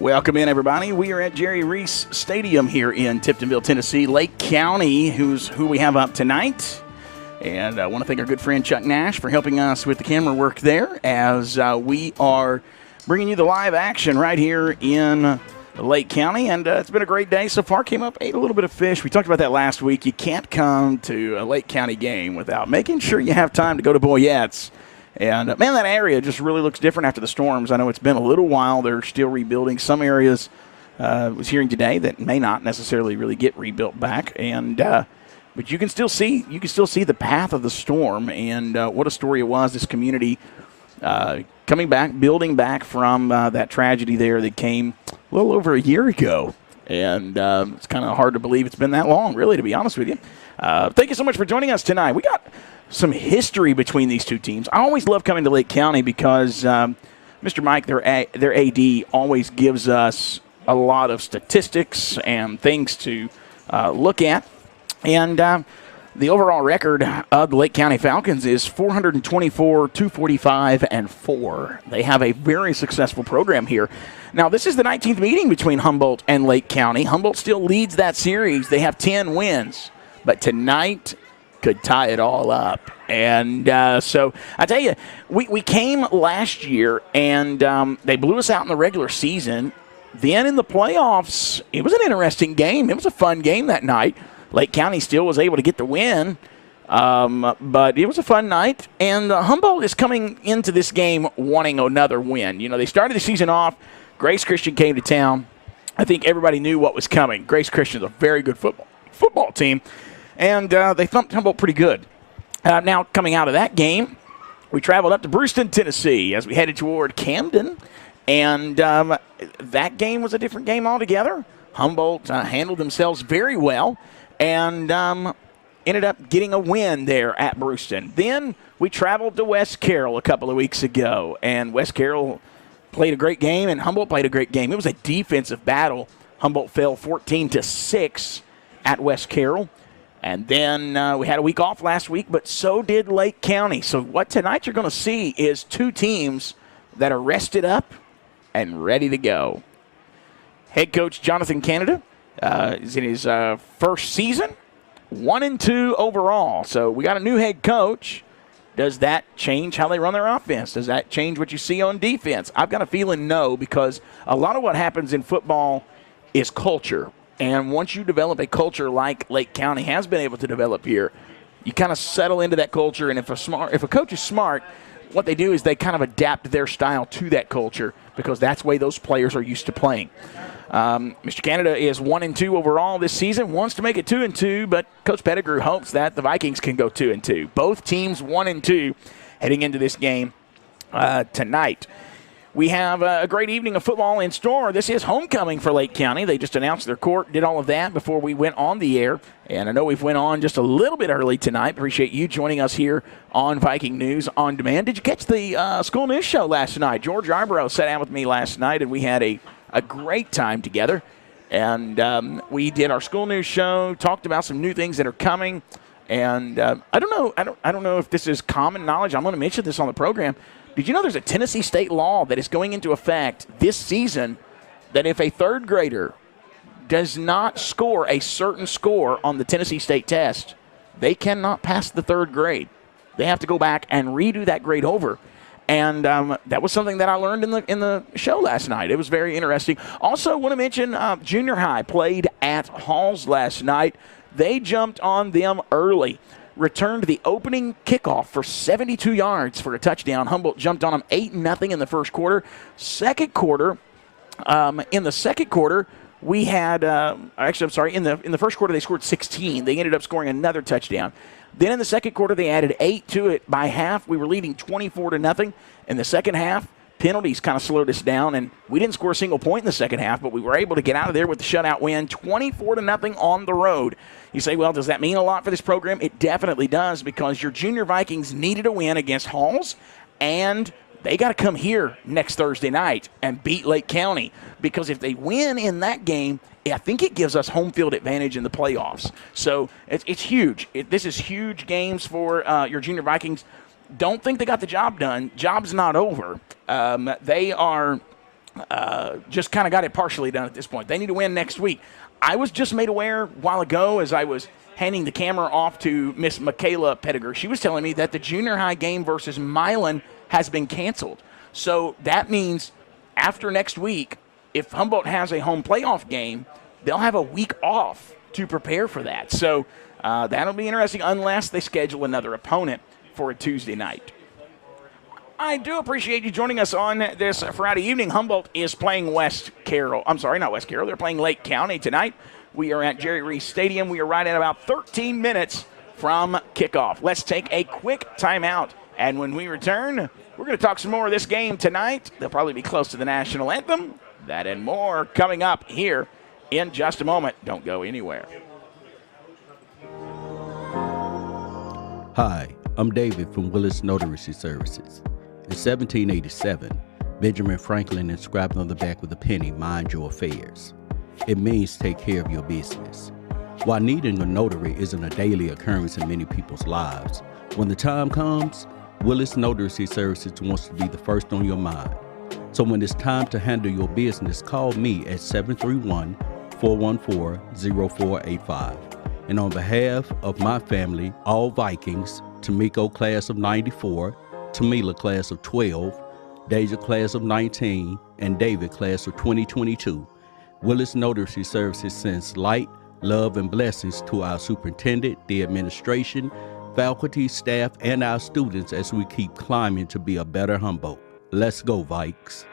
Welcome in, everybody. We are at Jerry Reese Stadium here in Tiptonville, Tennessee. Lake County, who we have up tonight. And I want to thank our good friend Chuck Nash for helping us with the camera work there as we are bringing you the live action right here in Lake County. And it's been a great day so far. Came up, ate a little bit of fish. We talked about that last week. You can't come to a Lake County game without making sure you have time to go to Boyette's. And, man, that area just really looks different after the storms. I know it's been a little while. They're still rebuilding. Some areas I was hearing today that may not necessarily really get rebuilt back. And but you can still see the path of the storm and what a story it was, this community coming back, building back from that tragedy there that came a little over a year ago. And it's kind of hard to believe it's been that long, really, to be honest with you. Thank you so much for joining us tonight. We got some history between these two teams. I always love coming to Lake County because Mr. Mike, their AD, always gives us a lot of statistics and things to look at. And the overall record of the Lake County Falcons is 424, 245, and 4. They have a very successful program here. Now, this is the 19th meeting between Humboldt and Lake County. Humboldt still leads that series. They have 10 wins. But tonight could tie it all up. And so I tell you, we came last year, and they blew us out in the regular season. Then in the playoffs, it was an interesting game. It was a fun game that night. Lake County still was able to get the win, but it was a fun night. And Humboldt is coming into this game wanting another win. You know, they started the season off. Grace Christian came to town. I think everybody knew what was coming. Grace Christian is a very good football team. And they thumped Humboldt pretty good. Now, coming out of that game, we traveled up to Brewston, Tennessee, as we headed toward Camden. And that game was a different game altogether. Humboldt handled themselves very well and ended up getting a win there at Brewston. Then we traveled to West Carroll a couple of weeks ago, and West Carroll played a great game, and Humboldt played a great game. It was a defensive battle. Humboldt fell 14-6 at West Carroll. And then we had a week off last week, but so did Lake County. So what tonight you're going to see is two teams that are rested up and ready to go. Head coach Jonathan Canada is in his first season, 1-2 overall. So we got a new head coach. Does that change how they run their offense? Does that change what you see on defense? I've got a feeling no, because a lot of what happens in football is culture. And once you develop a culture like Lake County has been able to develop here, you kind of settle into that culture. And if a coach is smart, what they do is they kind of adapt their style to that culture because that's the way those players are used to playing. Mr. Canada is 1-2 overall this season, wants to make it 2-2, but Coach Pettigrew hopes that the Vikings can go 2-2. Both teams 1-2 heading into this game tonight. We have a great evening of football in store. This is homecoming for Lake County. They just announced their court, did all of that before we went on the air. And I know we've went on just a little bit early tonight. Appreciate you joining us here on Viking News On Demand. Did you catch the school news show last night? George Arborough sat down with me last night, and we had a great time together. And we did our school news show, talked about some new things that are coming. And I don't know if this is common knowledge. I'm going to mention this on the program. Did you know there's a Tennessee state law that is going into effect this season that if a third grader does not score a certain score on the Tennessee state test, they cannot pass the third grade. They have to go back and redo that grade over. And that was something that I learned in the show last night. It was very interesting. Also, want to mention junior high played at Halls last night. They jumped on them early. Returned the opening kickoff for 72 yards for a touchdown. Humboldt jumped on them 8-0 in the first quarter. In the second quarter, we had actually, I'm sorry, in the first quarter they scored 16. They ended up scoring another touchdown. Then in the second quarter they added 8 to it. By half, we were leading 24-0. In the second half, penalties kind of slowed us down, and we didn't score a single point in the second half, but we were able to get out of there with the shutout win, 24-0 on the road. You say, well, does that mean a lot for this program? It definitely does, because your junior Vikings needed a win against Halls, and they got to come here next Thursday night and beat Lake County, because if they win in that game, I think it gives us home field advantage in the playoffs. So it's huge. This is huge games for your junior Vikings. Don't think they got the job done. Job's not over. They are just kind of got it partially done at this point. They need to win next week. I was just made aware a while ago as I was handing the camera off to Miss Michaela Pettiger. She was telling me that the junior high game versus Milan has been canceled. So that means after next week, if Humboldt has a home playoff game, they'll have a week off to prepare for that. So that'll be interesting unless they schedule another opponent for a Tuesday night. I do appreciate you joining us on this Friday evening. Humboldt is playing West Carroll. I'm sorry, not West Carroll. They're playing Lake County tonight. We are at Jerry Reese Stadium. We are right at about 13 minutes from kickoff. Let's take a quick timeout. And when we return, we're going to talk some more of this game tonight. They'll probably be close to the national anthem. That and more coming up here in just a moment. Don't go anywhere. Hi, I'm David from Willis Notary Services. In 1787, Benjamin Franklin inscribed on the back with a penny, "Mind your affairs." It means take care of your business. While needing a notary isn't a daily occurrence in many people's lives, when the time comes, Willis Notary Services wants to be the first on your mind. So when it's time to handle your business, call me at 731-414-0485. And on behalf of my family, all Vikings, Tamiko class of 94, Tamila class of 12, Deja class of 19, and David class of 2022, Willis Notary Services sends light, love, and blessings to our superintendent, the administration, faculty, staff, and our students as we keep climbing to be a better Humboldt. Let's go, Vikes.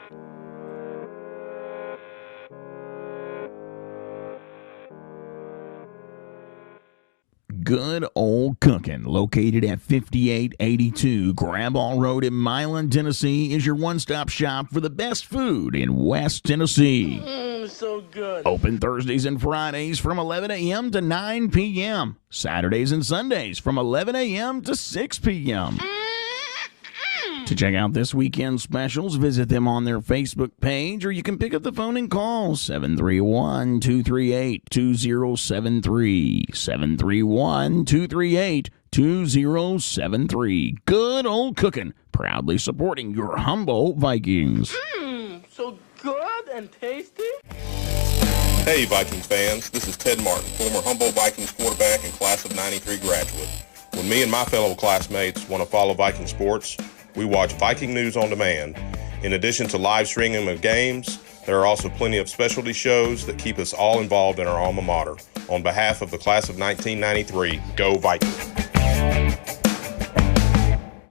Good Old Cookin', located at 5882 Graball Road in Milan, Tennessee, is your one-stop shop for the best food in West Tennessee. So good. Open Thursdays and Fridays from 11 a.m. to 9 p.m. Saturdays and Sundays from 11 a.m. to 6 p.m. To check out this weekend's specials, visit them on their Facebook page, or you can pick up the phone and call 731-238-2073. 731-238-2073. Good Old Cookin', proudly supporting your Humboldt Vikings. So good and tasty. Hey Vikings fans, this is Ted Martin, former Humboldt Vikings quarterback and class of 93 graduate. When me and my fellow classmates want to follow Viking sports, we watch Viking News on Demand. In addition to live streaming of games, there are also plenty of specialty shows that keep us all involved in our alma mater. On behalf of the class of 1993, go Vikings.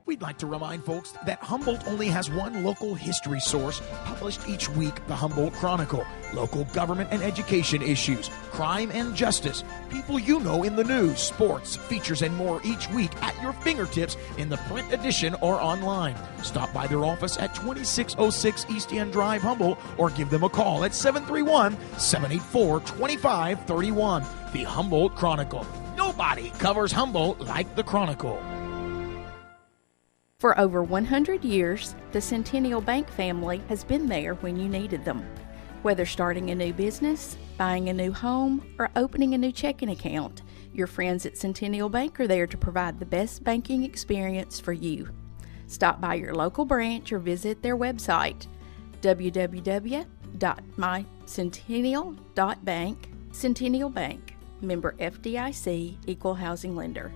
We'd like to remind folks that Humboldt only has one local history source published each week, the Humboldt Chronicle. Local government and education issues, crime and justice, people you know in the news, sports, features, and more each week at your fingertips in the print edition or online. Stop by their office at 2606 East End Drive, Humboldt, or give them a call at 731-784-2531. The Humboldt Chronicle. Nobody covers Humboldt like the Chronicle. For over 100 years, the Centennial Bank family has been there when you needed them. Whether starting a new business, buying a new home, or opening a new checking account, your friends at Centennial Bank are there to provide the best banking experience for you. Stop by your local branch or visit their website, www.mycentennial.bank. Centennial Bank, member FDIC, equal housing lender.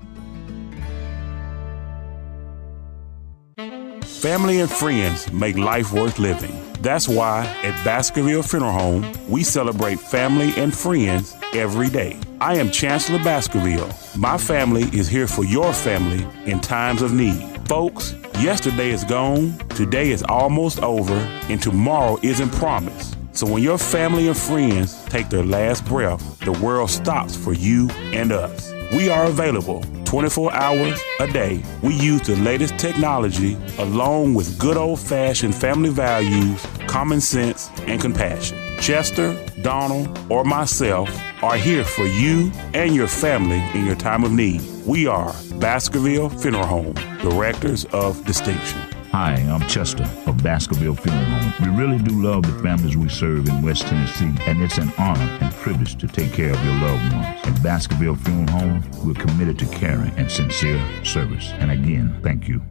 Family and friends make life worth living. That's why at Baskerville Funeral Home, we celebrate family and friends every day. I am Chancellor Baskerville. My family is here for your family in times of need. Folks, yesterday is gone, today is almost over, and tomorrow isn't promised. So when your family and friends take their last breath, the world stops for you and us. We are available 24 hours a day. We use the latest technology along with good old-fashioned family values, common sense, and compassion. Chester, Donald, or myself are here for you and your family in your time of need. We are Baskerville Funeral Home, Directors of Distinction. Hi, I'm Chester of Baskerville Funeral Home. We really do love the families we serve in West Tennessee, and it's an honor and privilege to take care of your loved ones. At Baskerville Funeral Home, we're committed to caring and sincere service. And again, thank you.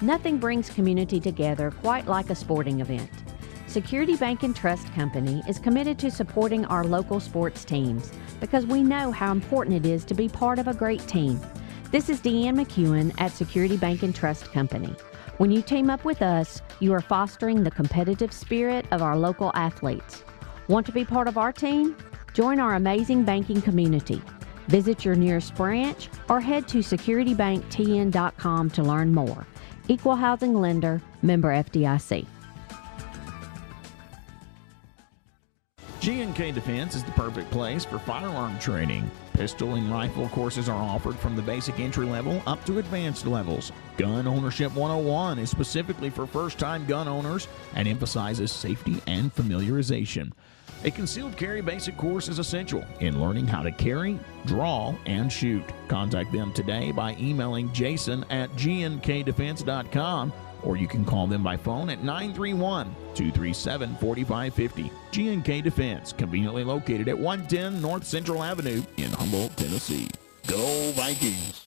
Nothing brings community together quite like a sporting event. Security Bank and Trust Company is committed to supporting our local sports teams because we know how important it is to be part of a great team. This is Deanne McEwen at Security Bank and Trust Company. When you team up with us, you are fostering the competitive spirit of our local athletes. Want to be part of our team? Join our amazing banking community. Visit your nearest branch or head to securitybanktn.com to learn more. Equal housing lender, member FDIC. G&K Defense is the perfect place for firearm training. Pistol and rifle courses are offered from the basic entry level up to advanced levels. Gun Ownership 101 is specifically for first-time gun owners and emphasizes safety and familiarization. A concealed carry basic course is essential in learning how to carry, draw, and shoot. Contact them today by emailing jason@gnkdefense.com, or you can call them by phone at 931-237-4550. G&K Defense, conveniently located at 110 North Central Avenue in Humboldt, Tennessee. Go Vikings!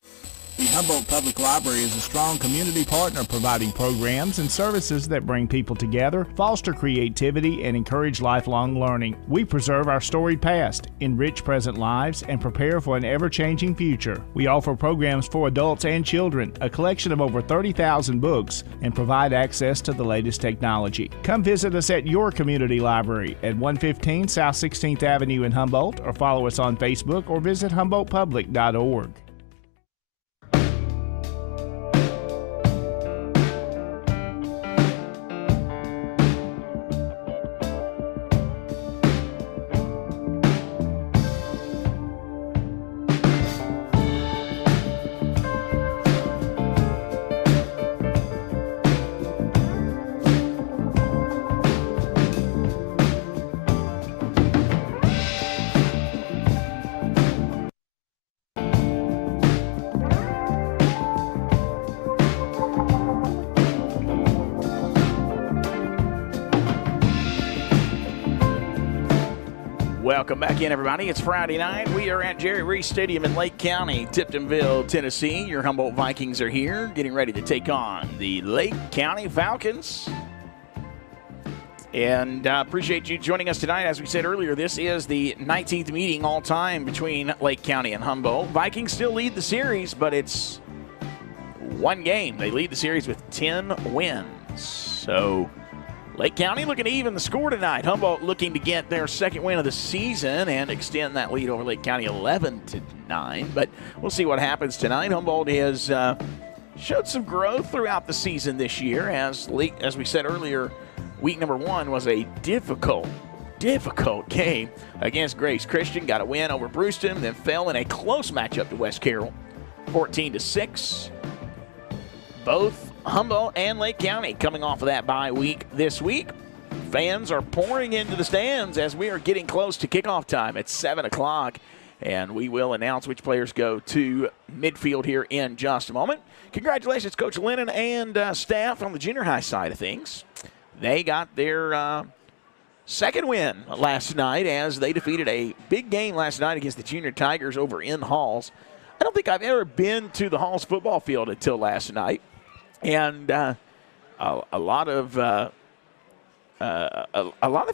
The Humboldt Public Library is a strong community partner providing programs and services that bring people together, foster creativity, and encourage lifelong learning. We preserve our storied past, enrich present lives, and prepare for an ever-changing future. We offer programs for adults and children, a collection of over 30,000 books, and provide access to the latest technology. Come visit us at your community library at 115 South 16th Avenue in Humboldt, or follow us on Facebook or visit humboldtpublic.org. Welcome back in, everybody. It's Friday night. We are at Jerry Reese Stadium in Lake County, Tiptonville, Tennessee. Your Humboldt Vikings are here, getting ready to take on the Lake County Falcons. And appreciate you joining us tonight. As we said earlier, this is the 19th meeting all-time between Lake County and Humboldt. Vikings still lead the series, but it's one game. They lead the series with 10 wins. So Lake County looking to even the score tonight. Humboldt looking to get their second win of the season and extend that lead over Lake County 11-9. But we'll see what happens tonight. Humboldt has showed some growth throughout the season this year. As we said earlier, week number 1 was a difficult game against Grace Christian. Got a win over Brewston, then fell in a close matchup to West Carroll, 14-6. Both Humboldt and Lake County coming off of that bye week this week. Fans are pouring into the stands as we are getting close to kickoff time at 7 o'clock. And we will announce which players go to midfield here in just a moment. Congratulations, Coach Lennon and staff on the junior high side of things. They got their second win last night as they defeated a big game last night against the Junior Tigers over in Halls. I don't think I've ever been to the Halls football field until last night. And a lot of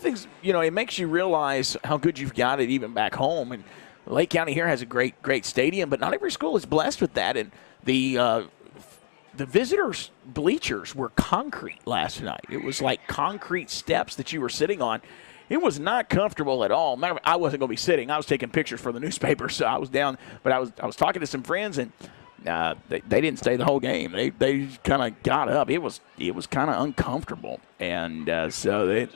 things, you know, it makes you realize how good you've got it even back home. And Lake County here has a great stadium, but not every school is blessed with that. And the visitors' bleachers were concrete last night. It was like concrete steps that you were sitting on. It was not comfortable at all. Matter of fact, I wasn't going to be sitting. I was taking pictures for the newspaper, so I was down. But I was talking to some friends, and they didn't stay the whole game. They kind of got up. It was kind of uncomfortable, and so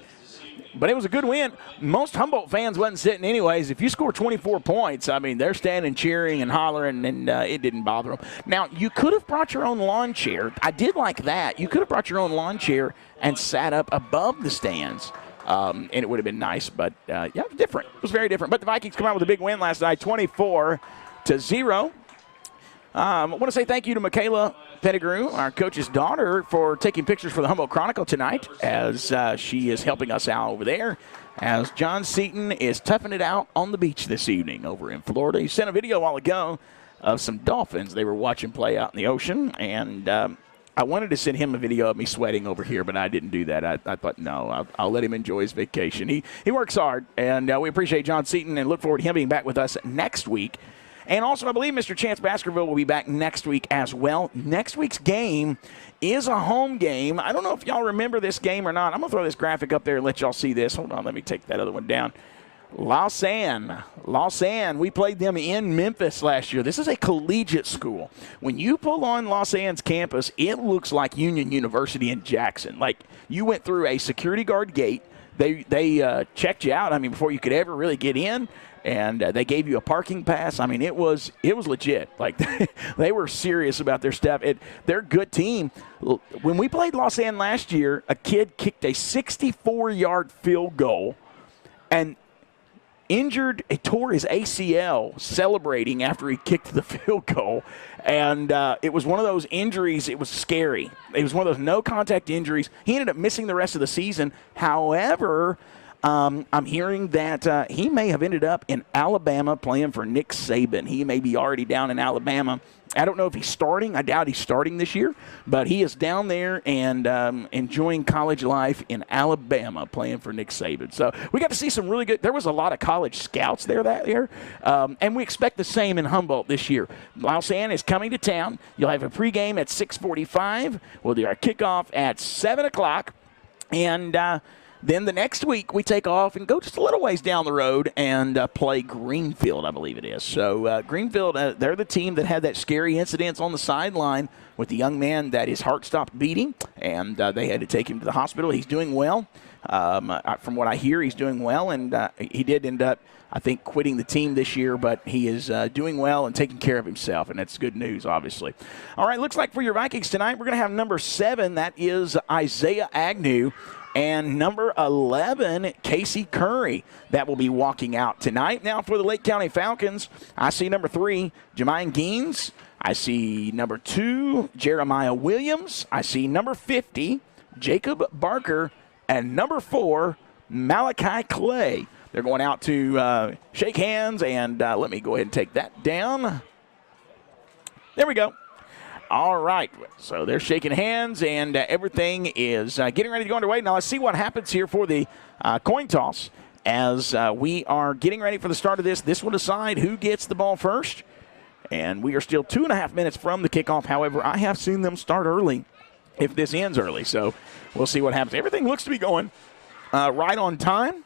But it was a good win. Most Humboldt fans wasn't sitting anyways. If you score 24 points, I mean, they're standing cheering and hollering, and it didn't bother them. Now, you could have brought your own lawn chair. I did like that. You could have brought your own lawn chair and sat up above the stands, and it would have been nice. But, yeah, it was different. It was very different. But the Vikings come out with a big win last night, 24-0. I want to say thank you to Michaela Pettigrew, our coach's daughter, for taking pictures for the Humboldt Chronicle tonight, as she is helping us out over there, as John Seaton is toughing it out on the beach this evening over in Florida. He sent a video a while ago of some dolphins they were watching play out in the ocean, and I wanted to send him a video of me sweating over here, but I didn't do that. I thought, no, I'll let him enjoy his vacation. He works hard, and we appreciate John Seaton and look forward to him being back with us next week. And also, I believe Mr. Chance Baskerville will be back next week as well. Next week's game is a home game. I don't know if y'all remember this game or not. I'm going to throw this graphic up there and let y'all see this. Hold on, let me take that other one down. Lausanne, we played them in Memphis last year. This is a collegiate school. When you pull on Lausanne's campus, it looks like Union University in Jackson. Like you went through a security guard gate. They checked you out, I mean, before you could ever really get in. And they gave you a parking pass. I mean, it was legit. Like, they were serious about their stuff. They're a good team. When we played Lausanne last year, a kid kicked a 64-yard field goal and tore his ACL celebrating after he kicked the field goal. And it was one of those injuries. It was scary. It was one of those no-contact injuries. He ended up missing the rest of the season. However, I'm hearing that he may have ended up in Alabama playing for Nick Saban. He may be already down in Alabama. I don't know if he's starting. I doubt he's starting this year. But he is down there and enjoying college life in Alabama playing for Nick Saban. So we got to see some really good – there was a lot of college scouts there that year. And we expect the same in Humboldt this year. Lausanne is coming to town. You'll have a pregame at 6:45. We'll do our kickoff at 7 o'clock. And then the next week, we take off and go just a little ways down the road and play Greenfield, I believe it is. So Greenfield, they're the team that had that scary incident on the sideline with the young man that his heart stopped beating, and they had to take him to the hospital. He's doing well. From what I hear, he's doing well, and he did end up, I think, quitting the team this year, but he is doing well and taking care of himself, and that's good news, obviously. All right, looks like for your Vikings tonight, we're going to have number 7. That is Isaiah Agnew. And number 11, Casey Curry, that will be walking out tonight. Now for the Lake County Falcons, I see number 3, Jermaine Geens. I see number 2, Jeremiah Williams. I see number 50, Jacob Barker. And number 4, Malachi Clay. They're going out to shake hands, and let me go ahead and take that down. There we go. All right, so they're shaking hands, and everything is getting ready to go underway. Now, let's see what happens here for the coin toss as we are getting ready for the start of this. This will decide who gets the ball first, and we are still 2.5 minutes from the kickoff. However, I have seen them start early if this ends early, so we'll see what happens. Everything looks to be going right on time.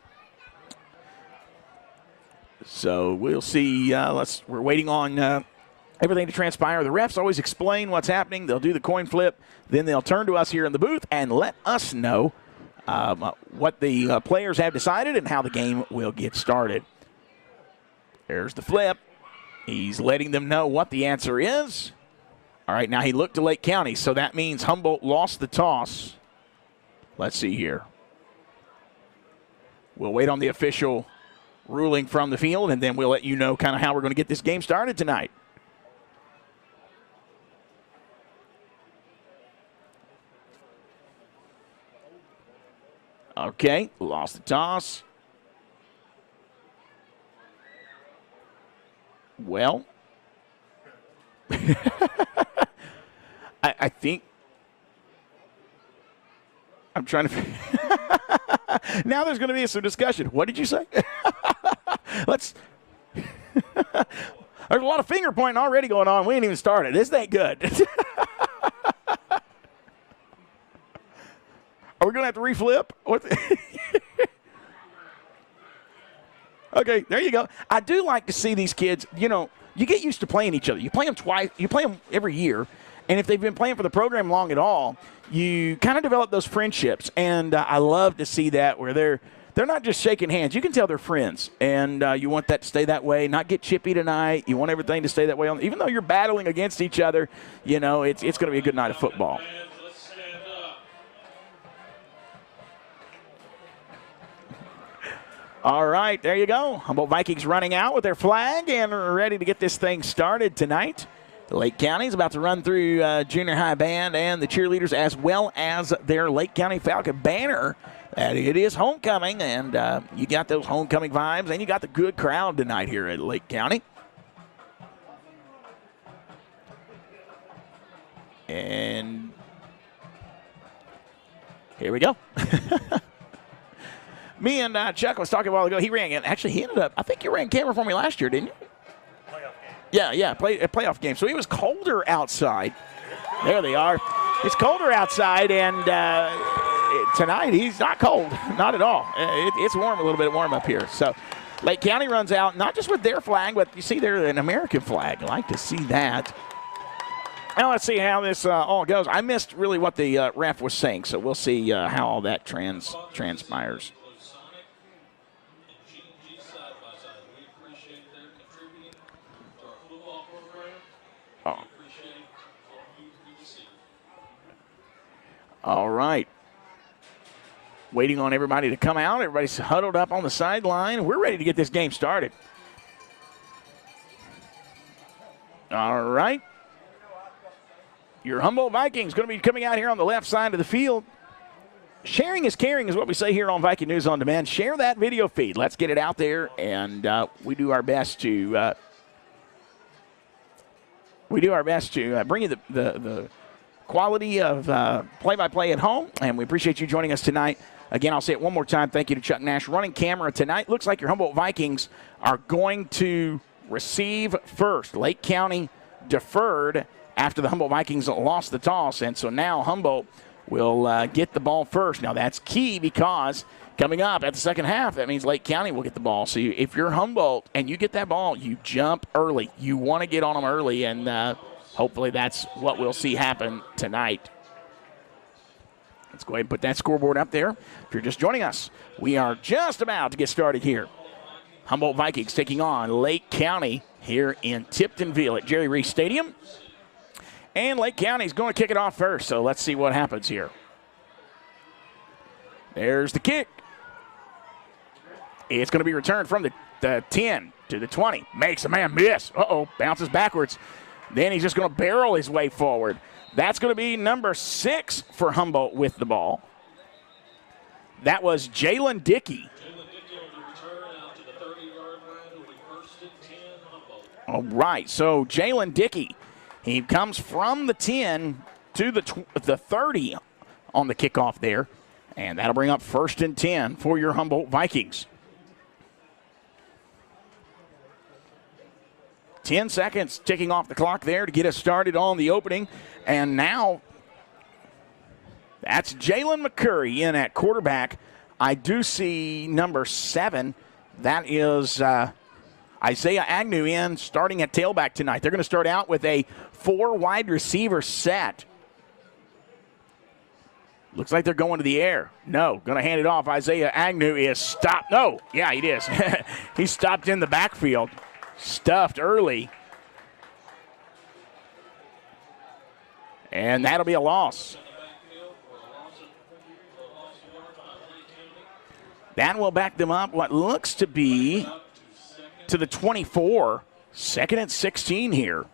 So we'll see. We're waiting on everything to transpire. The refs always explain what's happening. They'll do the coin flip. Then they'll turn to us here in the booth and let us know what the players have decided and how the game will get started. There's the flip. He's letting them know what the answer is. All right, now he looked to Lake County, so that means Humboldt lost the toss. Let's see here. We'll wait on the official ruling from the field, and then we'll let you know kind of how we're going to get this game started tonight. Okay, lost the toss. Well, I think I'm trying to now there's going to be some discussion. What did you say? There's a lot of finger pointing already going on. We ain't even started. This ain't good. Are we going to have to reflip? Okay, there you go. I do like to see these kids, you know, you get used to playing each other. You play them twice. You play them every year. And if they've been playing for the program long at all, you kind of develop those friendships. And I love to see that where they're not just shaking hands. You can tell they're friends, and you want that to stay that way, not get chippy tonight. You want everything to stay that way. Even though you're battling against each other, you know, it's going to be a good night of football. All right, there you go. Humboldt Vikings running out with their flag and ready to get this thing started tonight. Lake County is about to run through junior high band and the cheerleaders, as well as their Lake County Falcon banner. And it is homecoming, and you got those homecoming vibes, and you got the good crowd tonight here at Lake County. And here we go. Me and Chuck was talking a while ago. He ran, and actually he ended up, I think you ran camera for me last year, didn't you? Playoff game. Yeah, a playoff game. So it was colder outside. There they are. It's colder outside, and tonight he's not cold, not at all. It's warm, a little bit warm up here. So Lake County runs out, not just with their flag, but you see they're an American flag. I like to see that. Now let's see how this all goes. I missed really what the ref was saying, so we'll see how all that transpires. Oh. All right. Waiting on everybody to come out. Everybody's huddled up on the sideline. We're ready to get this game started. All right. Your Humboldt Vikings going to be coming out here on the left side of the field. Sharing is caring is what we say here on Viking News on Demand. Share that video feed. Let's get it out there, and we do our best to bring you the quality of play-by-play at home, and we appreciate you joining us tonight. Again, I'll say it one more time. Thank you to Chuck Nash running camera tonight. Looks like your Humboldt Vikings are going to receive first. Lake County deferred after the Humboldt Vikings lost the toss, and so now Humboldt will get the ball first. Now that's key because coming up at the second half, that means Lake County will get the ball. So if you're Humboldt and you get that ball, you jump early. You want to get on them early, and hopefully that's what we'll see happen tonight. Let's go ahead and put that scoreboard up there. If you're just joining us, we are just about to get started here. Humboldt Vikings taking on Lake County here in Tiptonville at Jerry Reese Stadium. And Lake County's going to kick it off first, so let's see what happens here. There's the kick. It's going to be returned from the 10 to the 20. Makes a man miss. Uh-oh, bounces backwards. Then he's just going to barrel his way forward. That's going to be number 6 for Humboldt with the ball. That was Jalen Dickey. All right, so Jalen Dickey, he comes from the 10 to the 30 on the kickoff there, and that'll bring up 1st and 10 for your Humboldt Vikings. 10 seconds ticking off the clock there to get us started on the opening, and now that's Jalen McCurry in at quarterback. I do see number 7. That is Isaiah Agnew in starting at tailback tonight. They're going to start out with a 4 wide receiver set. Looks like they're going to the air. No, going to hand it off. Isaiah Agnew is stopped. No, yeah, he is. He's stopped in the backfield. Stuffed early. And that'll be a loss. That will back them up what looks to be to the 24. 2nd and 16 here.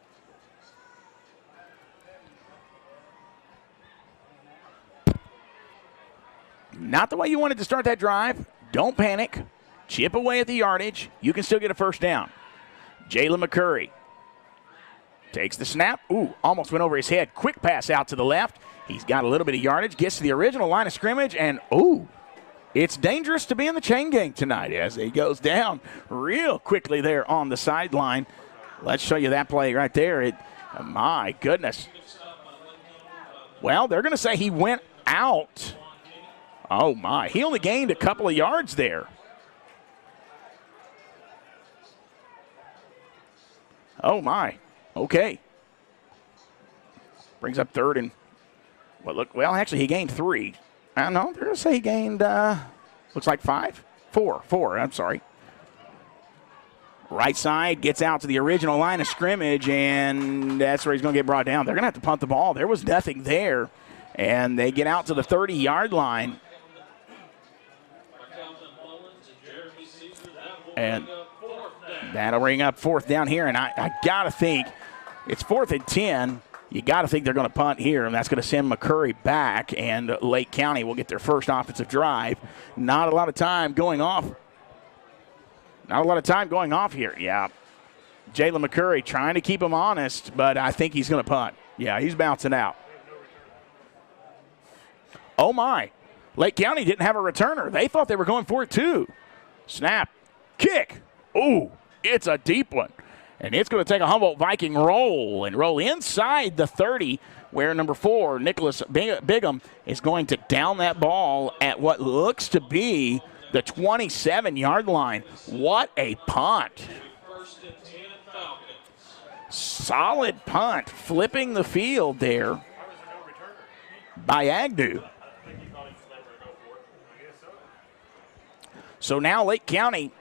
Not the way you wanted to start that drive. Don't panic. Chip away at the yardage. You can still get a 1st down. Jalen McCurry takes the snap. Ooh, almost went over his head. Quick pass out to the left. He's got a little bit of yardage. Gets to the original line of scrimmage, and ooh, it's dangerous to be in the chain gang tonight as he goes down real quickly there on the sideline. Let's show you that play right there. My goodness. Well, they're going to say he went out. Oh, my. He only gained a couple of yards there. Oh, my. Okay. Brings up 3rd and, well, actually, he gained 3. I don't know. They're going to say he gained, looks like 5. Four, I'm sorry. Right side gets out to the original line of scrimmage, and that's where he's going to get brought down. They're going to have to punt the ball. There was nothing there, and they get out to the 30-yard line. And that'll bring up fourth down here, and I got to think it's 4th and 10. You got to think they're going to punt here, and that's going to send McCurry back, and Lake County will get their first offensive drive. Not a lot of time going off. Not a lot of time going off here. Yeah. Jalen McCurry trying to keep him honest, but I think he's going to punt. Yeah, he's bouncing out. Oh, my. Lake County didn't have a returner. They thought they were going for it, too. Snap. Kick. Ooh, it's a deep one. And it's going to take a Humboldt Viking roll inside the 30, where number 4, Nicholas Bigham, is going to down that ball at what looks to be the 27-yard line. What a punt. Solid punt, flipping the field there by Agnew. So now Lake County,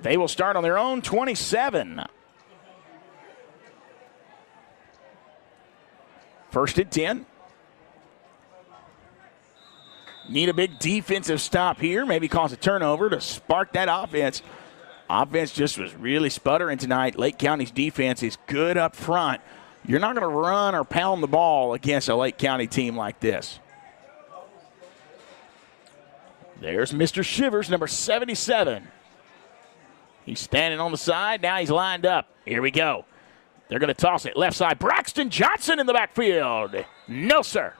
they will start on their own 27. 1st and 10. Need a big defensive stop here, maybe cause a turnover to spark that offense. Offense just was really sputtering tonight. Lake County's defense is good up front. You're not going to run or pound the ball against a Lake County team like this. There's Mr. Shivers, number 77. He's standing on the side. Now he's lined up. Here we go. They're going to toss it left side. Braxton Johnson in the backfield. No, sir.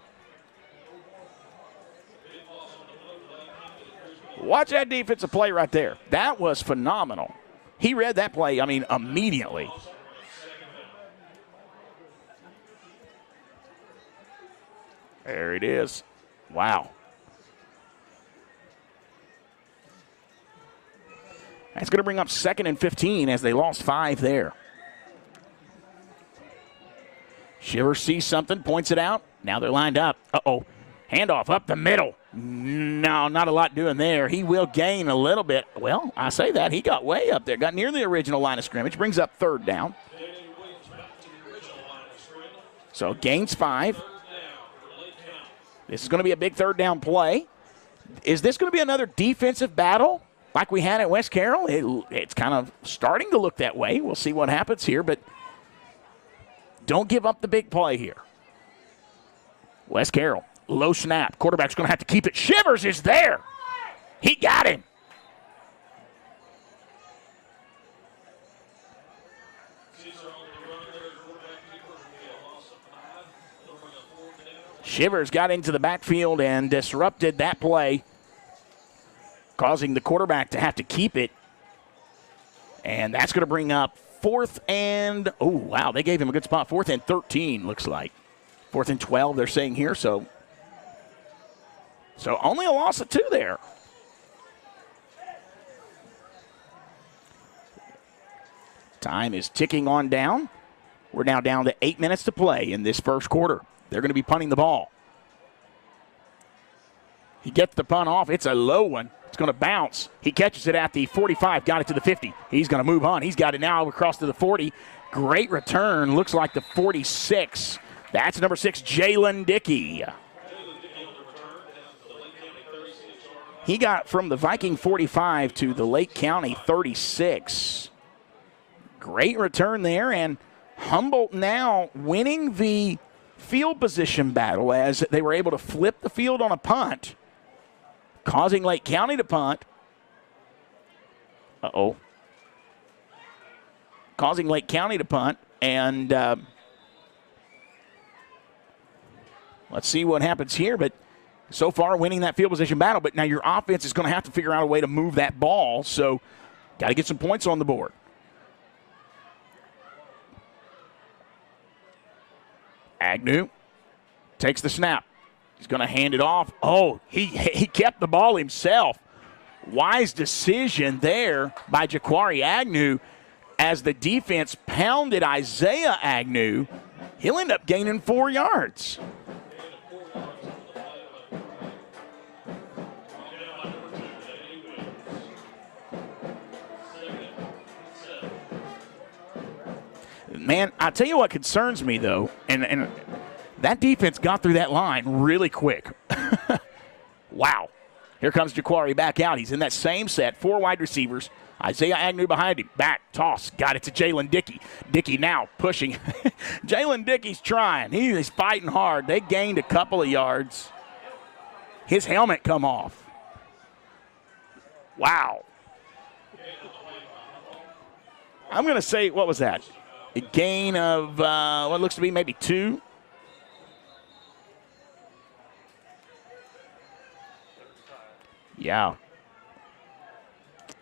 Watch that defensive play right there. That was phenomenal. He read that play, immediately. There it is. Wow. That's going to bring up 2nd and 15 as they lost 5 there. Shiver sees something, points it out. Now they're lined up. Uh-oh. Handoff up the middle. No, not a lot doing there. He will gain a little bit. Well, I say that. He got way up there. Got near the original line of scrimmage. Brings up 3rd down. So gains 5. This is going to be a big 3rd down play. Is this going to be another defensive battle like we had at West Carroll? It's kind of starting to look that way. We'll see what happens here, but don't give up the big play here. West Carroll, low snap. Quarterback's going to have to keep it. Shivers is there. He got him. Shivers got into the backfield and disrupted that play, causing the quarterback to have to keep it. And that's going to bring up 4th and, oh, wow, they gave him a good spot. 4th and 13, looks like. 4th and 12, they're saying here. So only a loss of 2 there. Time is ticking on down. We're now down to 8 minutes to play in this first quarter. They're going to be punting the ball. He gets the punt off. It's a low one. It's going to bounce. He catches it at the 45, got it to the 50. He's going to move on. He's got it now across to the 40. Great return. Looks like the 46. That's number 6, Jalen Dickey. He got from the Viking 45 to the Lake County 36. Great return there, and Humboldt now winning the field position battle as they were able to flip the field on a punt, causing Lake County to punt. Uh-oh. Causing Lake County to punt, and let's see what happens here, but so far winning that field position battle, but now your offense is going to have to figure out a way to move that ball, so got to get some points on the board. Agnew takes the snap. He's going to hand it off. Oh, he kept the ball himself. Wise decision there by Jaquari Agnew as the defense pounded Isaiah Agnew. He'll end up gaining 4 yards. Man, I tell you what concerns me, though, and that defense got through that line really quick. Wow. Here comes Jaquari back out. He's in that same set, 4 wide receivers. Isaiah Agnew behind him. Back, toss, got it to Jalen Dickey. Dickey now pushing. Jalen Dickey's trying. He's fighting hard. They gained a couple of yards. His helmet come off. Wow. I'm going to say, what was that? A gain of what looks to be maybe 2. Yeah.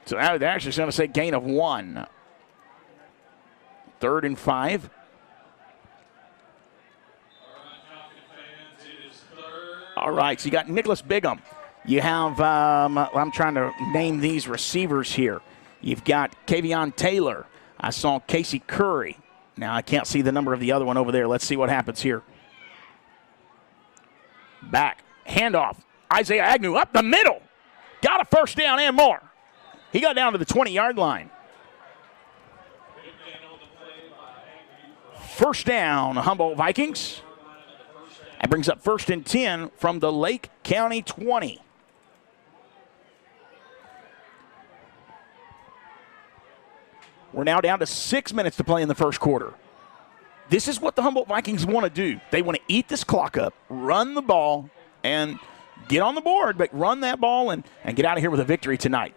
So they're actually going to say gain of 1. 3rd and 5. All right, so you got Nicholas Bigham. You have, I'm trying to name these receivers here. You've got Kavion Taylor. I saw Casey Curry. Now I can't see the number of the other one over there. Let's see what happens here. Back, handoff. Isaiah Agnew up the middle. Got a first down and more. He got down to the 20-yard line. First down, Humboldt Vikings. That brings up 1st and 10 from the Lake County 20. We're now down to 6 minutes to play in the first quarter. This is what the Humboldt Vikings want to do. They want to eat this clock up, run the ball, and get on the board, but run that ball and get out of here with a victory tonight.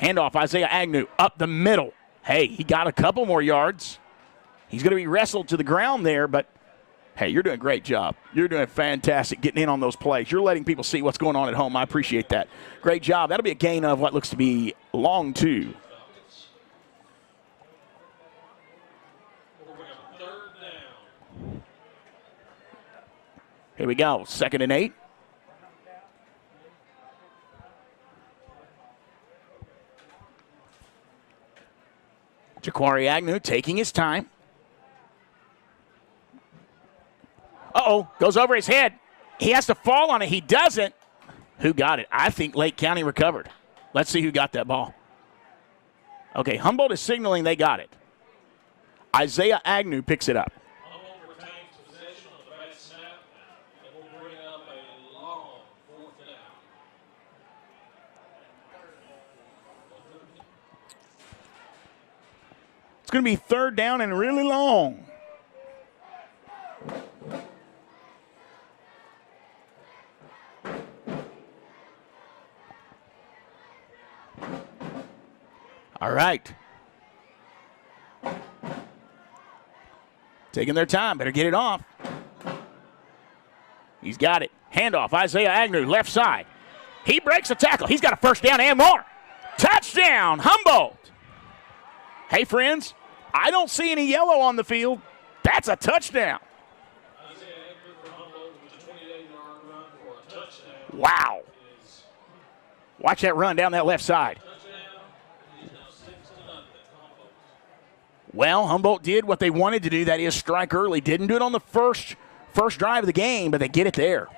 Handoff, Isaiah Agnew up the middle. Hey, he got a couple more yards. He's going to be wrestled to the ground there, but, hey, you're doing a great job. You're doing fantastic getting in on those plays. You're letting people see what's going on at home. I appreciate that. Great job. That'll be a gain of what looks to be long 2. Here we go, 2nd and 8. Jaquari Agnew taking his time. Uh-oh, goes over his head. He has to fall on it. He doesn't. Who got it? I think Lake County recovered. Let's see who got that ball. Okay, Humboldt is signaling they got it. Isaiah Agnew picks it up. It's going to be 3rd down and really long. All right. Taking their time. Better get it off. He's got it. Handoff. Isaiah Agnew, left side. He breaks the tackle. He's got a first down and more. Touchdown, Humboldt. Hey, friends, I don't see any yellow on the field. That's a touchdown. Wow. Watch that run down that left side. Well, Humboldt did what they wanted to do, that is strike early. Didn't do it on the first drive of the game, but they get it there.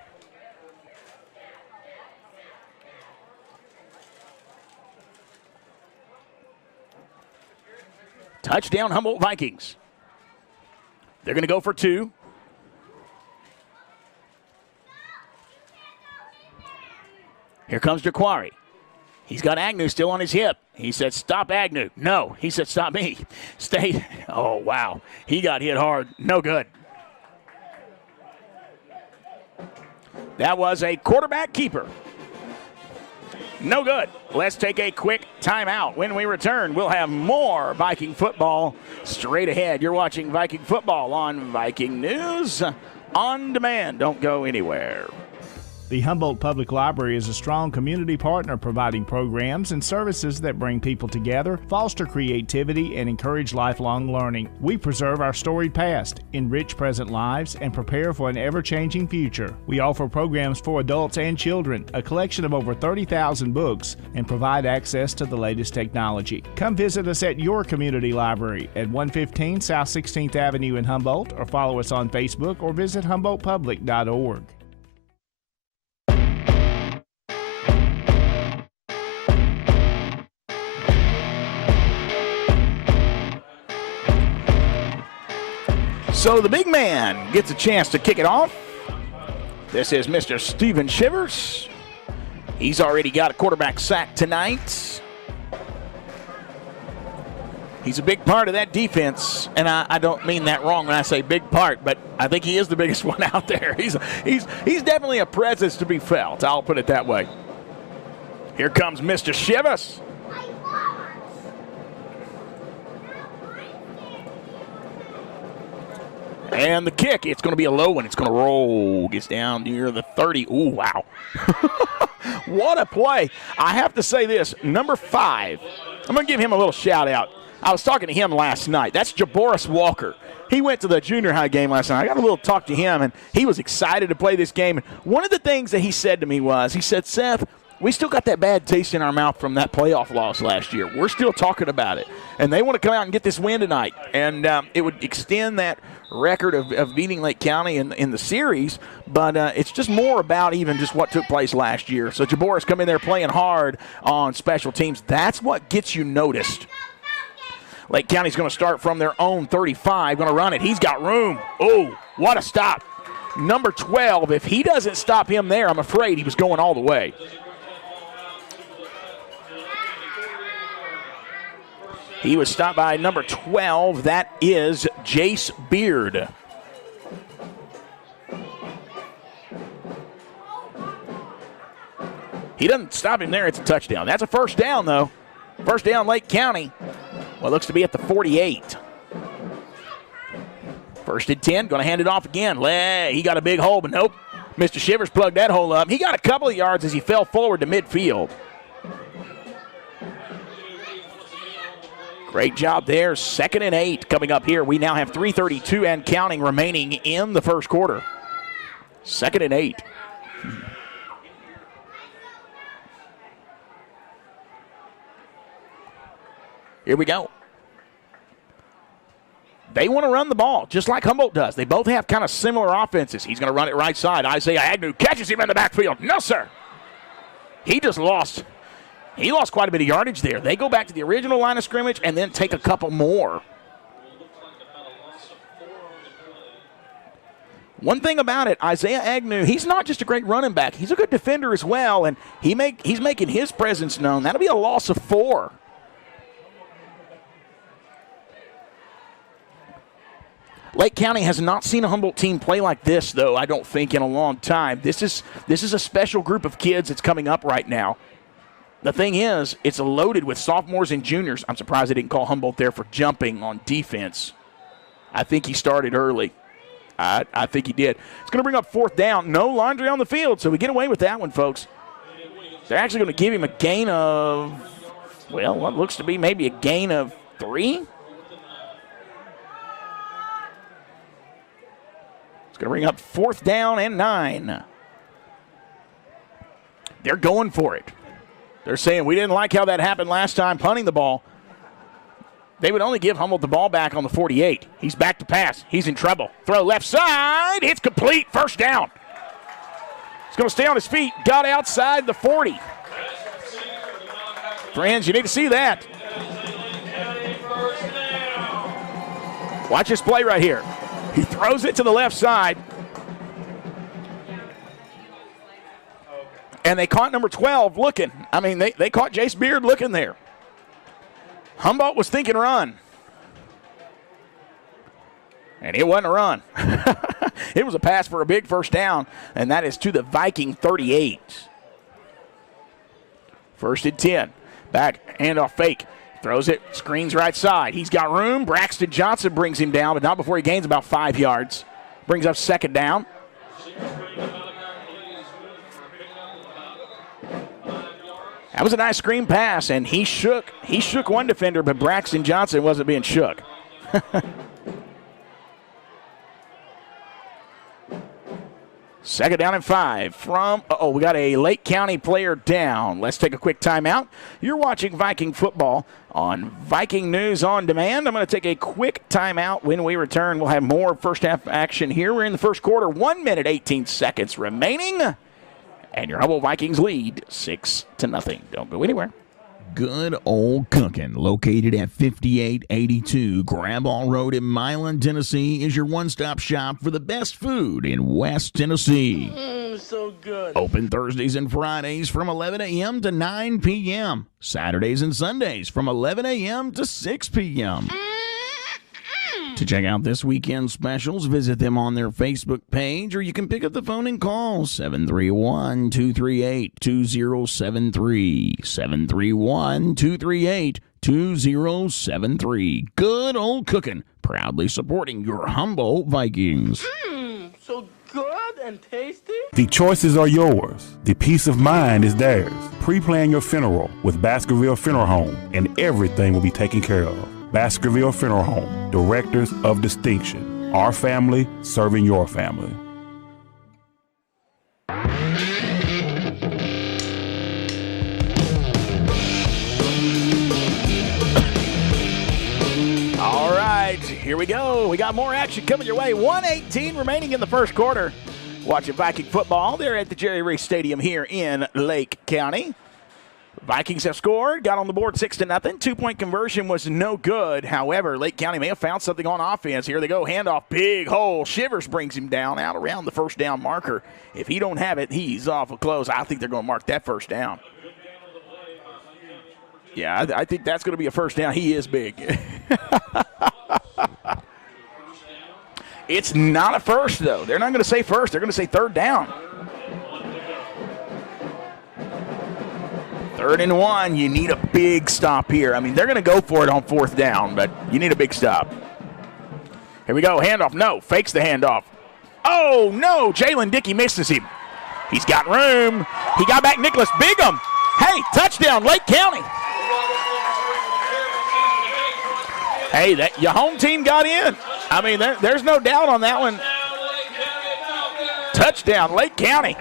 Touchdown, Humboldt Vikings. They're going to go for 2. Here comes Jaquari. He's got Agnew still on his hip. He said, stop Agnew. No, he said, stop me. Stay. Oh, wow. He got hit hard. No good. That was a quarterback keeper. No good. Let's take a quick timeout. When we return, we'll have more Viking football straight ahead. You're watching Viking football on Viking News on Demand. Don't go anywhere. The Humboldt Public Library is a strong community partner providing programs and services that bring people together, foster creativity, and encourage lifelong learning. We preserve our storied past, enrich present lives, and prepare for an ever-changing future. We offer programs for adults and children, a collection of over 30,000 books, and provide access to the latest technology. Come visit us at your community library at 115 South 16th Avenue in Humboldt, or follow us on Facebook or visit humboldtpublic.org. So the big man gets a chance to kick it off. This is Mr. Steven Shivers. He's already got a quarterback sack tonight. He's a big part of that defense, and I don't mean that wrong when I say big part, but I think he is the biggest one out there. He's definitely a presence to be felt. I'll put it that way. Here comes Mr. Shivers. And the kick, it's going to be a low one. It's going to roll. Gets down near the 30. Ooh, wow. What a play. I have to say this, number 5, I'm going to give him a little shout out. I was talking to him last night. That's Jaboris Walker. He went to the junior high game last night. I got a little talk to him, and he was excited to play this game. And one of the things that he said to me was, he said, Seth, we still got that bad taste in our mouth from that playoff loss last year. We're still talking about it. And they want to come out and get this win tonight. And it would extend that record of beating Lake County in the series. But it's just more about even just what took place last year. So Jaboris come in there playing hard on special teams. That's what gets you noticed. Lake County's going to start from their own 35. Going to run it. He's got room. Oh, what a stop. Number 12, if he doesn't stop him there, I'm afraid he was going all the way. He was stopped by number 12. That is Jace Beard. He doesn't stop him there. It's a touchdown. That's a first down, though. First down, Lake County. Well, it looks to be at the 48. First and 10. Going to hand it off again. He got a big hole, but nope. Mr. Shivers plugged that hole up. He got a couple of yards as he fell forward to midfield. Great job there. 2nd and 8 coming up here. We now have 3:32 and counting remaining in the first quarter. 2nd and 8. Here we go. They want to run the ball, just like Humboldt does. They both have kind of similar offenses. He's going to run it right side. Isaiah Agnew catches him in the backfield. No, sir. He just lost. He lost quite a bit of yardage there. They go back to the original line of scrimmage and then take a couple more. One thing about it, Isaiah Agnew, he's not just a great running back. He's a good defender as well, and he's making his presence known. That'll be a loss of 4. Lake County has not seen a Humboldt team play like this, though, I don't think, in a long time. This is a special group of kids that's coming up right now. The thing is, it's loaded with sophomores and juniors. I'm surprised they didn't call Humboldt there for jumping on defense. I think he started early. I think he did. It's going to bring up 4th down. No laundry on the field, so we get away with that one, folks. They're actually going to give him a gain of, well, what looks to be maybe a gain of 3. It's going to bring up 4th down and 9. They're going for it. They're saying we didn't like how that happened last time, punting the ball. They would only give Humboldt the ball back on the 48. He's back to pass. He's in trouble. Throw left side. It's complete. First down. He's going to stay on his feet. Got outside the 40. Friends, you need to see that. Watch this play right here. He throws it to the left side. And they caught number 12 looking. I mean, they caught Jace Beard looking there. Humboldt was thinking run. And it wasn't a run. It was a pass for a big first down, and that is to the Viking 38. 1st and 10. Back, handoff fake. Throws it, screens right side. He's got room. Braxton Johnson brings him down, but not before he gains about 5 yards. Brings up 2nd down. That was a nice screen pass, and he shook one defender, but Braxton Johnson wasn't being shook. 2nd down and 5 from, we got a Lake County player down. Let's take a quick timeout. You're watching Viking football on Viking News on Demand. I'm going to take a quick timeout. When we return, we'll have more first half action here. We're in the first quarter, 1 minute, 18 seconds remaining. And your Humboldt Vikings lead 6-0. Don't go anywhere. Good Old Cooking, located at 5882 Graball Road in Milan, Tennessee, is your one-stop shop for the best food in West Tennessee. So good. Open Thursdays and Fridays from 11 a.m. to 9 p.m. Saturdays and Sundays from 11 a.m. to 6 p.m. To check out this weekend's specials, visit them on their Facebook page, or you can pick up the phone and call 731-238-2073. 731-238-2073. Good Old Cooking, proudly supporting your Humboldt Vikings. So good and tasty. The choices are yours. The peace of mind is theirs. Pre-plan your funeral with Baskerville Funeral Home, and everything will be taken care of. Baskerville Funeral Home, Directors of Distinction. Our family serving your family. All right, here we go. We got more action coming your way. 1:18 remaining in the first quarter. Watching Viking football. They're at the Jerry Reese Stadium here in Lake County. Vikings have scored, got on the board 6-0. 2-point conversion was no good. However, Lake County may have found something on offense. Here they go, handoff, big hole. Shivers brings him down out around the first down marker. If he don't have it, he's awful close. I think they're going to mark that first down. Yeah, I think that's going to be a first down. He is big. It's not a first, though. They're not going to say first. They're going to say third down. 3rd and 1, you need a big stop here. I mean, they're going to go for it on 4th down, but you need a big stop. Here we go, handoff. No, fakes the handoff. Oh, no, Jalen Dickey misses him. He's got room. He got back Nicholas Bigham. Hey, touchdown, Lake County. Hey, your home team got in. I mean, there's no doubt on that one. Touchdown, Lake County.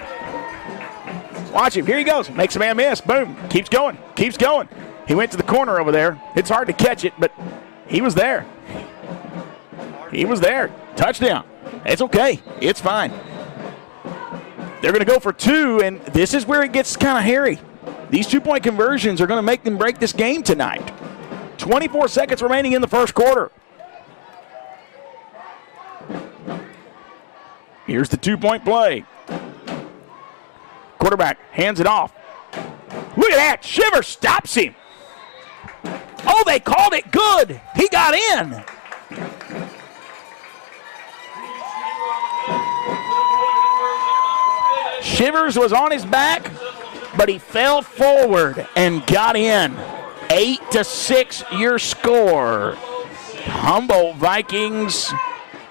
Watch him. Here he goes. Makes a man miss. Boom. Keeps going. Keeps going. He went to the corner over there. It's hard to catch it, but he was there. He was there. Touchdown. It's okay. It's fine. They're going to go for 2, and this is where it gets kind of hairy. These 2-point conversions are going to make them break this game tonight. 24 seconds remaining in the first quarter. Here's the 2-point play. Quarterback hands it off. Look at that. Shivers stops him. Oh, they called it good. He got in. Shivers was on his back, but he fell forward and got in. 8-6 your score. Humboldt Vikings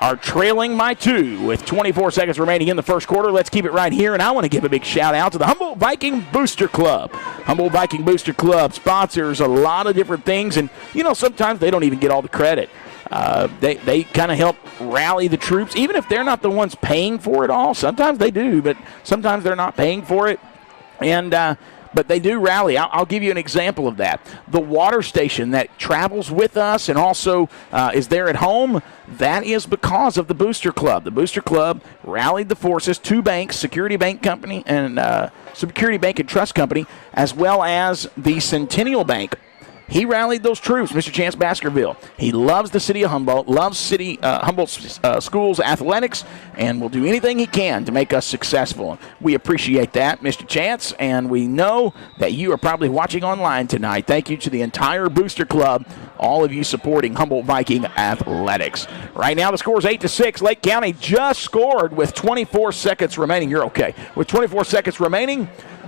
are trailing by 2 with 24 seconds remaining in the first quarter. Let's keep it right here, and I want to give a big shout out to the Humboldt Viking Booster Club. Humboldt Viking Booster Club sponsors a lot of different things, and sometimes they don't even get all the credit. They kind of help rally the troops, even if they're not the ones paying for it all. Sometimes they do, but sometimes they're not paying for it. But they do rally. I'll give you an example of that. The water station that travels with us and also is there at home, that is because of the Booster Club. The Booster Club rallied the forces, 2 banks, Security Bank Company and Security Bank and Trust Company, as well as the Centennial Bank. He rallied those troops, Mr. Chance Baskerville. He loves the city of Humboldt, loves Humboldt schools athletics, and will do anything he can to make us successful. We appreciate that, Mr. Chance, and we know that you are probably watching online tonight. Thank you to the entire Booster Club, all of you supporting Humboldt Viking athletics. Right now the score is 8-6. Lake County just scored with 24 seconds remaining. You're okay. With 24 seconds remaining,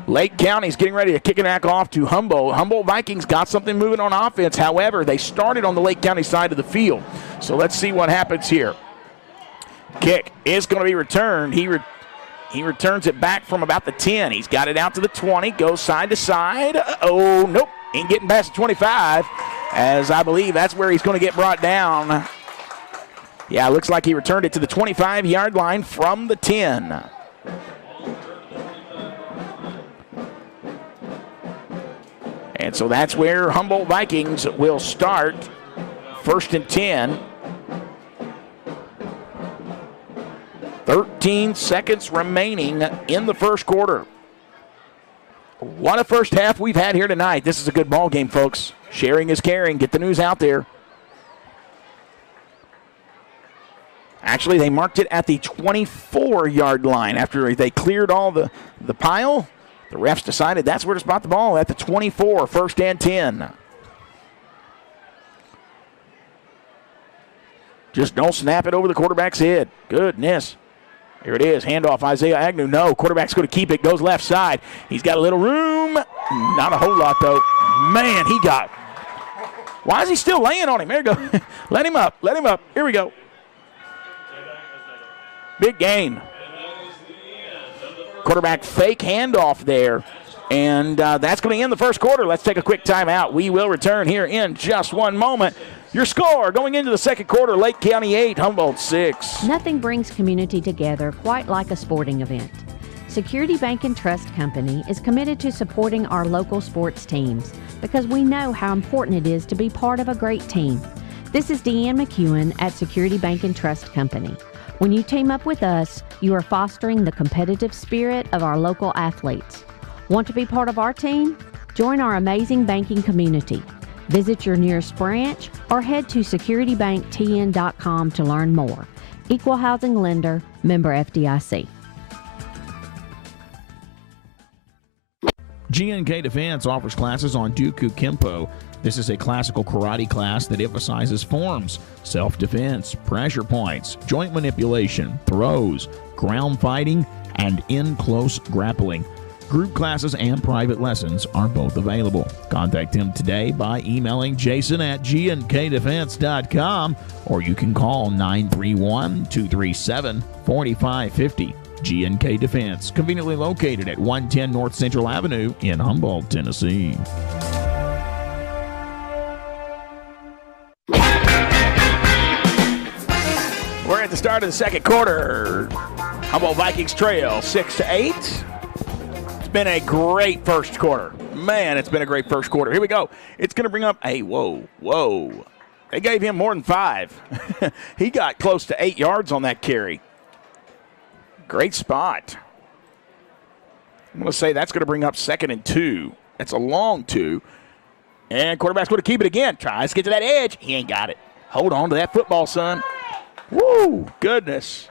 Lake County's getting ready to kick it back off to Humboldt. Humboldt Vikings got something moving on offense. However, they started on the Lake County side of the field. So let's see what happens here. Kick is going to be returned. He returns it back from about the 10. He's got it out to the 20, goes side to side. Oh, nope, ain't getting past the 25, as I believe that's where he's going to get brought down. Yeah, it looks like he returned it to the 25-yard line from the 10. And so that's where Humboldt Vikings will start. 1st and 10. 13 seconds remaining in the first quarter. What a first half we've had here tonight. This is a good ball game, folks. Sharing is caring. Get the news out there. Actually, they marked it at the 24-yard line. After they cleared all the pile, the refs decided that's where to spot the ball at the 24, 1st and 10. Just don't snap it over the quarterback's head. Goodness. Here it is. Handoff, Isaiah Agnew. No, quarterback's going to keep it. Goes left side. He's got a little room. Not a whole lot, though. Man, he got. Why is he still laying on him? There you go. Let him up. Let him up. Here we go. Big gain. Quarterback fake handoff there. And that's going to end the first quarter. Let's take a quick timeout. We will return here in just one moment. Your score going into the second quarter, Lake County 8, Humboldt 6. Nothing brings community together quite like a sporting event. Security Bank and Trust Company is committed to supporting our local sports teams because we know how important it is to be part of a great team. This is Deanne McEwen at Security Bank and Trust Company. When you team up with us, you are fostering the competitive spirit of our local athletes. Want to be part of our team? Join our amazing banking community. Visit your nearest branch or head to securitybanktn.com to learn more. Equal housing lender, member FDIC. G&K Defense offers classes on Dooku Kempo. This is a classical karate class that emphasizes forms, self-defense, pressure points, joint manipulation, throws, ground fighting, and in-close grappling. Group classes and private lessons are both available. Contact him today by emailing Jason at gnkdefense.com, or you can call 931-237-4550. G&K Defense, conveniently located at 110 North Central Avenue in Humboldt, Tennessee. We're at the start of the second quarter. Humboldt Vikings trail 6-8. It's been a great first quarter. Man, it's been a great first quarter. Here we go. It's going to bring up a whoa. They gave him more than 5. He got close to 8 yards on that carry. Great spot. I'm going to say that's going to bring up 2nd and 2. That's a long 2. And quarterback's going to keep it again. Tries to get to that edge. He ain't got it. Hold on to that football, son. Woo, goodness.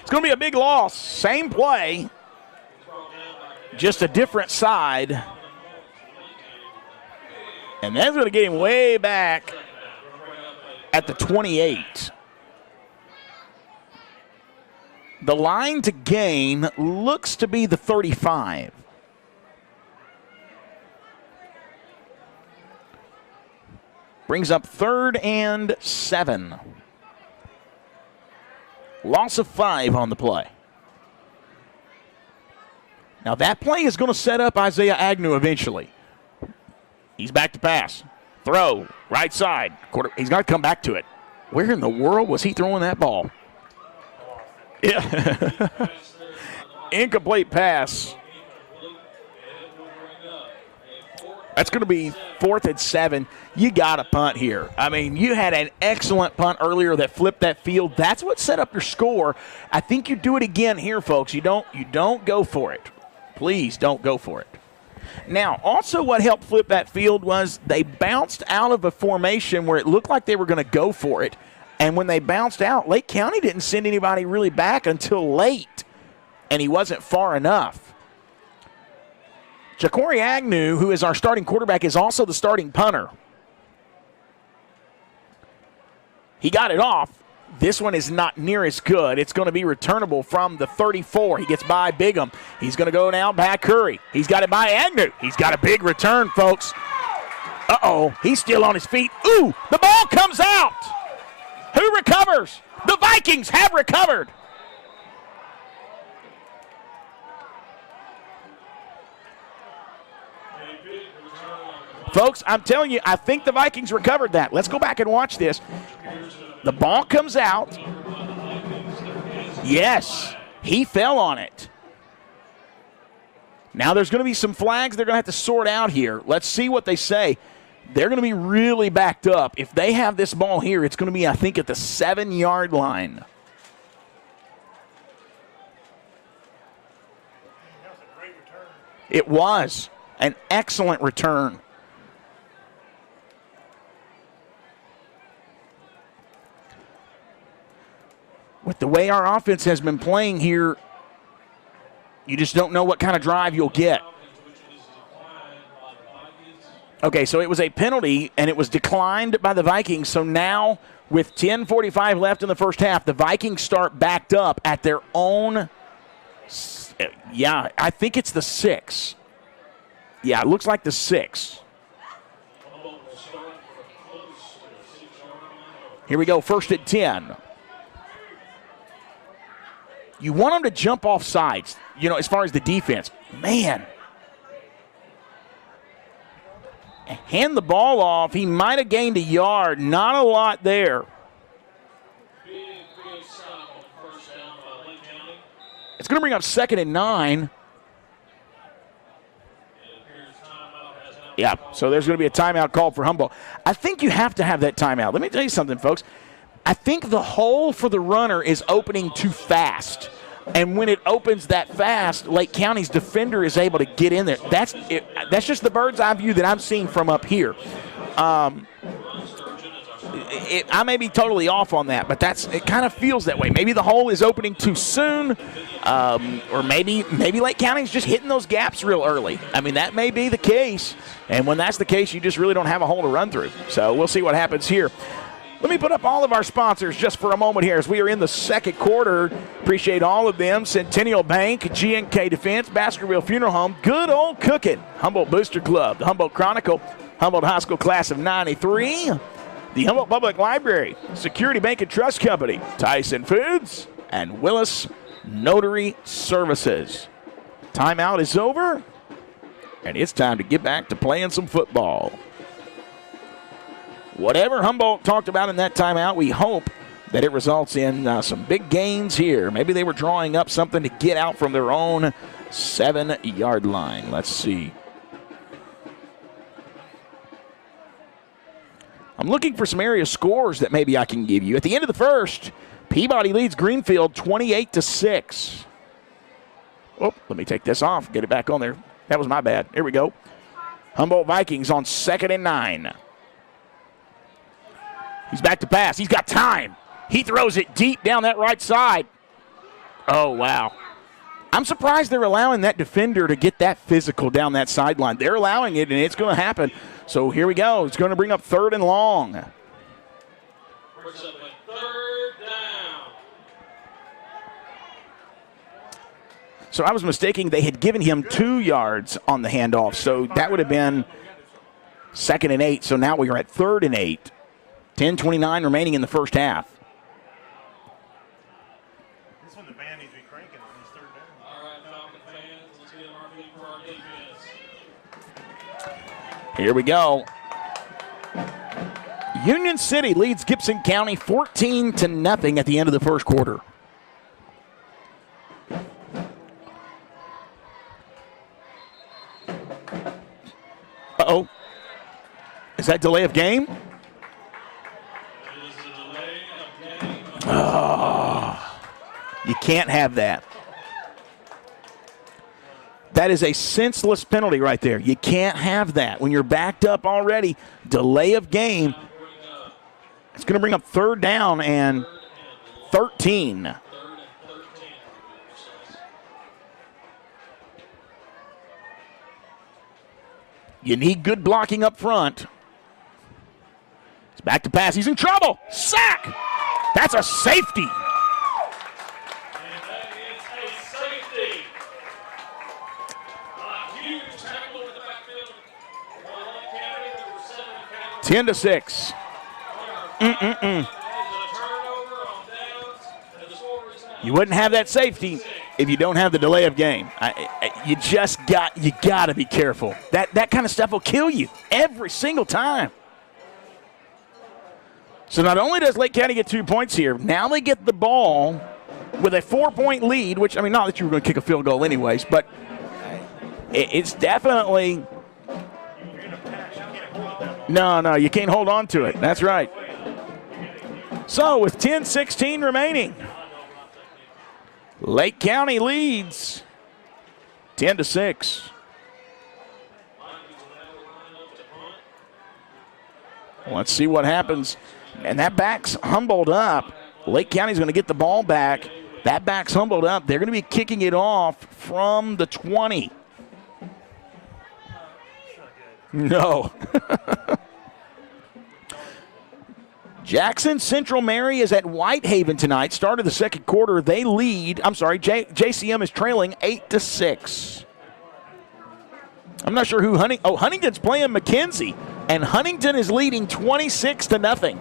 It's going to be a big loss. Same play, just a different side. And that's going to get him way back at the 28. The line to gain looks to be the 35. Brings up 3rd and 7. Loss of 5 on the play. Now that play is going to set up Isaiah Agnew eventually. He's back to pass. Throw, right side. He's got to come back to it. Where in the world was he throwing that ball? Yeah. Incomplete pass. That's going to be 4th and 7. You got to punt here. I mean, you had an excellent punt earlier that flipped that field. That's what set up your score. I think you do it again here, folks. You don't go for it. Please don't go for it. Now, also what helped flip that field was they bounced out of a formation where it looked like they were going to go for it. And when they bounced out, Lake County didn't send anybody really back until late, and he wasn't far enough. Ja'Cory Agnew, who is our starting quarterback, is also the starting punter. He got it off. This one is not near as good. It's going to be returnable from the 34. He gets by Bigham. He's going to go now back Curry. He's got it by Agnew. He's got a big return, folks. Uh-oh, he's still on his feet. Ooh, the ball comes out. Who recovers? The Vikings have recovered. Folks, I'm telling you, I think the Vikings recovered that. Let's go back and watch this. The ball comes out. Yes, he fell on it. Now there's going to be some flags they're going to have to sort out here. Let's see what they say. They're going to be really backed up. If they have this ball here, it's going to be, I think, at the 7-yard line. It was an excellent return. With the way our offense has been playing here, you just don't know what kind of drive you'll get. Okay, so it was a penalty, and it was declined by the Vikings. So now, with 10:45 left in the first half, the Vikings start backed up at their own, I think it's the 6. Yeah, it looks like the 6. Here we go, first at 10. You want them to jump off sides, as far as the defense. Man. Hand the ball off. He might have gained a yard. Not a lot there. It's going to bring up 2nd and 9. Yeah, so there's going to be a timeout called for Humboldt. I think you have to have that timeout. Let me tell you something, folks. I think the hole for the runner is opening too fast. And when it opens that fast, Lake County's defender is able to get in there. That's just the bird's eye view that I'm seeing from up here. I may be totally off on that, but it kind of feels that way. Maybe the hole is opening too soon, or maybe Lake County's just hitting those gaps real early. I mean, that may be the case. And when that's the case, you just really don't have a hole to run through. So we'll see what happens here. Let me put up all of our sponsors just for a moment here as we are in the second quarter. Appreciate all of them. Centennial Bank, G&K Defense, Baskerville Funeral Home, Good Old Cooking, Humboldt Booster Club, the Humboldt Chronicle, Humboldt High School Class of 93, the Humboldt Public Library, Security Bank and Trust Company, Tyson Foods, and Willis Notary Services. Timeout is over, and it's time to get back to playing some football. Whatever Humboldt talked about in that timeout, we hope that it results in some big gains here. Maybe they were drawing up something to get out from their own 7-yard line. Let's see. I'm looking for some area scores that maybe I can give you. At the end of the first, Peabody leads Greenfield 28-6. Oh, let me take this off, get it back on there. That was my bad. Here we go. Humboldt Vikings on 2nd and 9. He's back to pass. He's got time. He throws it deep down that right side. Oh, wow. I'm surprised they're allowing that defender to get that physical down that sideline. They're allowing it, and it's going to happen. So here we go. It's going to bring up 3rd and long. So I was mistaken. They had given him 2 yards on the handoff. So that would have been 2nd and 8. So now we are at 3rd and 8. 10:29 remaining in the first half. This one the band needs to be cranking on this 3rd down. All right, Falcon fans, let's get our feet for our defense. Here we go. Union City leads Gibson County 14-0 at the end of the first quarter. Uh-oh. Is that delay of game? Oh, you can't have that. That is a senseless penalty right there. You can't have that. When you're backed up already, delay of game. It's going to bring up 3rd down and 13. You need good blocking up front. It's back to pass. He's in trouble. Sack! That's a safety. And that is a safety. A huge tackle in the backfield. 10-6. You wouldn't have that safety if you don't have the delay of game. You got to be careful. That kind of stuff will kill you every single time. So not only does Lake County get 2 points here, now they get the ball with a 4-point lead, which, I mean, not that you were going to kick a field goal anyways, but it's definitely – no, you can't hold on to it. That's right. So with 10:16 remaining, Lake County leads 10-6. Let's see what happens. And that backs Humboldt up. Lake County's going to get the ball back. That backs Humboldt up. They're going to be kicking it off from the 20. No. Jackson Central Mary is at Whitehaven tonight. Start of the second quarter. They lead. I'm sorry, JCM is trailing 8-6. I'm not sure who Huntington's playing McKenzie, and Huntington is leading 26-0.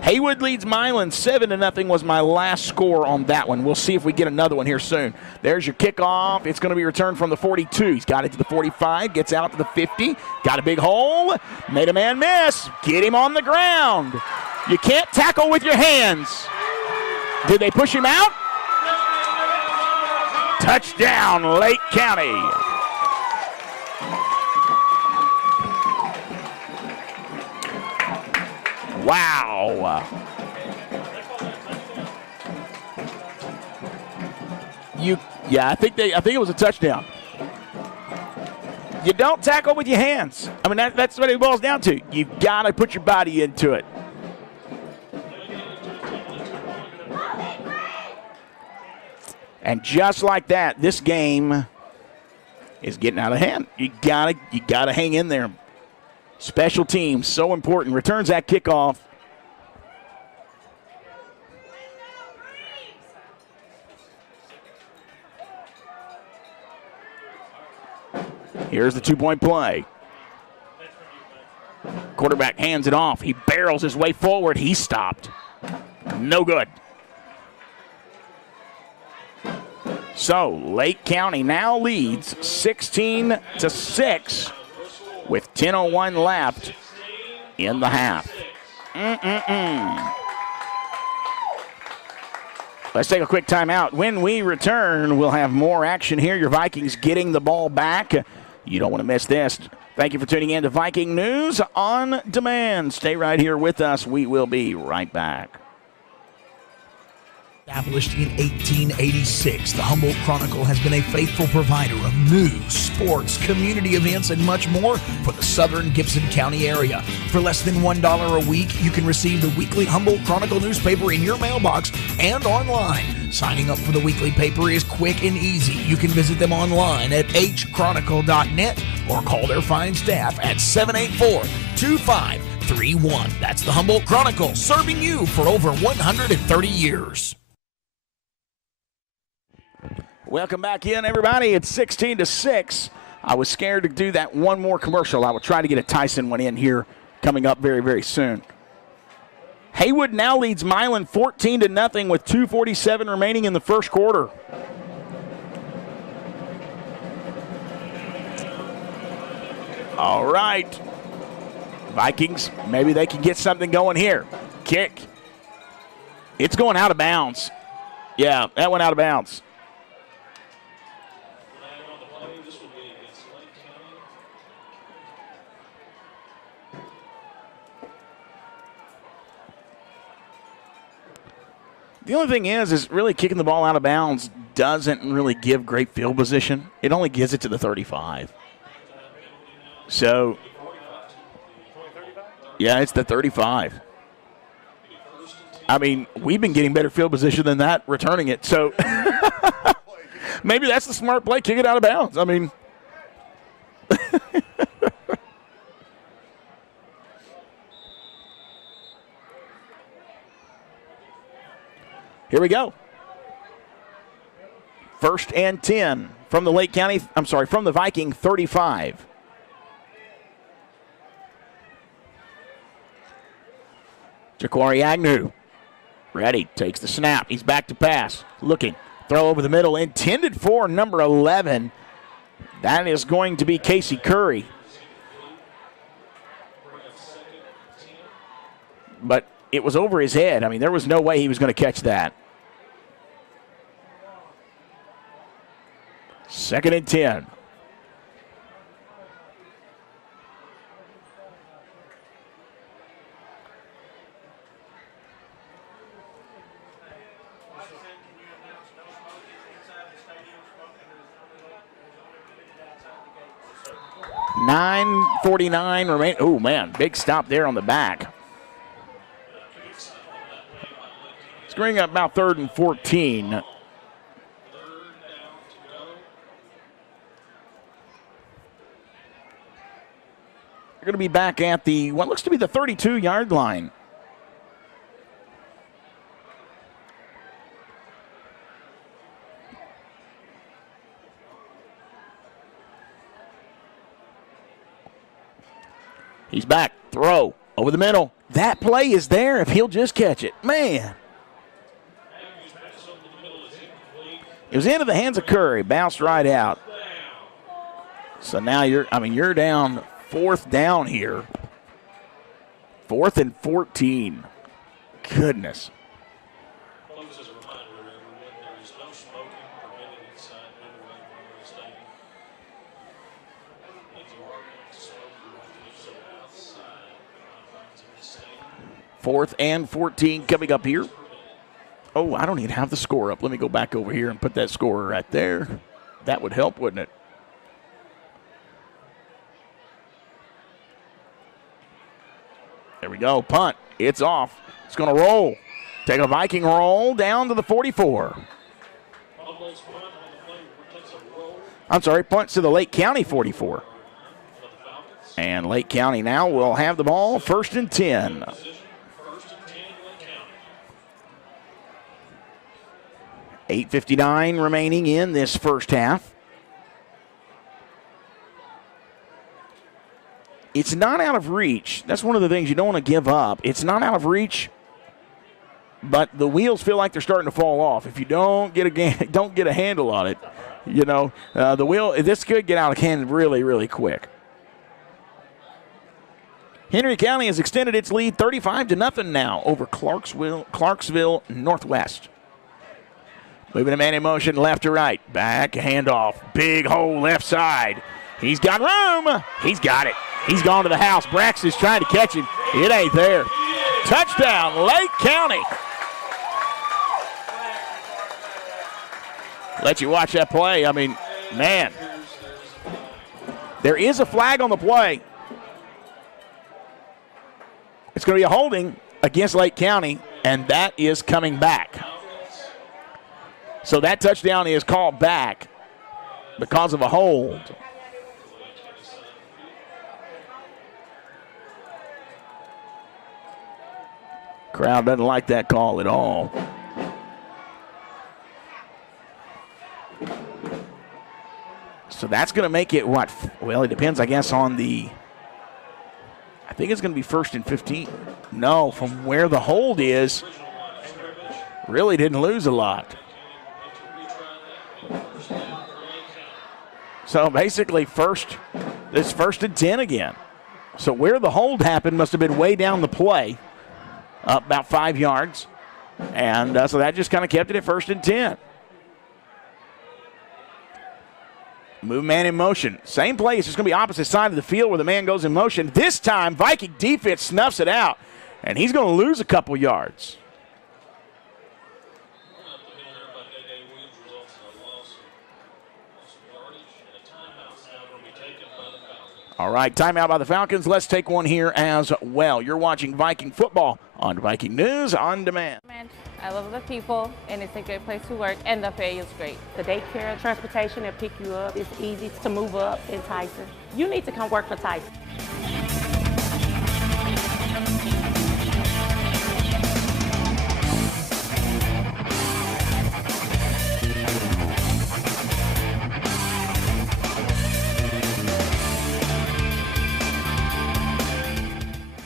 Haywood leads Milan 7-0 was my last score on that one. We'll see if we get another one here soon. There's your kickoff. It's going to be returned from the 42. He's got it to the 45, gets out to the 50, got a big hole, made a man miss. Get him on the ground. You can't tackle with your hands. Did they push him out? Touchdown, Lake County. Wow. I think it was a touchdown. You don't tackle with your hands. I mean, that's what it boils down to. You've got to put your body into it. And just like that, this game is getting out of hand. You gotta hang in there. Special teams, so important. Returns that kickoff. Here's the two-point play. Quarterback hands it off. He barrels his way forward. He's stopped. No good. So Lake County now leads 16-6 with 10:01 left in the half. Let's take a quick timeout. When we return, we'll have more action here. Your Vikings getting the ball back. You don't want to miss this. Thank you for tuning in to Viking News on Demand. Stay right here with us. We will be right back. Established in 1886, the Humboldt Chronicle has been a faithful provider of news, sports, community events, and much more for the southern Gibson County area. For less than $1 a week, you can receive the weekly Humboldt Chronicle newspaper in your mailbox and online. Signing up for the weekly paper is quick and easy. You can visit them online at hchronicle.net or call their fine staff at 784-2531. That's the Humboldt Chronicle, serving you for over 130 years. Welcome back in, everybody. It's 16-6. I was scared to do that one more commercial. I will try to get a Tyson one in here coming up very, very soon. Haywood now leads Milan 14-0 with 2:47 remaining in the first quarter. All right. Vikings, maybe they can get something going here. Kick. It's going out of bounds. Yeah, that went out of bounds. The only thing is really kicking the ball out of bounds doesn't really give great field position. It only gives it to the 35. So, yeah, it's the 35. I mean, we've been getting better field position than that, returning it. So, maybe that's the smart play, kick it out of bounds. I mean, here we go. First and 10 from the from the Viking 35. Jaquari Agnew, ready, takes the snap. He's back to pass, looking, throw over the middle, intended for number 11. That is going to be Casey Curry. But it was over his head. I mean, there was no way he was going to catch that. Second and 10. 9:49 remain. Oh, man, big stop there on the back. It's bringing up about 3rd and 14. They're going to be back at the, what looks to be the 32-yard line. He's back. Throw over the middle. That play is there if he'll just catch it. Man. It was into the hands of Curry. Bounced right out. So now you're down 4th down here. 4th and 14. Goodness. Fourth and 14 coming up here. Oh, I don't even have the score up. Let me go back over here and put that score right there. That would help, wouldn't it? There we go. Punt. It's off. It's going to roll. Take a Viking roll down to the 44. I'm sorry, punts to the Lake County 44. And Lake County now will have the ball 1st and 10. $8:59 remaining in this first half. It's not out of reach. That's one of the things you don't want to give up. It's not out of reach, but the wheels feel like they're starting to fall off. If you don't get a handle on it, this could get out of hand really, really quick. Henry County has extended its lead 35-0 now over Clarksville Northwest. Moving a man in motion left to right. Back, handoff. Big hole left side. He's got room. He's got it. He's gone to the house. Braxton's trying to catch him. It ain't there. Touchdown, Lake County. Let you watch that play. I mean, man. There is a flag on the play. It's going to be a holding against Lake County, and that is coming back. So that touchdown is called back because of a hold. Crowd doesn't like that call at all. So that's going to make it what? Well, it depends, I guess, on the... I think it's going to be 1st and 15. No, from where the hold is, really didn't lose a lot. So basically, it's 1st and 10 again. So where the hold happened must have been way down the play, up about 5 yards. And so that just kind of kept it at 1st and 10. Move man in motion. Same play. It's just going to be opposite side of the field where the man goes in motion. This time, Viking defense snuffs it out, and he's going to lose a couple yards. All right, timeout by the Falcons. Let's take one here as well. You're watching Viking football on Viking News on Demand. I love the people, and it's a good place to work, and the pay is great. The daycare, transportation, and pick you up. It's easy to move up in Tyson. You need to come work for Tyson.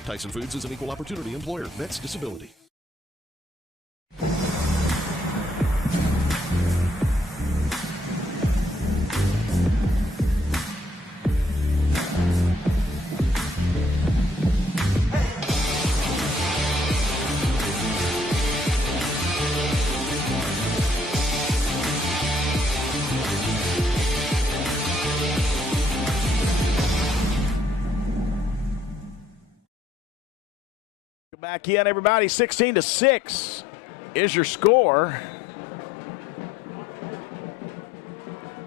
Tyson Foods is an equal opportunity employer. Vets disability. Back in, everybody. 16-6 is your score.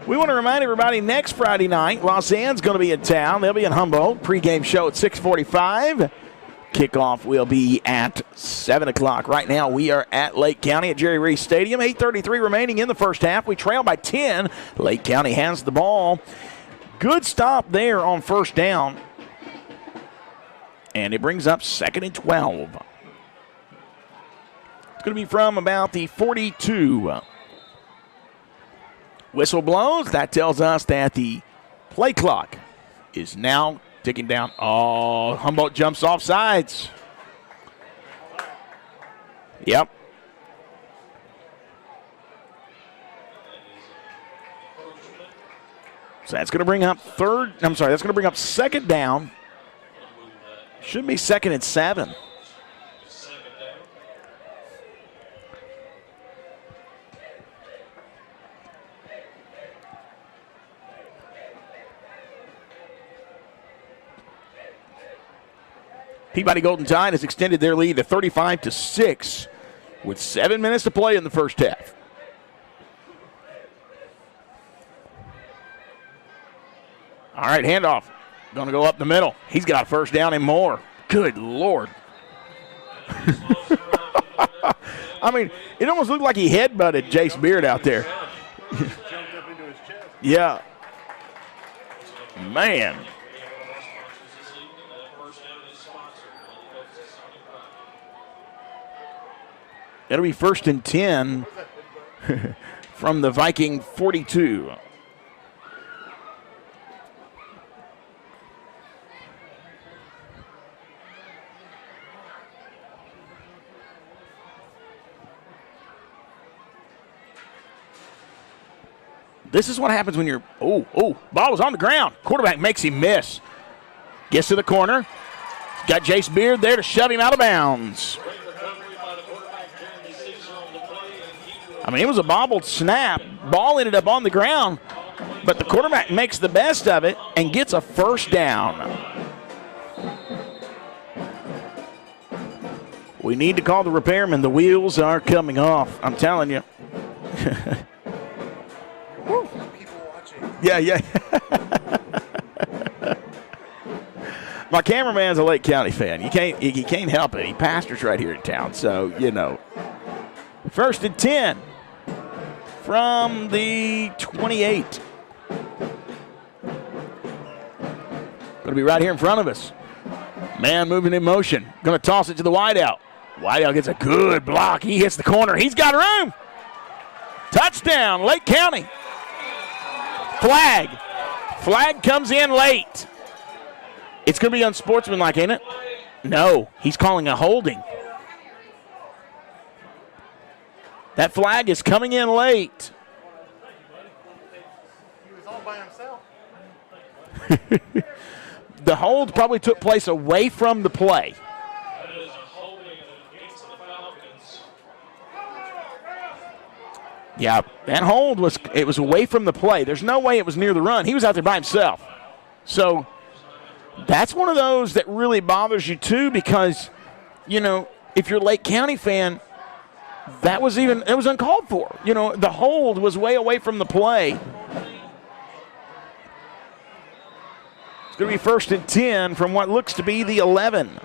We want to remind everybody next Friday night, Los Angeles going to be in town. They'll be in Humboldt. Pre-game show at 6:45. Kickoff will be at 7 o'clock. Right now, we are at Lake County at Jerry Reese Stadium. 8:33 remaining in the first half. We trail by 10. Lake County has the ball. Good stop there on first down. And it brings up 2nd and 12. It's going to be from about the 42. Whistle blows. That tells us that the play clock is now ticking down. Oh, Humboldt jumps off sides. Yep. So that's going to bring up that's going to bring up 2nd down. Should be 2nd and 7. Peabody Golden Tide has extended their lead to 35-6 with 7 minutes to play in the first half. All right, handoff. Going to go up the middle. He's got a first down and more. Good Lord. I mean, it almost looked like he headbutted Jace Beard out there. Yeah. Man. That'll be 1st and 10 from the Viking 42. This is what happens when you're, ball was on the ground. Quarterback makes him miss. Gets to the corner. Got Jace Beard there to shove him out of bounds. I mean, it was a bobbled snap. Ball ended up on the ground, but the quarterback makes the best of it and gets a first down. We need to call the repairman. The wheels are coming off. I'm telling you. Yeah. My cameraman's a Lake County fan. He can't help it. He pastors right here in town, so, you know. 1st and 10 from the 28. Going to be right here in front of us. Man moving in motion. Going to toss it to the wideout. Wideout gets a good block. He hits the corner. He's got room. Touchdown, Lake County. Flag. Flag comes in late. It's going to be unsportsmanlike, ain't it? No, he's calling a holding. That flag is coming in late. He was all by himself. The hold probably took place away from the play. Yeah, that hold was away from the play. There's no way it was near the run. He was out there by himself. So that's one of those that really bothers you too, because, you know, if you're a Lake County fan, it was uncalled for. You know, the hold was way away from the play. It's going to be 1st and 10 from what looks to be the 11.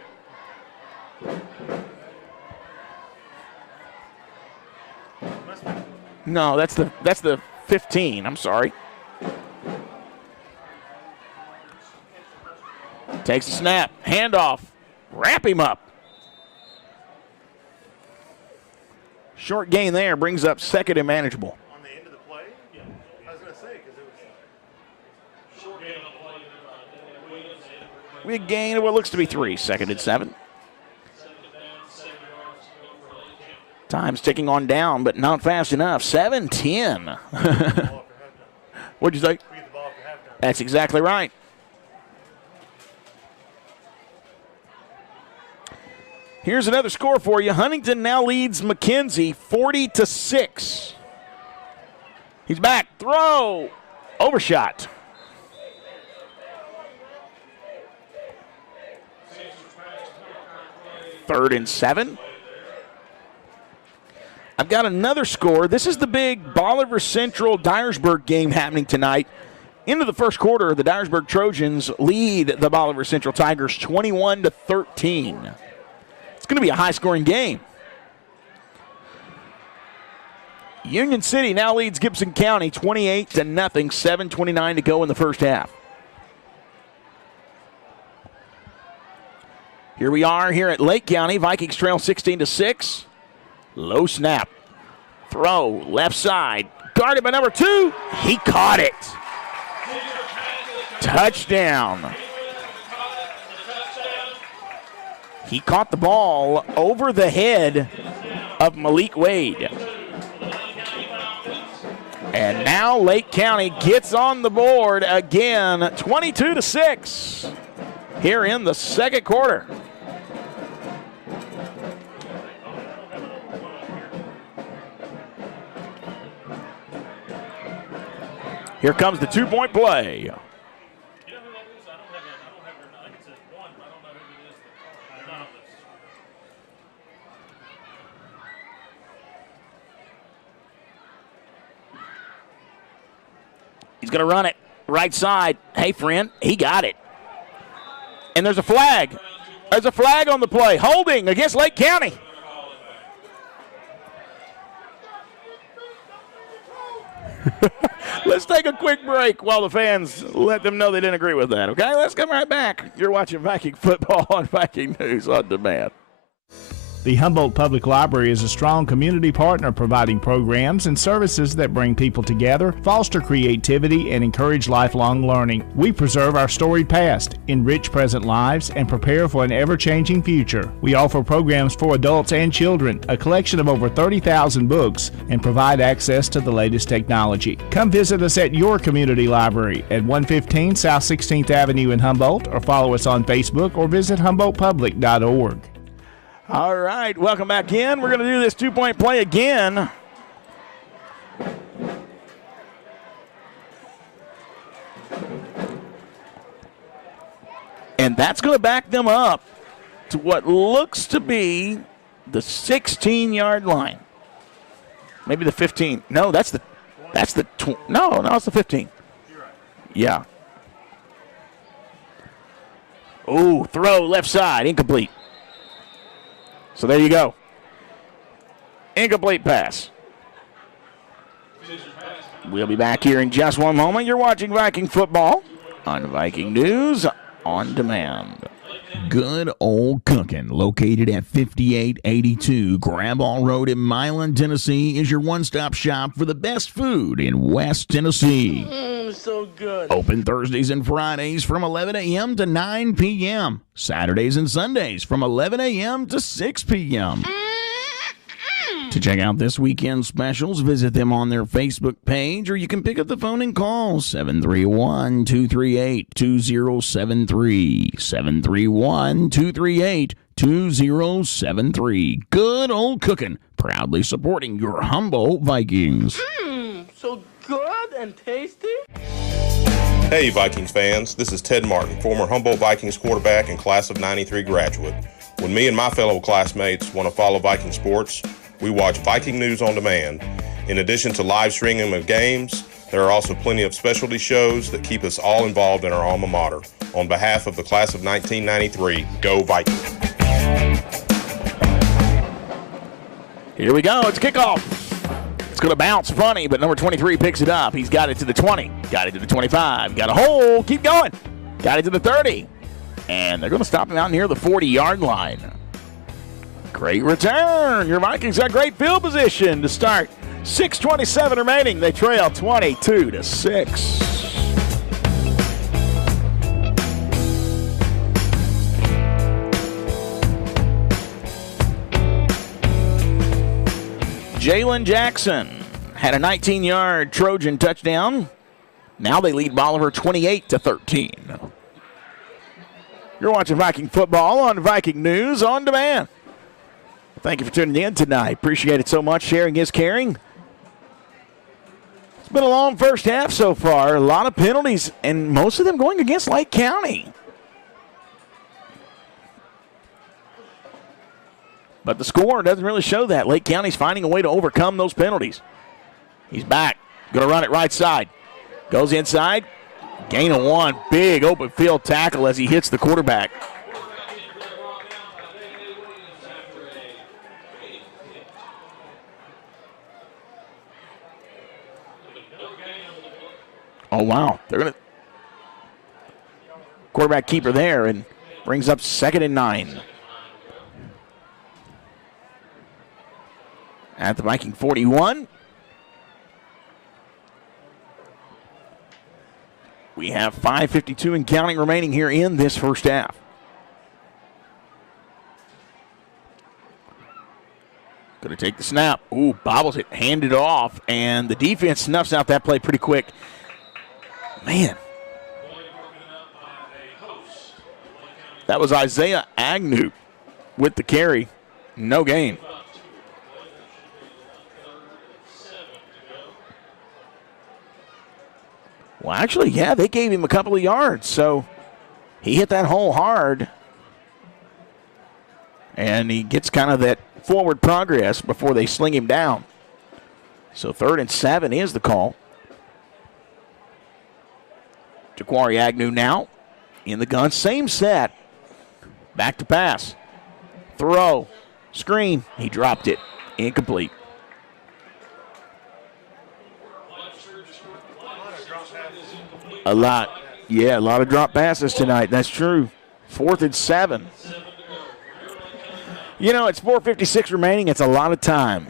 No, that's the 15. I'm sorry. Takes the snap. Handoff. Wrap him up. Short gain there brings up 2nd and manageable. On the end of the play? Yeah. I was going to say, because it was short gain on the play. We gain what looks to be 3. 2nd and 7. Time's ticking on down, but not fast enough. 7-10. What'd you say? That's exactly right. Here's another score for you. Huntington now leads McKenzie 40-6. He's back. Throw. Overshot. Third and 7. I've got another score. This is the big Bolivar Central-Dyersburg game happening tonight. Into the first quarter, the Dyersburg Trojans lead the Bolivar Central Tigers 21-13. It's going to be a high-scoring game. Union City now leads Gibson County 28-0, 7:29 to go in the first half. Here we are here at Lake County. Vikings trail 16-6. Low snap. Throw left side. Guarded by number 2. He caught it. Touchdown. He caught the ball over the head of Malik Wade. And now Lake County gets on the board again, 22-6 here in the second quarter. Here comes the two-point play. He's going to run it right side. Hey, friend, he got it. And there's a flag. There's a flag on the play. Holding against Lake County. Let's take a quick break while the fans let them know they didn't agree with that, okay? Let's come right back. You're watching Viking football on Viking News on Demand. The Humboldt Public Library is a strong community partner providing programs and services that bring people together, foster creativity, and encourage lifelong learning. We preserve our storied past, enrich present lives, and prepare for an ever-changing future. We offer programs for adults and children, a collection of over 30,000 books, and provide access to the latest technology. Come visit us at your community library at 115 South 16th Avenue in Humboldt, or follow us on Facebook or visit humboldtpublic.org. All right, welcome back in. We're going to do this two-point play again. And that's going to back them up to what looks to be the 16-yard line. Maybe the 15. No, it's the 15. Yeah. Oh, throw left side, incomplete. So there you go. Incomplete pass. We'll be back here in just one moment. You're watching Viking football on Viking News on Demand. Good old cooking, located at 5882 Graball Road in Milan, Tennessee, is your one-stop shop for the best food in West Tennessee. So good. Open Thursdays and Fridays from 11 a.m. to 9 p.m. Saturdays and Sundays from 11 a.m. to 6 p.m. To check out this weekend's specials, visit them on their Facebook page, or you can pick up the phone and call 731-238-2073. 731-238-2073. Good old cooking, proudly supporting your Humboldt Vikings. So good and tasty. Hey, Vikings fans. This is Ted Martin, former Humboldt Vikings quarterback and class of 93 graduate. When me and my fellow classmates want to follow Viking sports, we watch Viking News on Demand. In addition to live streaming of games, there are also plenty of specialty shows that keep us all involved in our alma mater. On behalf of the class of 1993, go Vikings. Here we go. It's kickoff. It's going to bounce funny, but number 23 picks it up. He's got it to the 20. Got it to the 25. Got a hole. Keep going. Got it to the 30. And they're going to stop him out near the 40-yard line. Great return. Your Vikings got great field position to start. 6:27 remaining. They trail 22-6. Jalen Jackson had a 19-yard Trojan touchdown. Now they lead Bolivar 28-13. You're watching Viking football on Viking News on Demand. Thank you for tuning in tonight. Appreciate it so much. Sharing is caring. It's been a long first half so far. A lot of penalties, and most of them going against Lake County. But the score doesn't really show that. Lake County's finding a way to overcome those penalties. He's back. Going to run it right side. Goes inside. Gain of 1. Big open field tackle as he hits the quarterback. Oh, wow. They're going to quarterback keeper there and brings up 2nd and 9. At the Viking 41. We have 5:52 and counting remaining here in this first half. Going to take the snap. Ooh, bobbles it, handed off, and the defense snuffs out that play pretty quick. Man. That was Isaiah Agnew with the carry. No gain. Well, actually, yeah, they gave him a couple of yards, so he hit that hole hard. And he gets kind of that forward progress before they sling him down. So 3rd and 7 is the call. Jaquari Agnew now in the gun. Same set. Back to pass. Throw. Screen. He dropped it. Incomplete. A lot. Yeah, a lot of drop passes tonight. That's true. 4th and 7. You know, it's 4:56 remaining. It's a lot of time.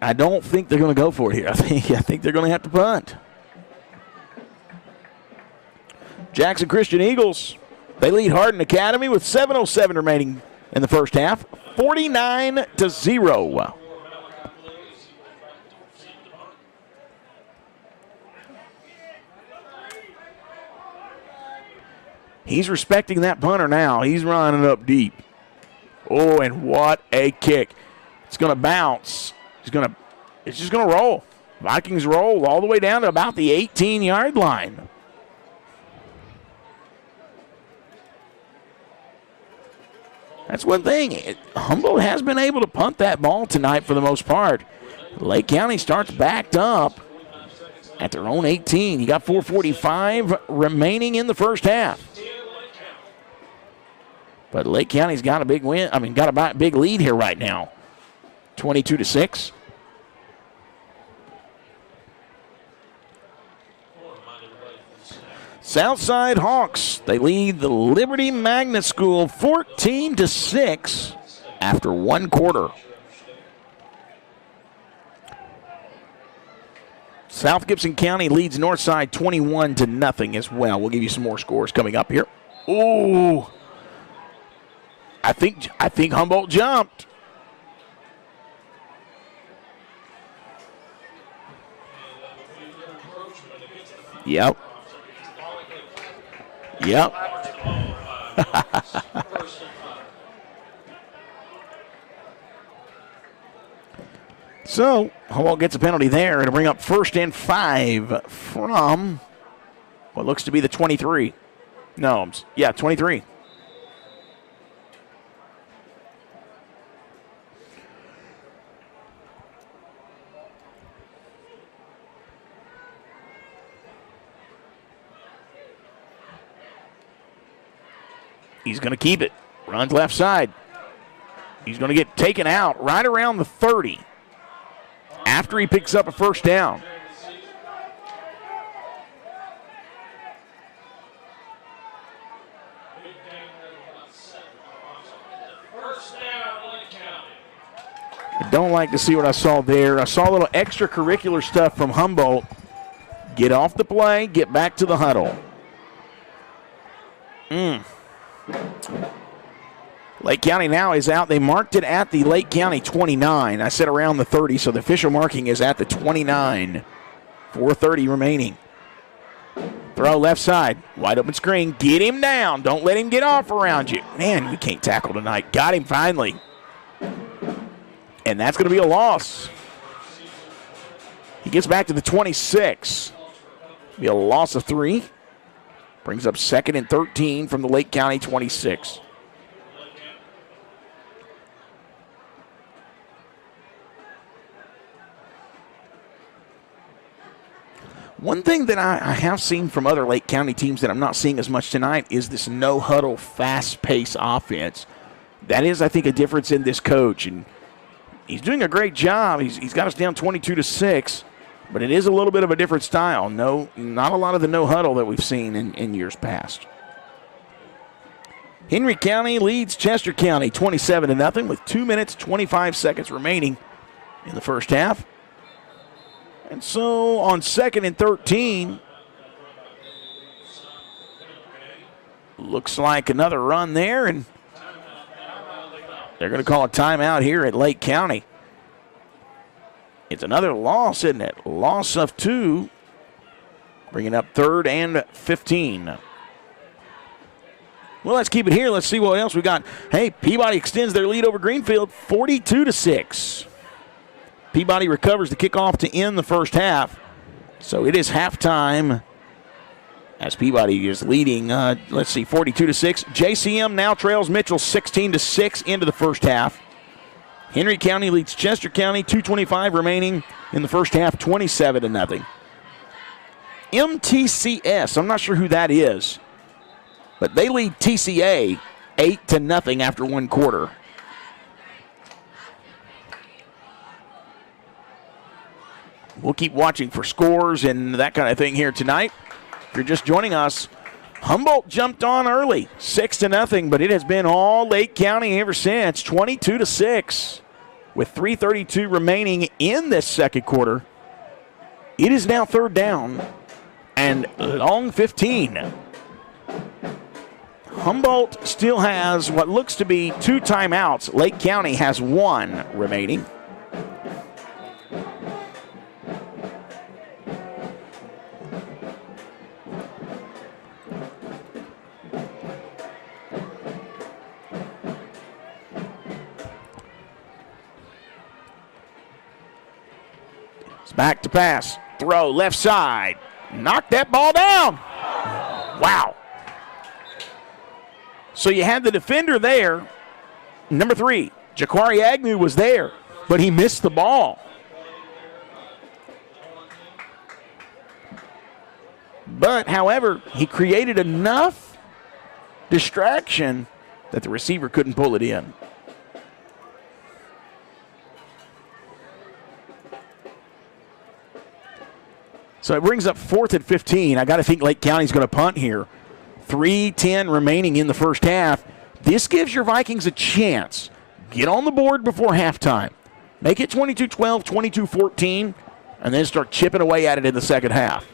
I don't think they're going to go for it here. I think they're going to have to punt. Jackson Christian Eagles, they lead Hardin Academy with 7:07 remaining in the first half. 49-0. He's respecting that punter now. He's running it up deep. Oh, and what a kick. It's going to bounce. It's just going to roll. Vikings roll all the way down to about the 18-yard line. That's one thing. Humboldt has been able to punt that ball tonight for the most part. Lake County starts backed up at their own 18. You got 4:45 remaining in the first half. But Lake County's got a big win. Got a big lead here right now. 22-6. Southside Hawks, they lead the Liberty Magnet School 14-6 after one quarter. South Gibson County leads Northside 21-0 as well. We'll give you some more scores coming up here. Ooh. I think Humboldt jumped. Yep. So, Humboldt gets a penalty there. It'll bring up 1st and 5 from what looks to be the 23. 23. He's going to keep it. Runs left side. He's going to get taken out right around the 30 after he picks up a 1st down. I don't like to see what I saw there. I saw a little extracurricular stuff from Humboldt. Get off the play, get back to the huddle. Lake County now is out. They marked it at the Lake County 29. I said around the 30, so the official marking is at the 29. 4:30 remaining. Throw left side. Wide open screen. Get him down. Don't let him get off around you. Man, we can't tackle tonight. Got him finally. And that's going to be a loss. He gets back to the 26. Be a loss of 3. Brings up 2nd and 13 from the Lake County 26. One thing that I have seen from other Lake County teams that I'm not seeing as much tonight is this no-huddle, fast-paced offense. That is, I think, a difference in this coach, and he's doing a great job. He's got us down 22-6, but it is a little bit of a different style. No, not a lot of the no-huddle that we've seen in years past. Henry County leads Chester County 27-0 with 2 minutes, 25 seconds remaining in the first half. And so on 2nd and 13, looks like another run there, and they're going to call a timeout here at Lake County. It's another loss, isn't it? Loss of 2, bringing up 3rd and 15. Well, let's keep it here. Let's see what else we got. Hey, Peabody extends their lead over Greenfield 42-6. Peabody recovers the kickoff to end the first half. So it is halftime as Peabody is leading, 42-6. JCM now trails Mitchell 16-6 into the first half. Henry County leads Chester County, 2:25 remaining in the first half, 27-0. MTCS, I'm not sure who that is, but they lead TCA 8-0 after one quarter. We'll keep watching for scores and that kind of thing here tonight. If you're just joining us, Humboldt jumped on early, 6-0, but it has been all Lake County ever since, 22-6. With 3:32 remaining in this second quarter, it is now 3rd down and long 15. Humboldt still has what looks to be 2 timeouts. Lake County has 1 remaining. Back to pass, throw, left side. Knock that ball down. Wow. So you had the defender there. Number 3, Jaquari Agnew was there, but he missed the ball. But, however, he created enough distraction that the receiver couldn't pull it in. So it brings up 4th and 15. I got to think Lake County's going to punt here. 3:10 remaining in the first half. This gives your Vikings a chance. Get on the board before halftime. Make it 22-12, 22-14, and then start chipping away at it in the second half.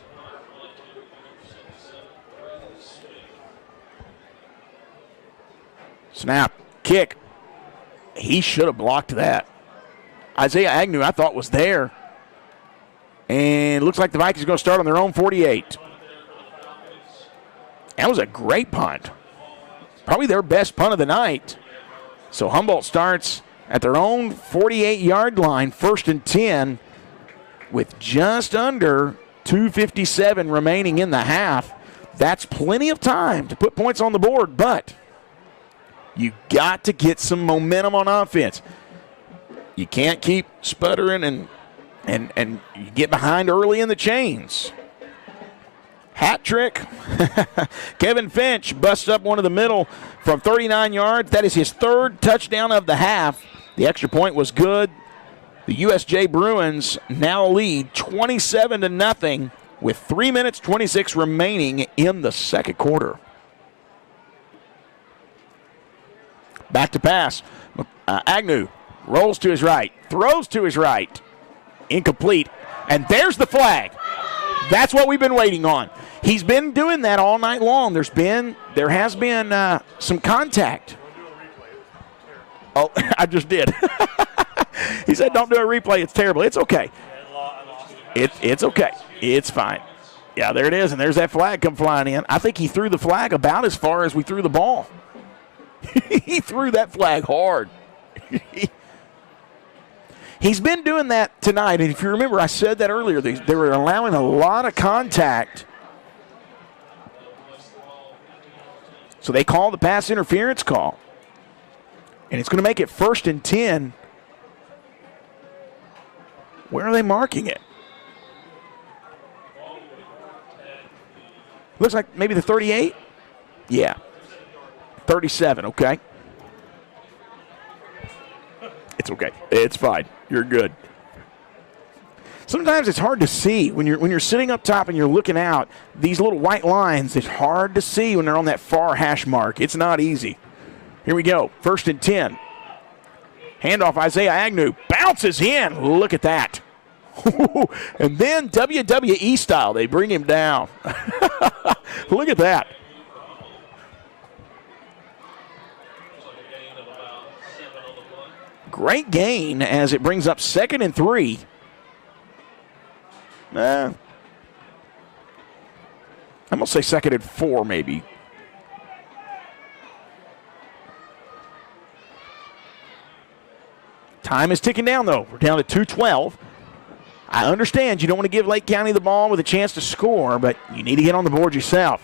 Snap, kick. He should have blocked that. Isaiah Agnew, I thought, was there. And it looks like the Vikings are going to start on their own 48. That was a great punt. Probably their best punt of the night. So Humboldt starts at their own 48-yard line, 1st and 10, with just under 2:57 remaining in the half. That's plenty of time to put points on the board, but you got to get some momentum on offense. You can't keep sputtering and you get behind early in the chains. Hat trick. Kevin Finch busts up one of the middle from 39 yards. That is his 3rd touchdown of the half. The extra point was good. The USJ Bruins now lead 27-0 with 3 minutes 26 remaining in the second quarter. Back to pass. Agnew rolls to his right, throws to his right. Incomplete. And there's the flag. That's what we've been waiting on. He's been doing that all night long. There has been some contact. Oh, I just did. He said, "Don't do a replay. It's terrible." It's okay. It's okay. It's fine. Yeah, there it is, and there's that flag come flying in. I think he threw the flag about as far as we threw the ball. He threw that flag hard. He's been doing that tonight, and if you remember, I said that earlier. They were allowing a lot of contact. So they call the pass interference call. And it's going to make it 1st and 10. Where are they marking it? Looks like maybe the 38. Yeah. 37, okay. It's okay. It's fine. You're good. Sometimes it's hard to see when you're sitting up top and you're looking out. These little white lines, it's hard to see when they're on that far hash mark. It's not easy. Here we go. 1st and 10. Handoff, Isaiah Agnew. Bounces in. Look at that. And then WWE style, they bring him down. Look at that. Great gain as it brings up 2nd and 3. I'm going to say 2nd and 4 maybe. Time is ticking down, though. We're down to 2:12. I understand you don't want to give Lake County the ball with a chance to score, but you need to get on the board yourself.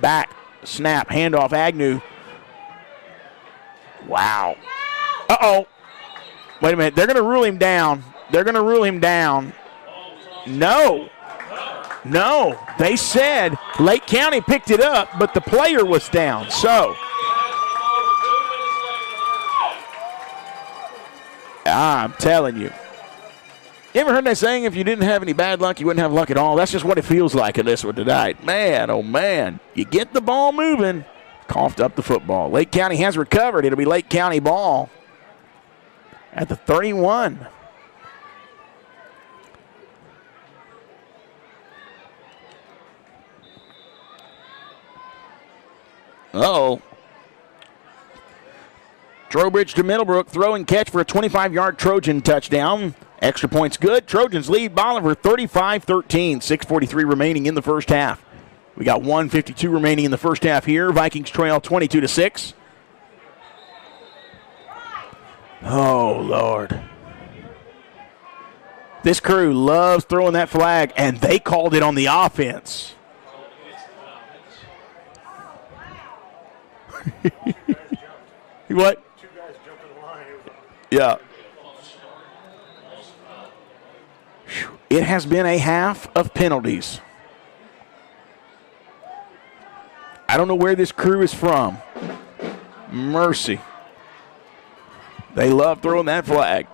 Back, snap, handoff, Agnew. Wow. Uh-oh. Wait a minute. They're going to rule him down. They're going to rule him down. No. No. They said Lake County picked it up, but the player was down. So, I'm telling you. You ever heard that saying, if you didn't have any bad luck, you wouldn't have luck at all? That's just what it feels like in this one tonight. Man, oh, man. You get the ball moving. Coughed up the football. Lake County has recovered. It'll be Lake County ball at the 31. Uh-oh. Trowbridge to Middlebrook, throw and catch for a 25-yard Trojan touchdown. Extra points good. Trojans lead Bolivar 35-13. 6:43 remaining in the first half. We got 1:52 remaining in the first half here. Vikings trail 22-6. Oh, Lord. This crew loves throwing that flag, and they called it on the offense. What? Yeah. It has been a half of penalties. I don't know where this crew is from. Mercy. They love throwing that flag.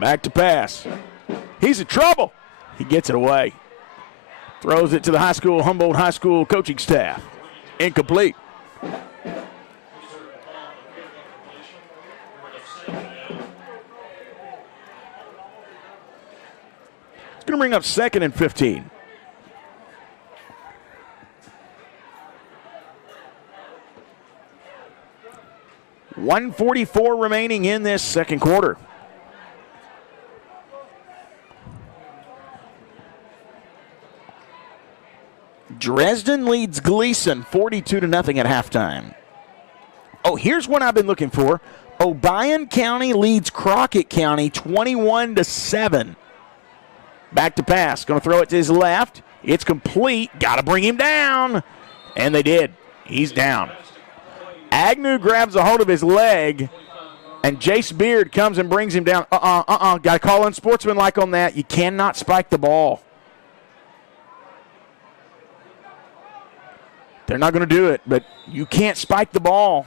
Back to pass. He's in trouble. He gets it away. Throws it to the Humboldt High School coaching staff. Incomplete. It's going to bring up 2nd and 15. $1:44 remaining in this second quarter. Dresden leads Gleason 42-0 at halftime. Oh, here's one I've been looking for. Obion County leads Crockett County 21-7. Back to pass. Going to throw it to his left. It's complete. Got to bring him down. And they did. He's down. Agnew grabs a hold of his leg, and Jace Beard comes and brings him down. Got to call unsportsmanlike on that. You cannot spike the ball. They're not going to do it, but you can't spike the ball.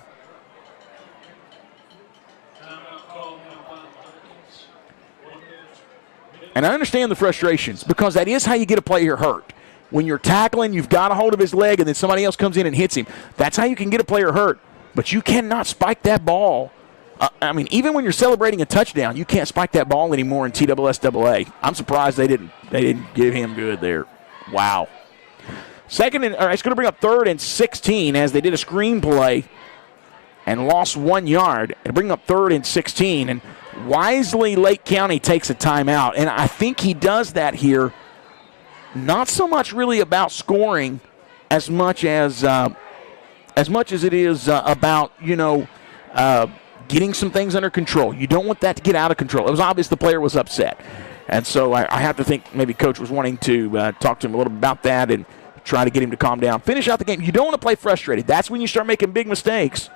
And I understand the frustrations because that is how you get a player hurt. When you're tackling, you've got a hold of his leg, and then somebody else comes in and hits him. That's how you can get a player hurt. But you cannot spike that ball. I mean, even when you're celebrating a touchdown, you can't spike that ball anymore in TSSAA. I'm surprised they didn't give him good there. Wow. It's going to bring up 3rd and 16 as they did a screen play and lost 1 yard. It'll bring up 3rd and 16. And wisely, Lake County takes a timeout. And I think he does that here. Not so much really about scoring as much as it is about, getting some things under control. You don't want that to get out of control. It was obvious the player was upset. And so I have to think maybe Coach was wanting to talk to him a little bit about that and try to get him to calm down. Finish out the game. You don't want to play frustrated. That's when you start making big mistakes.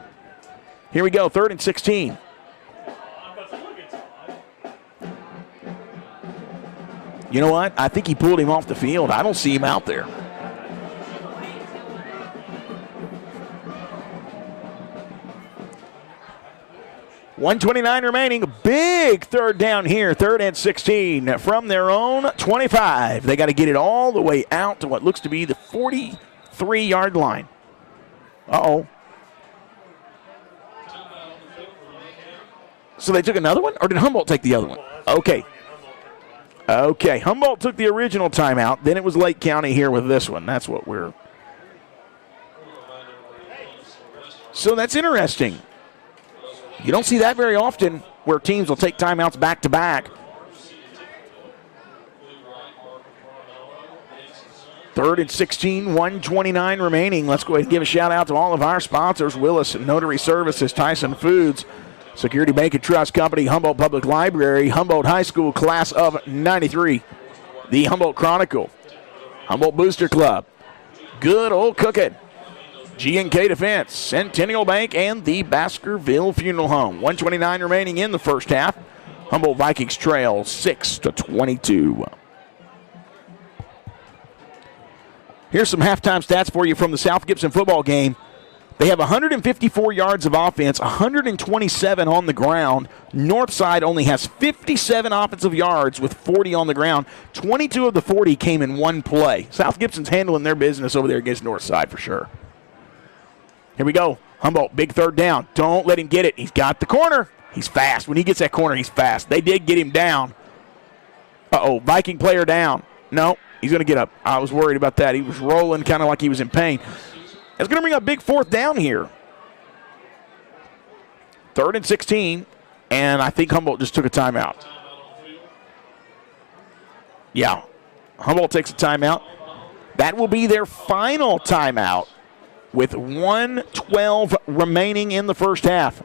Here we go, 3rd and 16. You know what? I think he pulled him off the field. I don't see him out there. .129 remaining. Big third down here. 3rd and 16 from their own 25. They got to get it all the way out to what looks to be the 43-yard line. Uh-oh. So they took another one? Or did Humboldt take the other one? Okay. Okay. Humboldt took the original timeout. Then it was Lake County here with this one. That's what we're... So that's interesting. You don't see that very often where teams will take timeouts back-to-back. 3rd and 16, 1:29 remaining. Let's go ahead and give a shout-out to all of our sponsors: Willis Notary Services, Tyson Foods, Security Bank and Trust Company, Humboldt Public Library, Humboldt High School Class of 93, the Humboldt Chronicle, Humboldt Booster Club, Good Old Cookin', G&K Defense, Centennial Bank, and the Baskerville Funeral Home. 1:29 remaining in the first half. Humboldt Vikings trail 6-22. Here's some halftime stats for you from the South Gibson football game. They have 154 yards of offense, 127 on the ground. Northside only has 57 offensive yards with 40 on the ground. 22 of the 40 came in one play. South Gibson's handling their business over there against Northside for sure. Here we go. Humboldt, big third down. Don't let him get it. He's got the corner. He's fast. When he gets that corner, he's fast. They did get him down. Uh-oh, Viking player down. No, he's going to get up. I was worried about that. He was rolling kind of like he was in pain. It's going to bring up big 4th down here. 3rd and 16, and I think Humboldt just took a timeout. Yeah, Humboldt takes a timeout. That will be their final timeout with 1:12 remaining in the first half.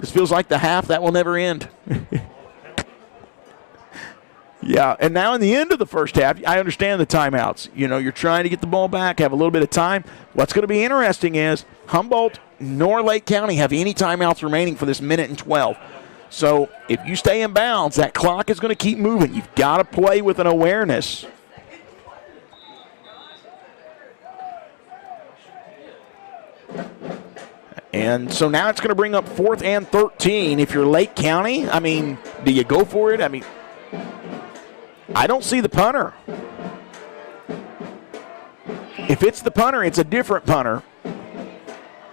This feels like the half that will never end. Yeah, and now in the end of the first half, I understand the timeouts. You know, you're trying to get the ball back, have a little bit of time. What's going to be interesting is Humboldt nor Lake County have any timeouts remaining for this 1:12. So if you stay in bounds, that clock is going to keep moving. You've got to play with an awareness. And so now it's going to bring up 4th and 13. If you're Lake County, I mean, do you go for it? I mean, I don't see the punter. If it's the punter, it's a different punter.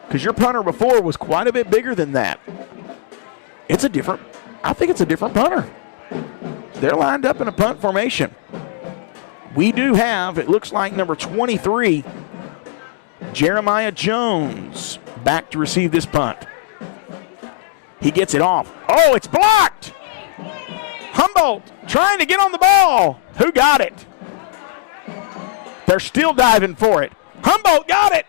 Because your punter before was quite a bit bigger than that. I think it's a different punter. They're lined up in a punt formation. We do have, it looks like number 23, Jeremiah Jones, back to receive this punt. He gets it off. Oh, it's blocked! Humboldt trying to get on the ball. Who got it? They're still diving for it. Humboldt got it.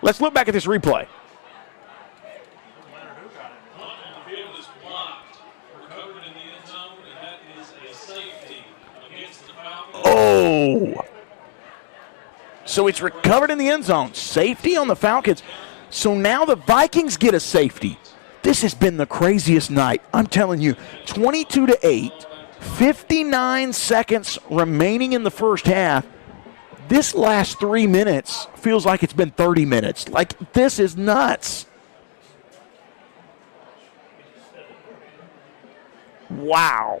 Let's look back at this replay. Oh. So it's recovered in the end zone. Safety on the Falcons. So now the Vikings get a safety. This has been the craziest night. I'm telling you, 22-8, 59 seconds remaining in the first half. This last 3 minutes feels like it's been 30 minutes. Like, this is nuts. Wow.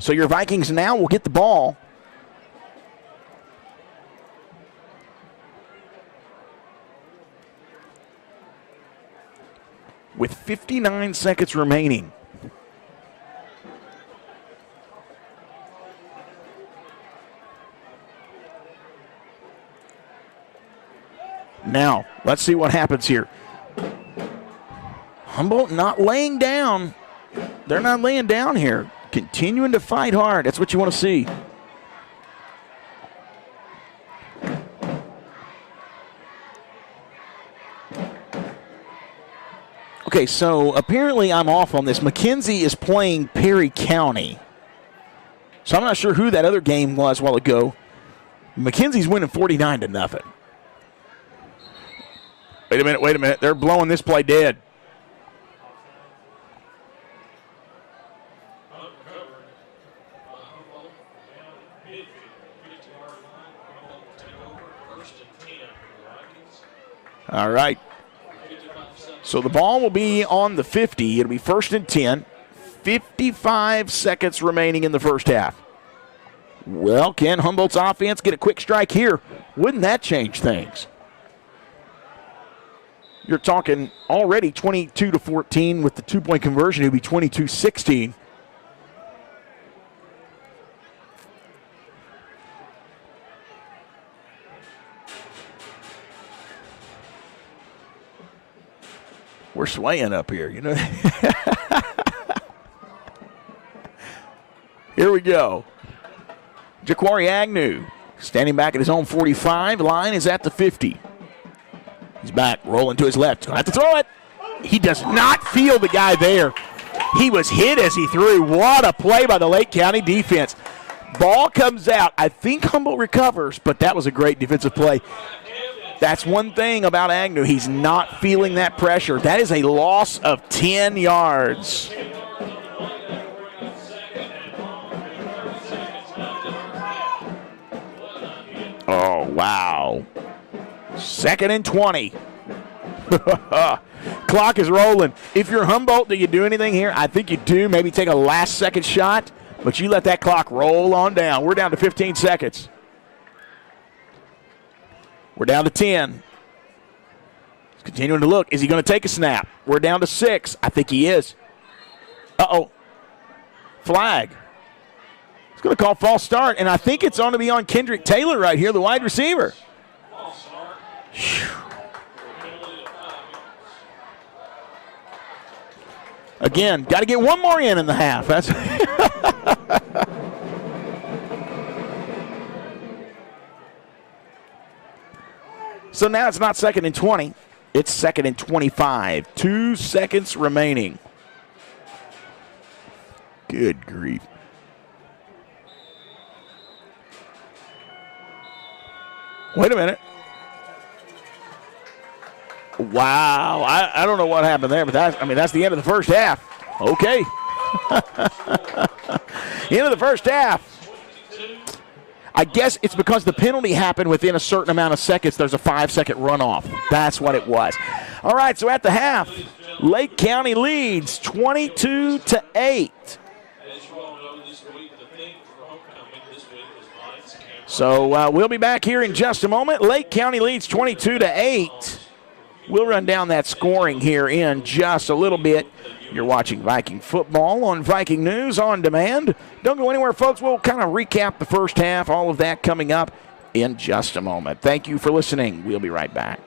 So your Vikings now will get the ball. With 59 seconds remaining. Now, let's see what happens here. Humboldt not laying down. They're not laying down here. Continuing to fight hard. That's what you want to see. Okay, so apparently I'm off on this. McKenzie is playing Perry County. So I'm not sure who that other game was a while ago. McKenzie's winning 49-0. Wait a minute. They're blowing this play dead. All right. So the ball will be on the 50. It'll be 1st and 10. 55 seconds remaining in the first half. Well, can Humboldt's offense get a quick strike here? Wouldn't that change things? You're talking already 22-14 with the two-point conversion. It would be 22-16. We're swaying up here, you know. Here we go. Jaquari Agnew standing back at his own 45. Line is at the 50. He's back, rolling to his left. Gonna have to throw it. He does not feel the guy there. He was hit as he threw. What a play by the Lake County defense. Ball comes out. I think Humboldt recovers, but that was a great defensive play. That's one thing about Agnew. He's not feeling that pressure. That is a loss of 10 yards. Oh, wow. 2nd and 20. Clock is rolling. If you're Humboldt, do you do anything here? I think you do. Maybe take a last-second shot, but you let that clock roll on down. We're down to 15 seconds. We're down to 10. He's continuing to look. Is he going to take a snap? We're down to 6. I think he is. Uh-oh. Flag. He's going to call false start, and I think it's going to be on Kendrick Taylor right here, the wide receiver. Whew. Again, got to get one more in the half. That's So now it's not 2nd and 20. It's 2nd and 25. 2 seconds remaining. Good grief. Wait a minute. Wow. I don't know what happened there, but that's the end of the first half. Okay. End of the first half. I guess it's because the penalty happened within a certain amount of seconds. There's a 5-second runoff. That's what it was. All right, so at the half, Lake County leads 22-8. So we'll be back here in just a moment. Lake County leads 22-8. We'll run down that scoring here in just a little bit. You're watching Viking football on Viking News on Demand. Don't go anywhere, folks. We'll kind of recap the first half, all of that coming up in just a moment. Thank you for listening. We'll be right back.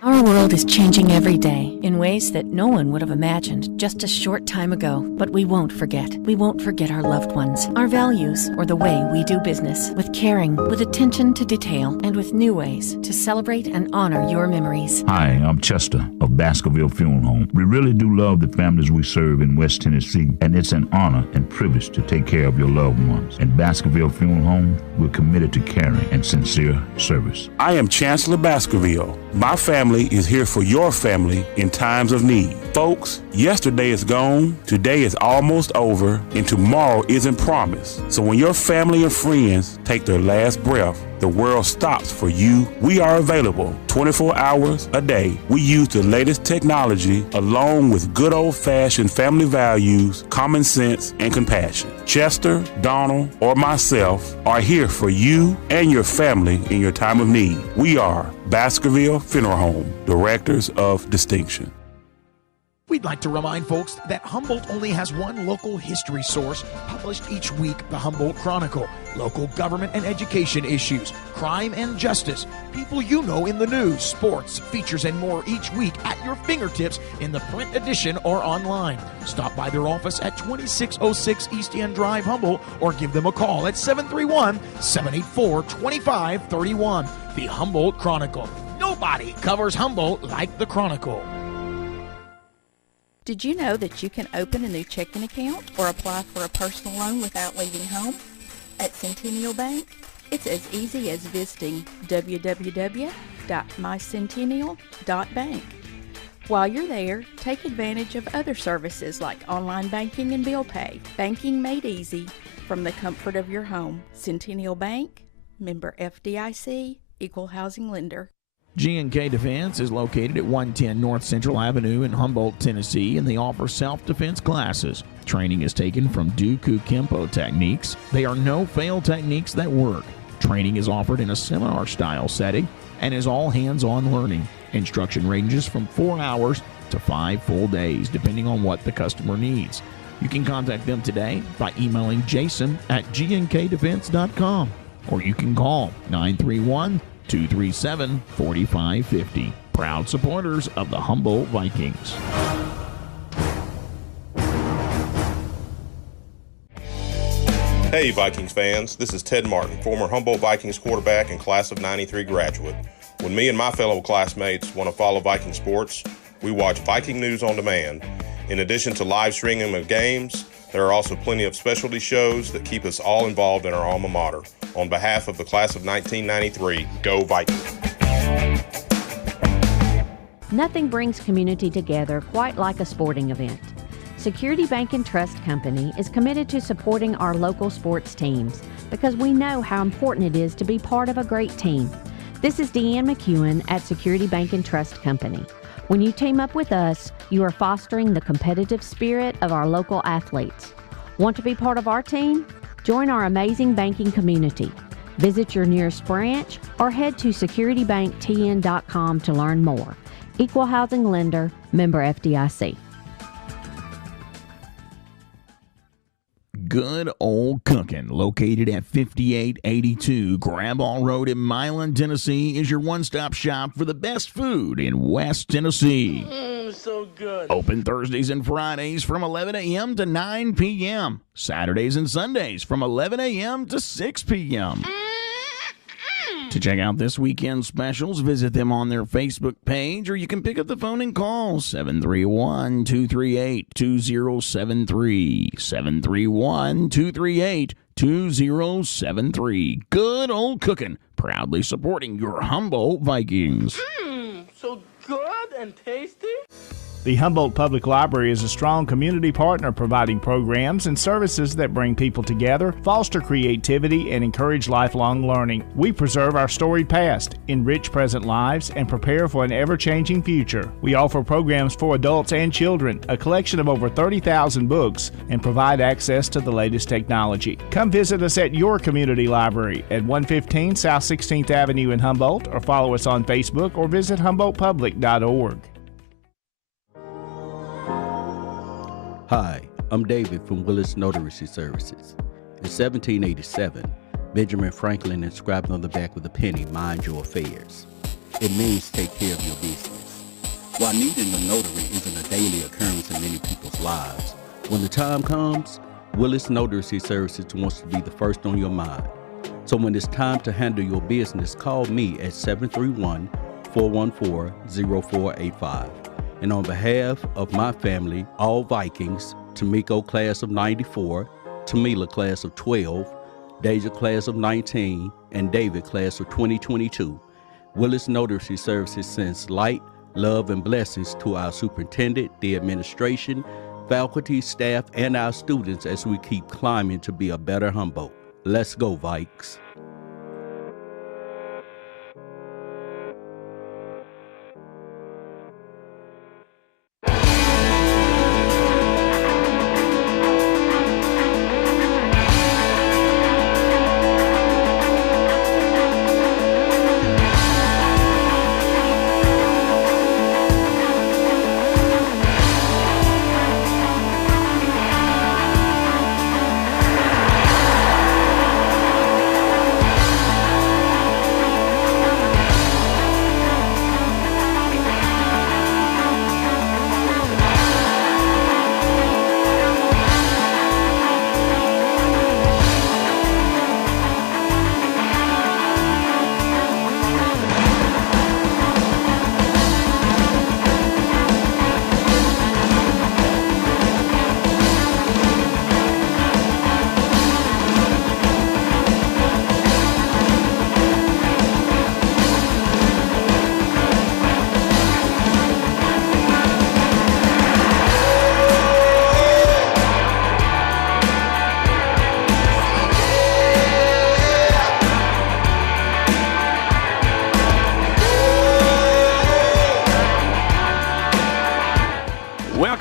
Our world is changing every day in ways that no one would have imagined just a short time ago. But we won't forget. We won't forget our loved ones, our values, or the way we do business. With caring, with attention to detail, and with new ways to celebrate and honor your memories. Hi, I'm Chester of Baskerville Funeral Home. We really do love the families we serve in West Tennessee, and it's an honor and privilege to take care of your loved ones. At Baskerville Funeral Home, we're committed to caring and sincere service. I am Chancellor Baskerville. My family is here for your family in times of need. Folks, yesterday is gone, today is almost over, and tomorrow isn't promised. So when your family and friends take their last breath, the world stops for you. We are available 24 hours a day. We use the latest technology along with good old-fashioned family values, common sense, and compassion. Chester, Donald, or myself are here for you and your family in your time of need. We are Baskerville Funeral Home, Directors of Distinction. We'd like to remind folks that Humboldt only has one local history source published each week, the Humboldt Chronicle. Local government and education issues, crime and justice, people you know in the news, sports, features, and more each week at your fingertips in the print edition or online. Stop by their office at 2606 East End Drive, Humboldt, or give them a call at 731-784-2531. The Humboldt Chronicle. Nobody covers Humboldt like the Chronicle. Did you know that you can open a new checking account or apply for a personal loan without leaving home? At Centennial Bank, it's as easy as visiting www.ccbank.com bank. While you're there, take advantage of other services like online banking and bill pay. Banking made easy from the comfort of your home. Centennial Bank, member FDIC, equal housing lender. G&K Defense is located at 110 North Central Avenue in Humboldt, Tennessee, and they offer self-defense classes. Training is taken from Dooku Kempo techniques. They are no-fail techniques that work. Training is offered in a seminar-style setting and is all hands-on learning. Instruction ranges from 4 hours to 5 full days, depending on what the customer needs. You can contact them today by emailing jason@gnkdefense.com, or you can call 931-237-4550. Proud supporters of the Humboldt Vikings. Hey Vikings fans, this is Ted Martin, former Humboldt Vikings quarterback and class of 93 graduate. When me and my fellow classmates want to follow Viking sports, we watch Viking News on Demand. In addition to live streaming of games, there are also plenty of specialty shows that keep us all involved in our alma mater. On behalf of the class of 1993, go Vikings! Nothing brings community together quite like a sporting event. Security Bank and Trust Company is committed to supporting our local sports teams because we know how important it is to be part of a great team. This is Deanne McEwen at Security Bank and Trust Company. When you team up with us, you are fostering the competitive spirit of our local athletes. Want to be part of our team? Join our amazing banking community. Visit your nearest branch or head to securitybanktn.com to learn more. Equal housing lender, member FDIC. Good Old Cookin', located at 5882 Graball Road in Milan, Tennessee, is your one-stop shop for the best food in West Tennessee. So good. Open Thursdays and Fridays from 11 a.m. to 9 p.m. Saturdays and Sundays from 11 a.m. to 6 p.m. To check out this weekend's specials, visit them on their Facebook page, or you can pick up the phone and call 731-238-2073. 731-238-2073. Good Old Cookin', proudly supporting your Humboldt Vikings. So good and tasty. The Humboldt Public Library is a strong community partner providing programs and services that bring people together, foster creativity, and encourage lifelong learning. We preserve our storied past, enrich present lives, and prepare for an ever-changing future. We offer programs for adults and children, a collection of over 30,000 books, and provide access to the latest technology. Come visit us at your community library at 115 South 16th Avenue in Humboldt, or follow us on Facebook or visit humboldtpublic.org. Hi, I'm David from Willis Notary Services. In 1787, Benjamin Franklin inscribed on the back of the penny, "Mind your affairs." It means take care of your business. While needing a notary isn't a daily occurrence in many people's lives, when the time comes, Willis Notary Services wants to be the first on your mind. So when it's time to handle your business, call me at 731-414-0485. And on behalf of my family, all Vikings, Tamiko class of 94, Tamila class of 12, Deja class of 19, and David class of 2022, Willis Notary Services sends light, love, and blessings to our superintendent, the administration, faculty, staff, and our students as we keep climbing to be a better Humboldt. Let's go, Vikes.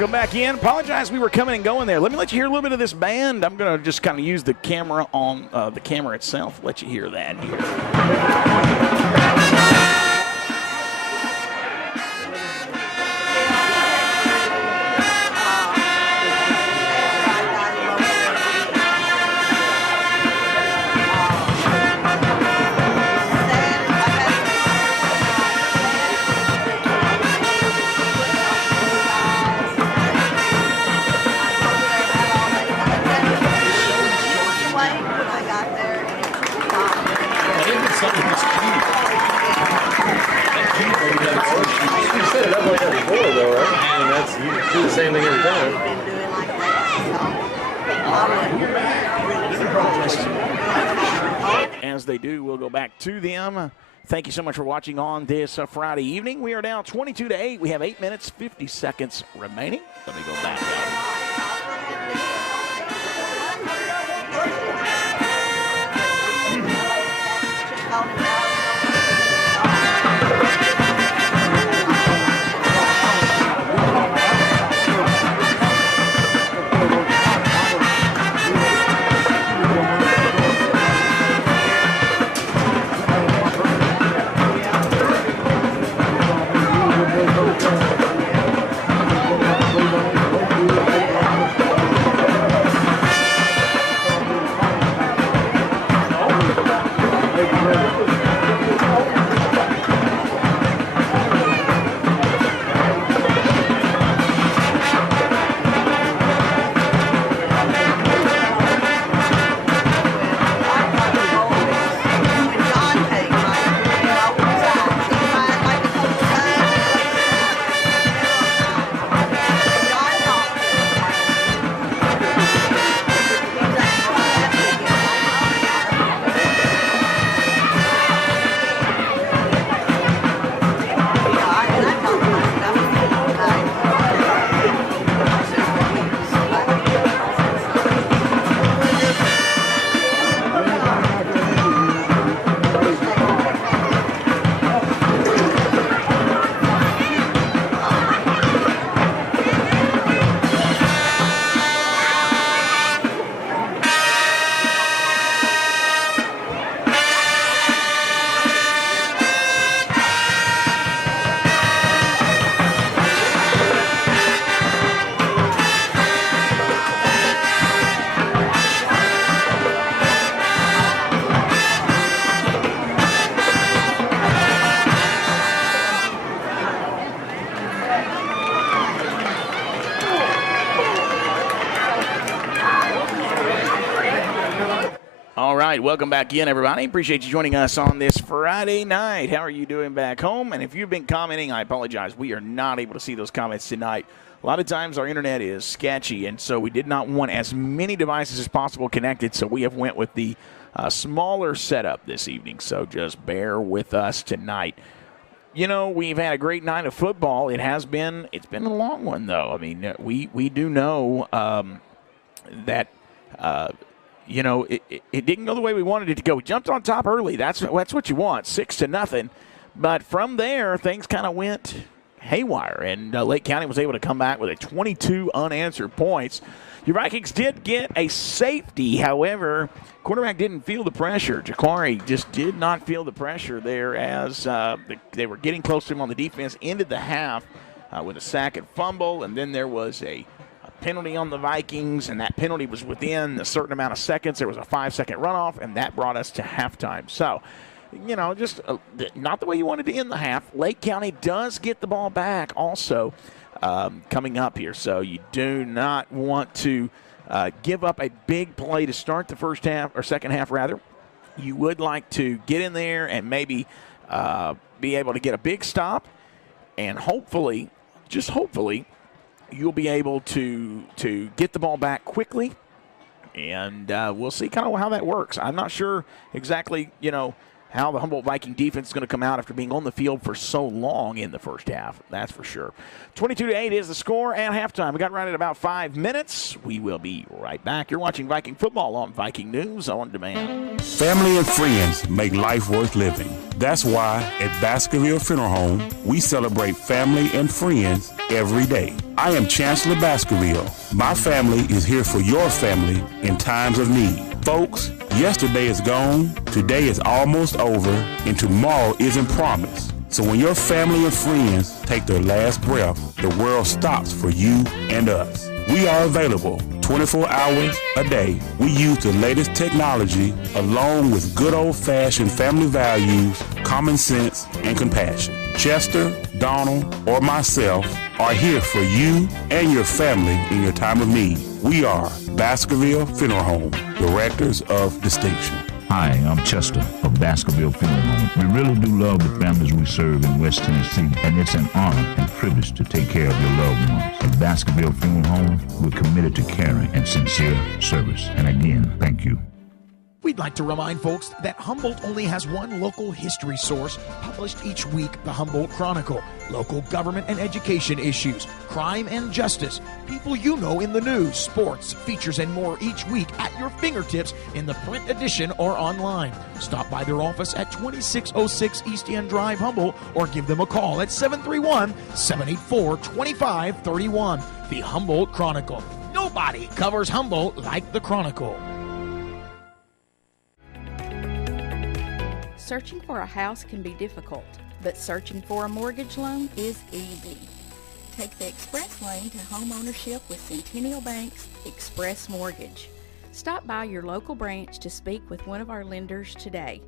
welcome back in. Apologize, we were coming and going there. Let me let you hear a little bit of this band. I'm going to just kind of use the camera on the camera itself. Let you hear that here. You set it up like that before, though, right? I mean, that's, you do the same thing every time. As they do, we'll go back to them. Thank you so much for watching on this Friday evening. We are down 22-8. We have 8 minutes, 50 seconds remaining. Let me go back out. Welcome back in, everybody. Appreciate you joining us on this Friday night. How are you doing back home? And if you've been commenting, I apologize. We are not able to see those comments tonight. A lot of times our internet is sketchy, and so we did not want as many devices as possible connected, so we have went with the smaller setup this evening. So just bear with us tonight. You know, we've had a great night of football. It's been a long one, though. I mean, we do know that you know, it didn't go the way we wanted it to go. We jumped on top early. That's what you want, 6-0. But from there, things kind of went haywire, and Lake County was able to come back with a 22 unanswered points. Your Vikings did get a safety. However, quarterback didn't feel the pressure. Jaquari just did not feel the pressure there as they were getting close to him on the defense. Ended the half with a sack and fumble, and then there was a penalty on the Vikings, and that penalty was within a certain amount of seconds. There was a 5-second runoff, and that brought us to halftime. So, you know, just not the way you wanted to end the half. Lake County does get the ball back also coming up here. So you do not want to give up a big play to start the first half, or second half rather. You would like to get in there and maybe be able to get a big stop, and hopefully, just hopefully, you'll be able to get the ball back quickly, and we'll see kind of how that works. I'm not sure exactly, you know, how the Humboldt Viking defense is going to come out after being on the field for so long in the first half. That's for sure. 22-8 is the score at halftime. We got right at about 5 minutes. We will be right back. You're watching Viking football on Viking News on Demand. Family and friends make life worth living. That's why at Baskerville Funeral Home, we celebrate family and friends every day. I am Chancellor Baskerville. My family is here for your family in times of need. Folks, yesterday is gone, today is almost over, and tomorrow isn't promised. So when your family and friends take their last breath, the world stops for you and us. We are available 24 hours a day. We use the latest technology along with good old-fashioned family values, common sense, and compassion. Chester, Donald, or myself are here for you and your family in your time of need. We are Baskerville Funeral Home, Directors of Distinction. Hi, I'm Chester of Baskerville Funeral Home. We really do love the families we serve in West Tennessee, and it's an honor and privilege to take care of your loved ones. At Baskerville Funeral Home, we're committed to caring and sincere service. And again, thank you. We'd like to remind folks that Humboldt only has one local history source published each week, the Humboldt Chronicle. Local government and education issues, crime and justice, people you know in the news, sports, features, and more each week at your fingertips in the print edition or online. Stop by their office at 2606 East End Drive, Humboldt, or give them a call at 731-784-2531. The Humboldt Chronicle. Nobody covers Humboldt like the Chronicle. Searching for a house can be difficult, but searching for a mortgage loan is easy. Take the express lane to homeownership with Centennial Bank's Express Mortgage. Stop by your local branch to speak with one of our lenders today.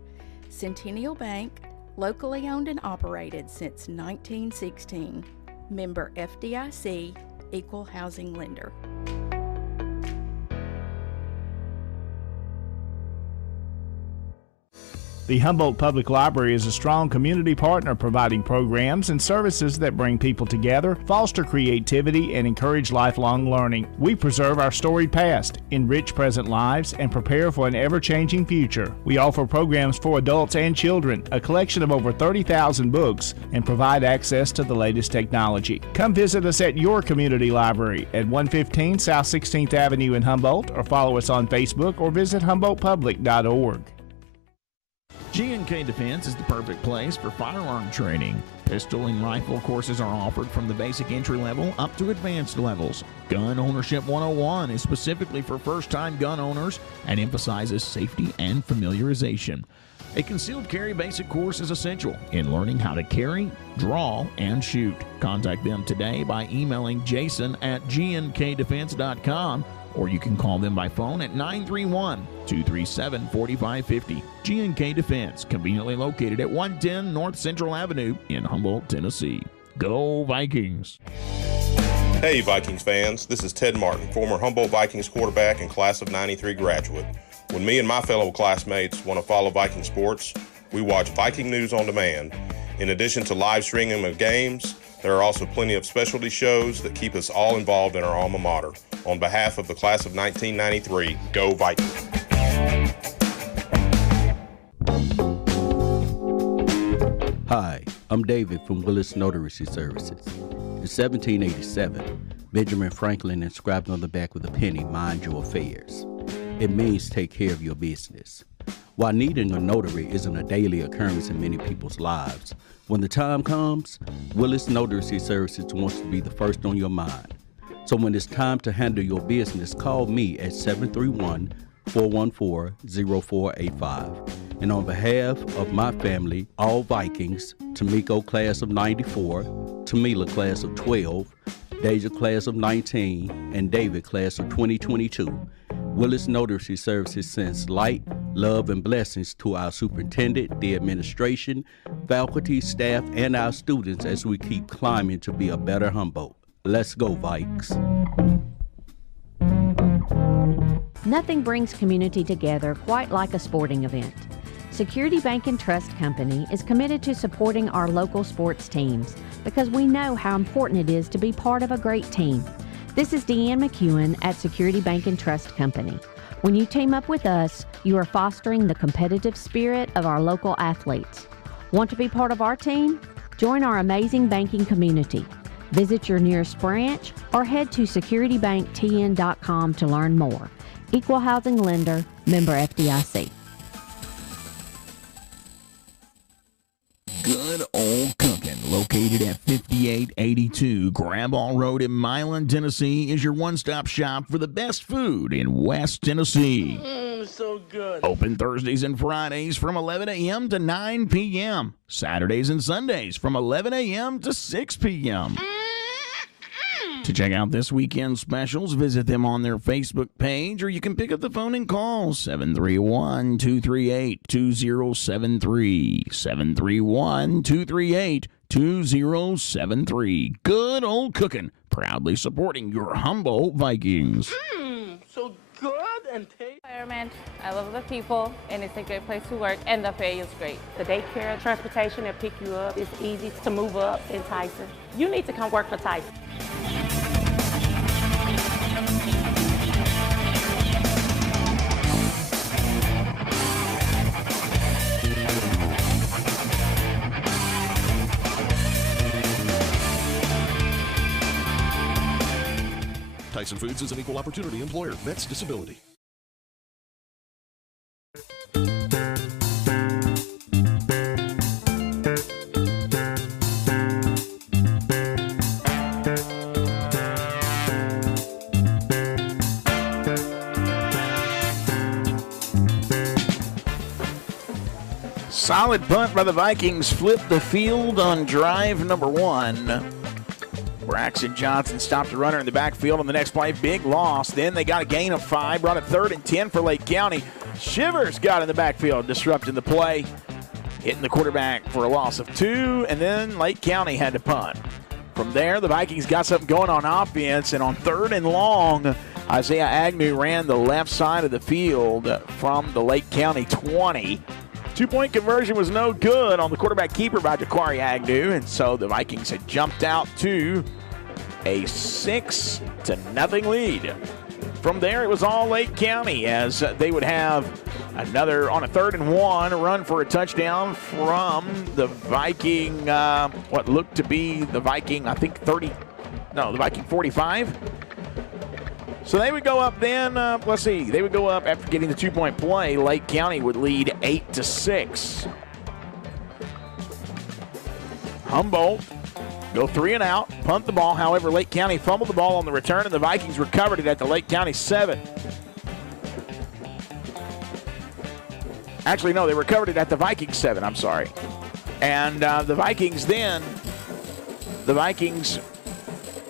Centennial Bank, locally owned and operated since 1916. Member FDIC, Equal Housing Lender. The Humboldt Public Library is a strong community partner providing programs and services that bring people together, foster creativity, and encourage lifelong learning. We preserve our storied past, enrich present lives, and prepare for an ever-changing future. We offer programs for adults and children, a collection of over 30,000 books, and provide access to the latest technology. Come visit us at your community library at 115 South 16th Avenue in Humboldt, or follow us on Facebook or visit humboldtpublic.org. G&K Defense is the perfect place for firearm training. Pistol and rifle courses are offered from the basic entry level up to advanced levels. Gun Ownership 101 is specifically for first-time gun owners and emphasizes safety and familiarization. A concealed carry basic course is essential in learning how to carry, draw, and shoot. Contact them today by emailing jason@gnkdefense.com, or you can call them by phone at 931-237-4550. G&K Defense, conveniently located at 110 North Central Avenue in Humboldt, Tennessee. Go Vikings! Hey Vikings fans, this is Ted Martin, former Humboldt Vikings quarterback and class of 93 graduate. When me and my fellow classmates want to follow Viking sports, we watch Viking News on Demand. In addition to live streaming of games, there are also plenty of specialty shows that keep us all involved in our alma mater. On behalf of the class of 1993, go Vikings! Hi, I'm David from Willis Notary Services. In 1787, Benjamin Franklin inscribed on the back with a penny, "Mind your affairs." It means take care of your business. While needing a notary isn't a daily occurrence in many people's lives, when the time comes, Willis Notary Services wants to be the first on your mind. So when it's time to handle your business, call me at 731-414-0485. And on behalf of my family, all Vikings, Tamiko class of 94, Tamila class of 12, Deja class of 19, and David class of 2022, Willis Notary Services sends light, love, and blessings to our superintendent, the administration, faculty, staff, and our students as we keep climbing to be a better Humboldt. Let's go, Vikes. Nothing brings community together quite like a sporting event. Security Bank and Trust Company is committed to supporting our local sports teams because we know how important it is to be part of a great team. This is Deanne McEwen at Security Bank and Trust Company. When you team up with us, you are fostering the competitive spirit of our local athletes. Want to be part of our team? Join our amazing banking community. Visit your nearest branch or head to securitybanktn.com to learn more. Equal Housing Lender, member FDIC. Good old cooking, located at 58 3882. Grandma Road in Milan, Tennessee is your one-stop shop for the best food in West Tennessee. So good. Open Thursdays and Fridays from 11 a.m. to 9 p.m. Saturdays and Sundays from 11 a.m. to 6 p.m. To check out this weekend's specials, visit them on their Facebook page, or you can pick up the phone and call 731-238-2073. 731-238-2073. Good old cooking, proudly supporting your Humboldt Vikings. So good and tasty. Environment. I love the people, and it's a great place to work, and the pay is great. The daycare, transportation, and pick you up. It's easy to move up in Tyson. You need to come work for Tyson. Tyson Foods is an equal opportunity employer. Vets disability. Solid punt by the Vikings. Flipped the field on drive number 1. Braxton Johnson stopped the runner in the backfield on the next play. Big loss. Then they got a gain of 5. Brought it 3rd and 10 for Lake County. Shivers got in the backfield, disrupting the play. Hitting the quarterback for a loss of 2. And then Lake County had to punt. From there, the Vikings got something going on offense. And on 3rd and long, Isaiah Agnew ran the left side of the field from the Lake County 20. 2-point conversion was no good on the quarterback keeper by Jaquari Agnew. And so the Vikings had jumped out to a 6-0 lead. From there, it was all Lake County as they would have another on a 3rd and 1 run for a touchdown from the Viking, what looked to be the Viking, I think the Viking 45. So they would go up then, let's see, they would go up after getting the 2-point play. Lake County would lead 8-6. Humboldt go 3 and out, punt the ball. However, Lake County fumbled the ball on the return, and the Vikings recovered it at the Lake County 7. Actually, no, they recovered it at the Vikings 7, I'm sorry. And the Vikings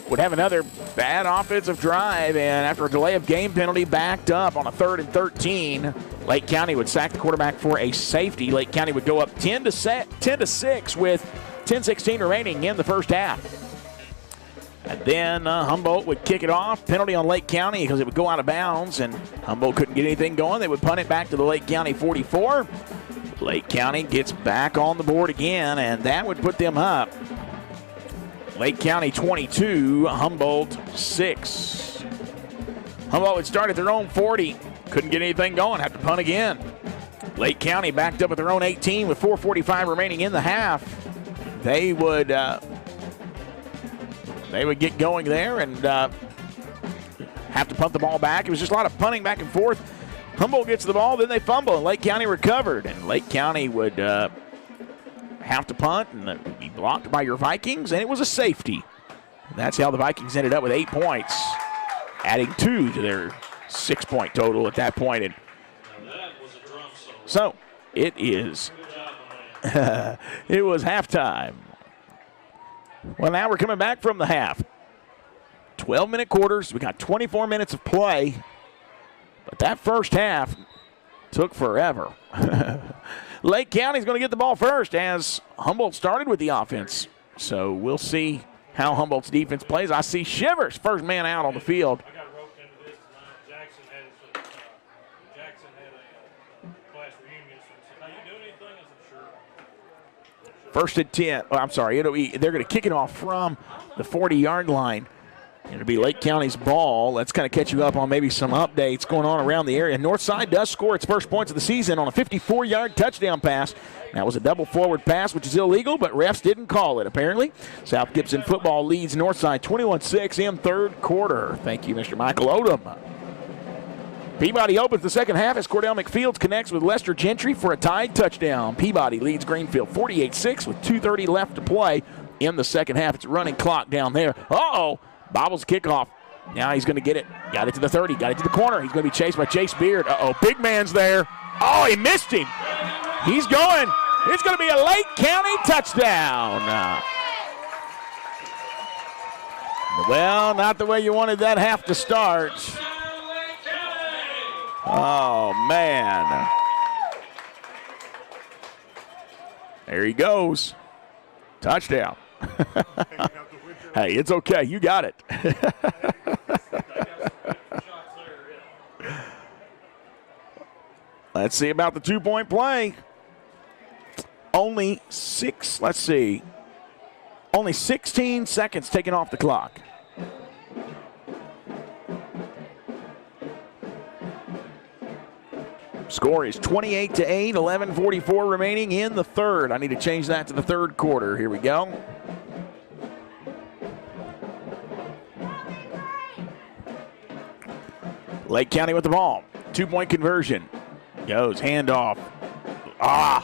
would have another bad offensive drive, and after a delay of game penalty, backed up on a 3rd and 13. Lake County would sack the quarterback for a safety. Lake County would go up 10-6 with 10:16 remaining in the first half. And then Humboldt would kick it off. Penalty on Lake County because it would go out of bounds, and Humboldt couldn't get anything going. They would punt it back to the Lake County 44. Lake County gets back on the board again, and that would put them up. Lake County 22, Humboldt 6. Humboldt would start at their own 40. Couldn't get anything going, had to punt again. Lake County backed up at their own 18 with 4:45 remaining in the half. They would get going there and have to punt the ball back. It was just a lot of punting back and forth. Humboldt gets the ball, then they fumble, and Lake County recovered. And Lake County would have to punt and be blocked by your Vikings, and it was a safety. And that's how the Vikings ended up with 8 points, adding 2 to their 6-point total at that point. And so it is. It was halftime. Well, now we're coming back from the half. 12-minute quarters. We got 24 minutes of play. But that first half took forever. Lake County's going to get the ball first as Humboldt started with the offense. So we'll see how Humboldt's defense plays. I see Shivers, first man out on the field. First and 10. Oh, I'm sorry. They're going to kick it off from the 40-yard line. It'll be Lake County's ball. Let's kind of catch you up on maybe some updates going on around the area. Northside does score its first points of the season on a 54-yard touchdown pass. That was a double forward pass, which is illegal, but refs didn't call it, apparently. South Gibson football leads Northside 21-6 in third quarter. Thank you, Mr. Michael Odom. Peabody opens the second half as Cordell McFields connects with Lester Gentry for a tied touchdown. Peabody leads Greenfield 48-6 with 2:30 left to play. in the second half. It's running clock down there. Uh-oh, bobbles kickoff. Now he's going to get it. Got it to the 30, got it to the corner. He's going to be chased by Chase Beard. Uh-oh, big man's there. Oh, he missed him. He's going. It's going to be a Lake County touchdown. Well, not the way you wanted that half to start. Oh, man. There he goes. Touchdown. Hey, it's okay. You got it. Let's see about the two-point play. Only 16 seconds taken off the clock. Score is 28-8, 11:44 remaining in the third. I need to change that to the third quarter. Here we go. Lake County with the ball. Two-point conversion. Goes handoff. Our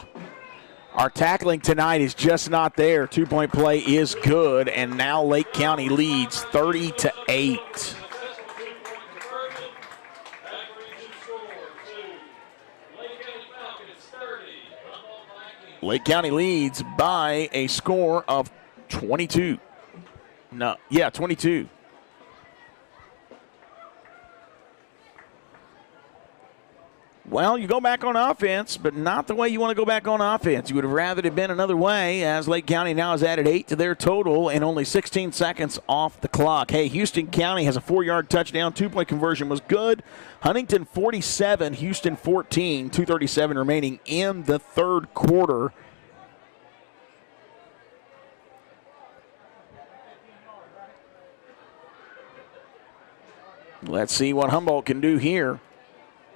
tackling tonight is just not there. Two-point play is good, and now Lake County leads 30-8. Lake County leads by a score of 22. 22. Well, you go back on offense, but not the way you want to go back on offense. You would have rather it have been another way, as Lake County now has added 8 to their total and only 16 seconds off the clock. Hey, Houston County has a 4-yard touchdown. Two-point conversion was good. Huntington 47, Houston 14, 2:37 remaining in the third quarter. Let's see what Humboldt can do here.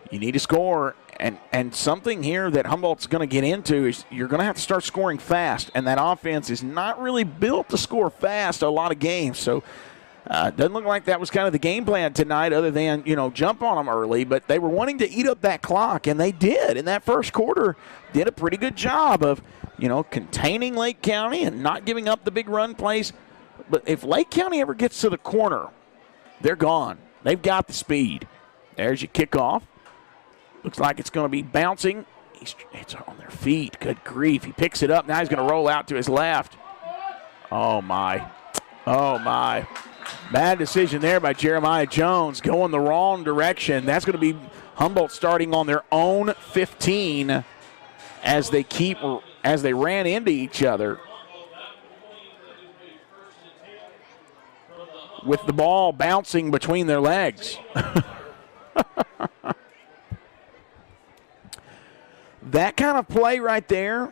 You need to score, and something here that Humboldt's going to get into is you're going to have to start scoring fast, and that offense is not really built to score fast a lot of games. So doesn't look like that was kind of the game plan tonight, other than, jump on them early, but they were wanting to eat up that clock, and they did. In that first quarter, did a pretty good job of, containing Lake County and not giving up the big run plays. But if Lake County ever gets to the corner, they're gone. They've got the speed. There's your kickoff. Looks like it's going to be bouncing. It's on their feet. Good grief. He picks it up. Now he's going to roll out to his left. Oh, my. Oh, my. Bad decision there by Jeremiah Jones, going the wrong direction. That's going to be Humboldt starting on their own 15 as they ran into each other with the ball bouncing between their legs. That kind of play right there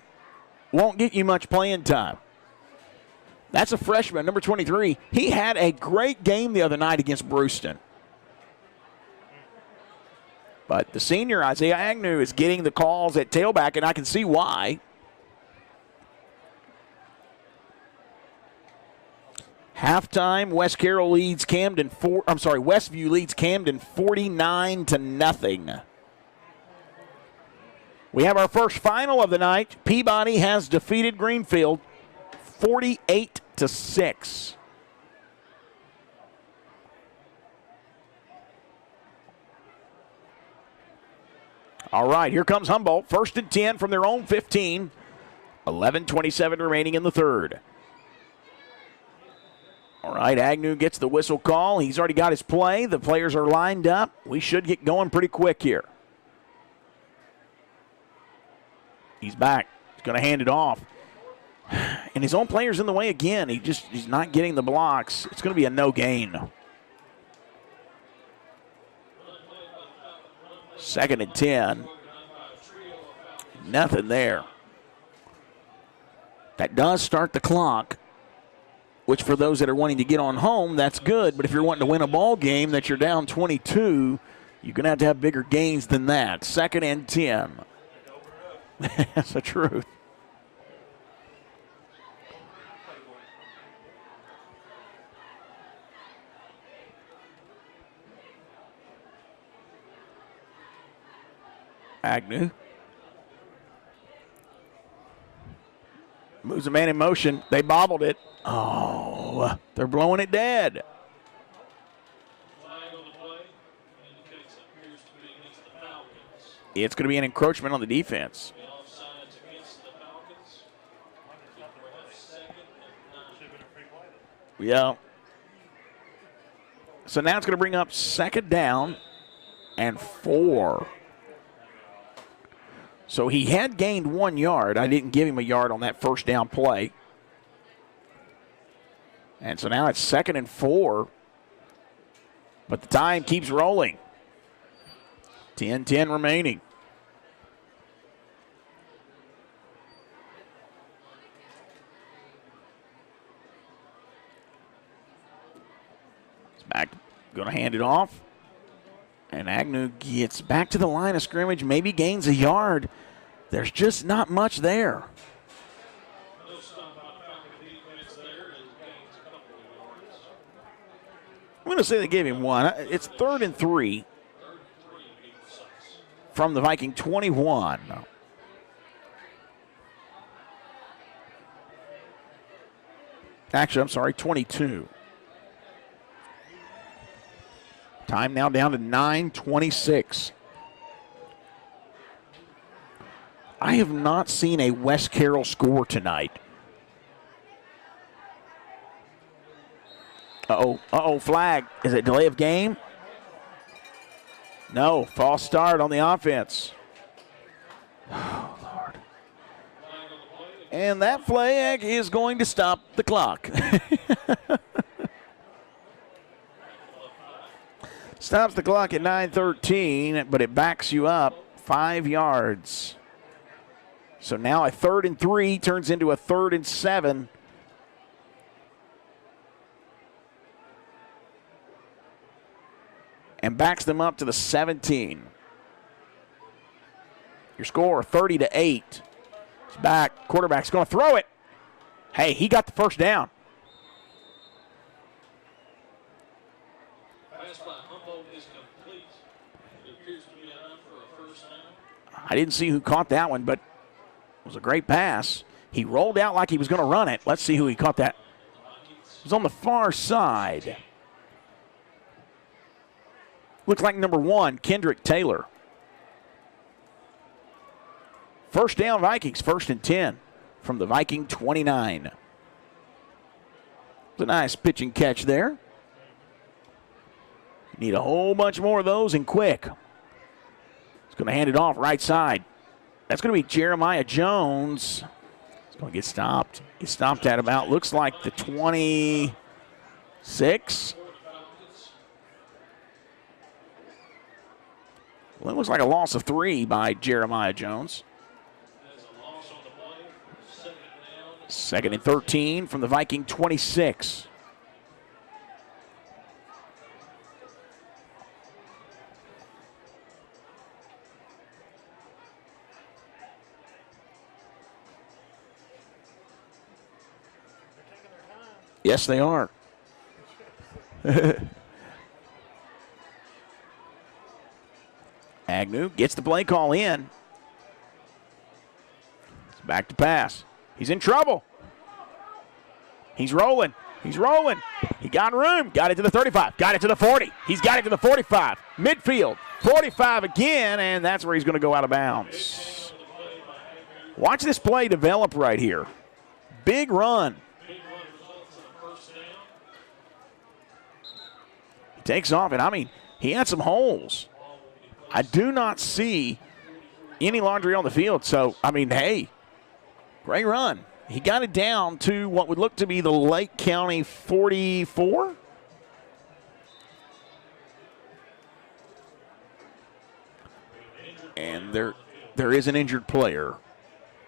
won't get you much playing time. That's a freshman, number 23. He had a great game the other night against Brewston. But the senior, Isaiah Agnew, is getting the calls at tailback, and I can see why. Halftime, Westview leads Camden 49-0. We have our first final of the night. Peabody has defeated Greenfield 48-6. All right, here comes Humboldt. 1st and 10 from their own 15. 11:27 remaining in the third. All right, Agnew gets the whistle call. He's already got his play. The players are lined up. We should get going pretty quick here. He's back. He's going to hand it off. And his own player's in the way again. He's not getting the blocks. It's going to be a no gain. 2nd and 10. Nothing there. That does start the clock, which for those that are wanting to get on home, that's good. But if you're wanting to win a ball game that you're down 22, you're going to have bigger gains than that. 2nd and 10. That's the truth. Agnew. Moves a man in motion. They bobbled it. Oh, they're blowing it dead. It's going to be an encroachment on the defense. Yeah. So now it's going to bring up 2nd down and 4. So he had gained 1 yard. I didn't give him a yard on that 1st down play. And so now it's 2nd and 4. But the time keeps rolling. 10-10 remaining. It's back, going to hand it off. And Agnew gets back to the line of scrimmage, maybe gains a yard. There's just not much there. I'm going to say they gave him 1. It's 3rd and 3 from the Viking 21. Actually, I'm sorry, 22. Time now down to 9:26. I have not seen a West Carroll score tonight. Uh-oh, flag. Is it delay of game? No, false start on the offense. Oh, Lord. And that flag is going to stop the clock. Stops the clock at 9:13, but it backs you up 5 yards. So now a 3rd and 3 turns into a 3rd and 7. And backs them up to the 17. Your score, 30-8. It's back. Quarterback's going to throw it. Hey, he got the 1st down. I didn't see who caught that one, but it was a great pass. He rolled out like he was going to run it. Let's see who he caught that. It was on the far side. Looks like number 1, Kendrick Taylor. 1st down Vikings, 1st and 10 from the Viking 29. It's a nice pitch and catch there. Need a whole bunch more of those and quick. He's going to hand it off right side. That's going to be Jeremiah Jones. He's going to get stopped. He's stopped at about, looks like the 26. Well, it looks like a loss of 3 by Jeremiah Jones. 2nd and 13 from the Viking 26. Yes, they are. Agnew gets the play call in. It's back to pass. He's in trouble. He's rolling. He's rolling. He got room. Got it to the 35. Got it to the 40. He's got it to the 45. Midfield. 45 again, and that's where he's going to go out of bounds. Watch this play develop right here. Big run. He takes off, and I mean, he had some holes. I do not see any laundry on the field, so, I mean, hey, great run. He got it down to what would look to be the Lake County 44. And there is an injured player.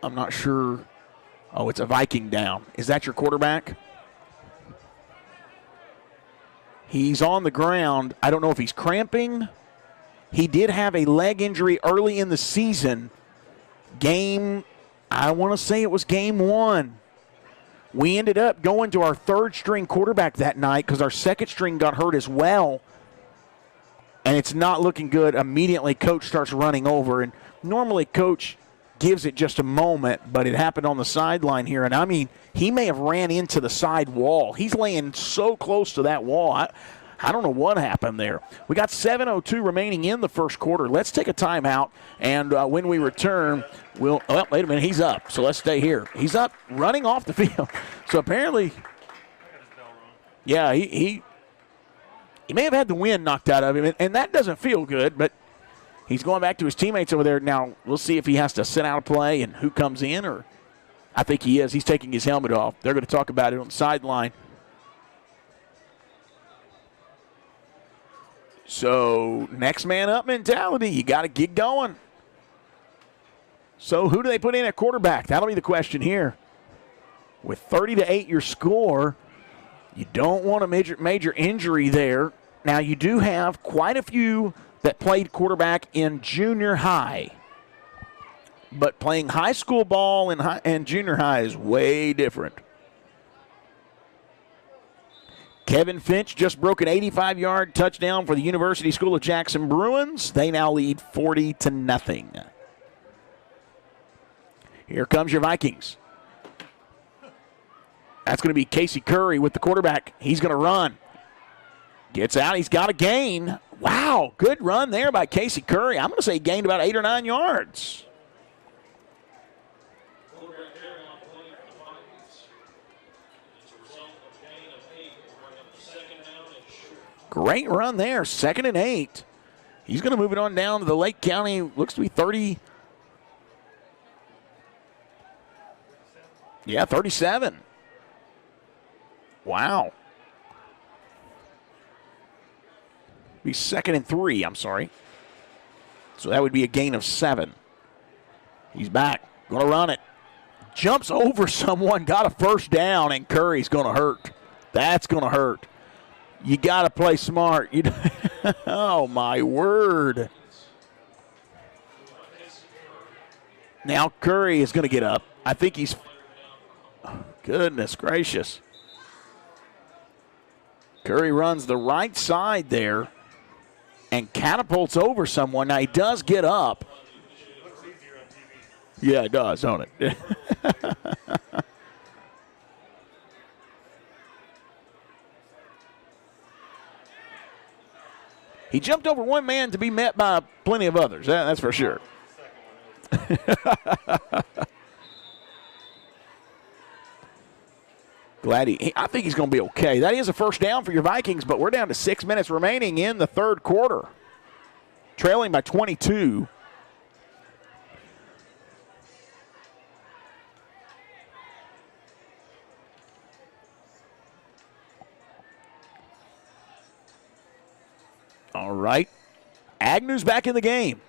I'm not sure. Oh, it's a Viking down. Is that your quarterback? He's on the ground. I don't know if he's cramping. He did have a leg injury early in the season. I want to say it was game 1. We ended up going to our 3rd string quarterback that night because our 2nd string got hurt as well. And it's not looking good. Immediately, coach starts running over. And normally, coach gives it just a moment, but it happened on the sideline here. And, I mean, he may have ran into the side wall. He's laying so close to that wall. I don't know what happened there. We got 7:02 remaining in the first quarter. Let's take a timeout, and when we return, we'll – oh, wait a minute. He's up, so let's stay here. He's up, running off the field. So apparently – yeah, he may have had the wind knocked out of him, and that doesn't feel good, but – he's going back to his teammates over there. Now, we'll see if he has to sit out a play and who comes in, or I think he is. He's taking his helmet off. They're going to talk about it on the sideline. So, next man up mentality. You got to get going. So, who do they put in at quarterback? That'll be the question here. With 30-8 your score, you don't want a major injury there. Now, you do have quite a few that played quarterback in junior high. But playing high school ball and junior high is way different. Kevin Finch just broke an 85-yard touchdown for the University School of Jackson Bruins. They now lead 40-0. Here comes your Vikings. That's going to be Casey Curry with the quarterback. He's going to run. Gets out. He's got a gain. Wow, good run there by Casey Curry. I'm going to say he gained about 8 or 9 yards. Great run there, 2nd and 8. He's going to move it on down to the Lake County, looks to be 30. Yeah, 37. Wow. Be 2nd and 3, I'm sorry. So that would be a gain of 7. He's back, going to run it. Jumps over someone, got a first down, and Curry's going to hurt. That's going to hurt. You got to play smart. Oh, my word. Now Curry is going to get up. I think he's – goodness gracious. Curry runs the right side there and catapults over someone. Now, he does get up. Yeah, it does, don't it? He jumped over one man to be met by plenty of others. That's for sure. Glad I think he's going to be okay. That is a first down for your Vikings, but we're down to 6 minutes remaining in the third quarter. Trailing by 22. All right. Agnew's back in the game.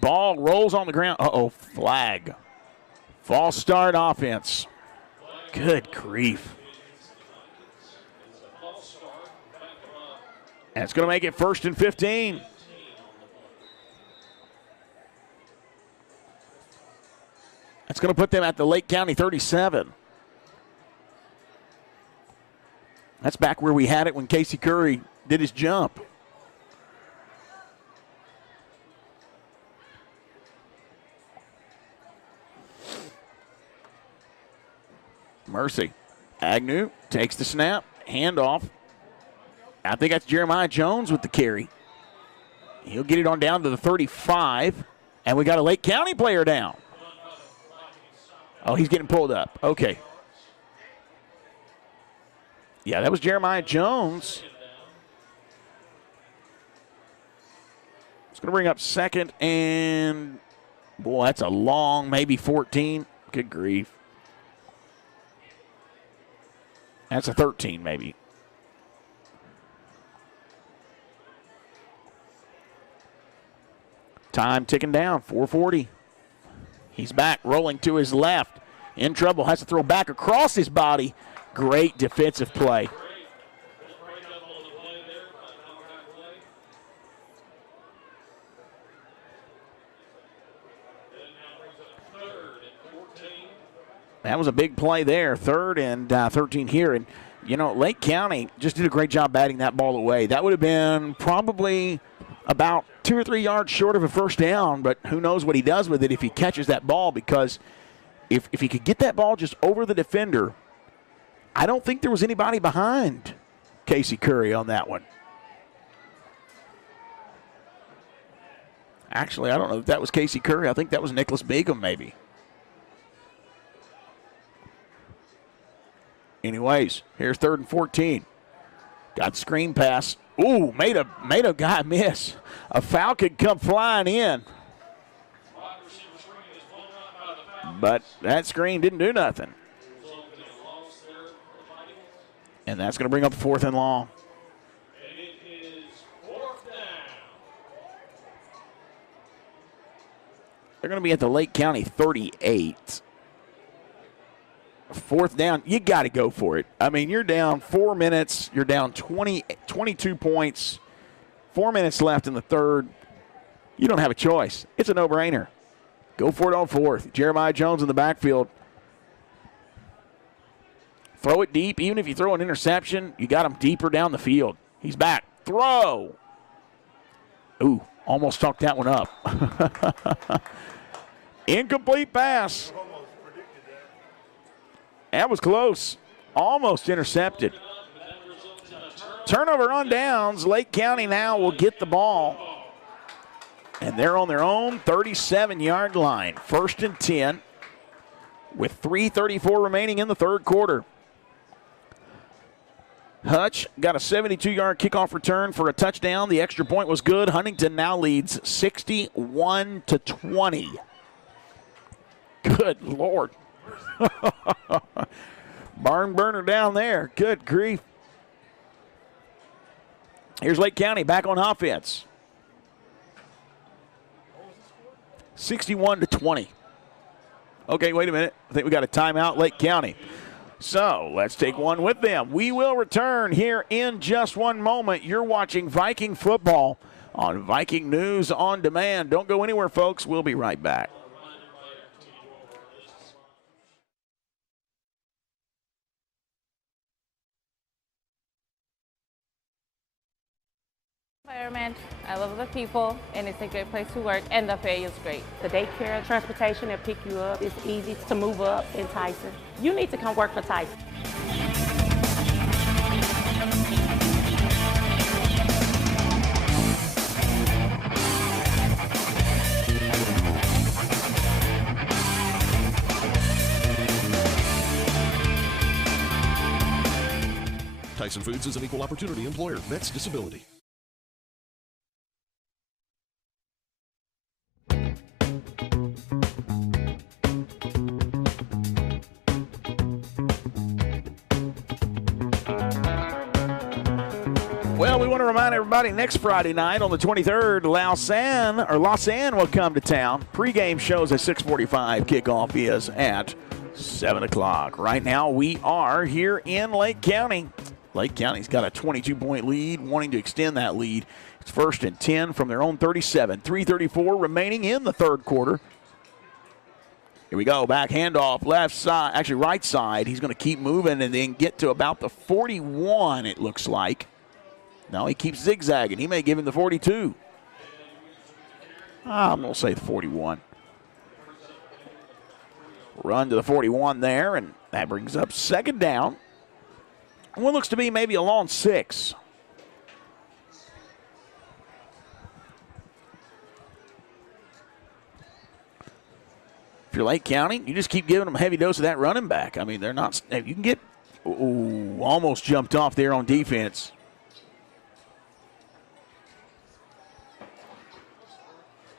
Ball rolls on the ground. Uh-oh, flag. False start offense. Good grief. And it's going to make it 1st and 15. That's going to put them at the Lake County 37. That's back where we had it when Casey Curry did his jump. Mercy. Agnew takes the snap, handoff. I think that's Jeremiah Jones with the carry. He'll get it on down to the 35, and we got a Lake County player down. Oh, he's getting pulled up. Okay. Yeah, that was Jeremiah Jones. It's going to bring up 2nd and, boy, that's a long, maybe 14. Good grief. That's a 13, maybe. Time ticking down, 4:40. He's back, rolling to his left. In trouble, has to throw back across his body. Great defensive play. That was a big play there, 3rd and 13 here. And, you know, Lake County just did a great job batting that ball away. That would have been probably about 2 or 3 yards short of a first down, but who knows what he does with it if he catches that ball, because if he could get that ball just over the defender, I don't think there was anybody behind Casey Curry on that one. Actually, I don't know if that was Casey Curry. I think that was Nicholas Begum maybe. Anyways, here's 3rd and 14. Got screen pass. Ooh, made a guy miss. A foul could come flying in. But that screen didn't do nothing. And that's going to bring up 4th and long. They're going to be at the Lake County 38. 4th down, you got to go for it. I mean, you're down 4 minutes. You're down 22 points. 4 minutes left in the third. You don't have a choice. It's a no-brainer. Go for it on 4th. Jeremiah Jones in the backfield. Throw it deep. Even if you throw an interception, you got him deeper down the field. He's back. Throw. Ooh, almost tucked that one up. Incomplete pass. That was close. Almost intercepted. Turnover on downs. Lake County now will get the ball. And they're on their own 37-yard line. 1st and 10 with 3:34 remaining in the third quarter. Hutch got a 72-yard kickoff return for a touchdown. The extra point was good. Huntington now leads 61-20. Good Lord. Barn burner down there. Good grief. Here's Lake County back on offense. 61-20. Okay, wait a minute. I think we got a timeout, Lake County. So let's take one with them. We will return here in just one moment. You're watching Viking football on Viking News on Demand. Don't go anywhere, folks. We'll be right back. Environment. I love the people, and it's a great place to work, and the pay is great. The daycare, transportation that pick you up, it's easy to move up in Tyson. You need to come work for Tyson. Tyson Foods is an equal opportunity employer. Vets disability. Well, we want to remind everybody next Friday night on the 23rd, Lausanne will come to town. Pre-game shows at 6:45. Kickoff is at 7 o'clock. Right now, we are here in Lake County. Lake County's got a 22-point lead, wanting to extend that lead. It's 1st and 10 from their own 37. 3:34 remaining in the third quarter. Here we go, back handoff, left side, actually right side. He's going to keep moving and then get to about the 41, it looks like. No, he keeps zigzagging. He may give him the 42. I'm going to say the 41. Run to the 41 there, and that brings up 2nd down. What looks to be maybe a long 6. If you're Lake County, you just keep giving them a heavy dose of that running back. I mean, they're not, you can get, ooh, almost jumped off there on defense.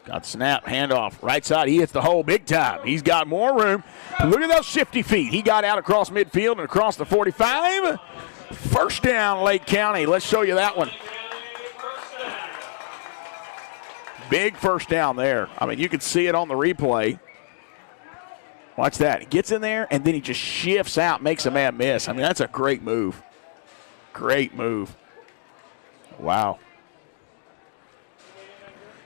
Got snap, handoff, right side. He hits the hole big time. He's got more room. Look at those shifty feet. He got out across midfield and across the 45. 1st down, Lake County. Let's show you that one. Big 1st down there. I mean, you can see it on the replay. Watch that. He gets in there, and then he just shifts out, makes a man miss. I mean, that's a great move. Great move. Wow.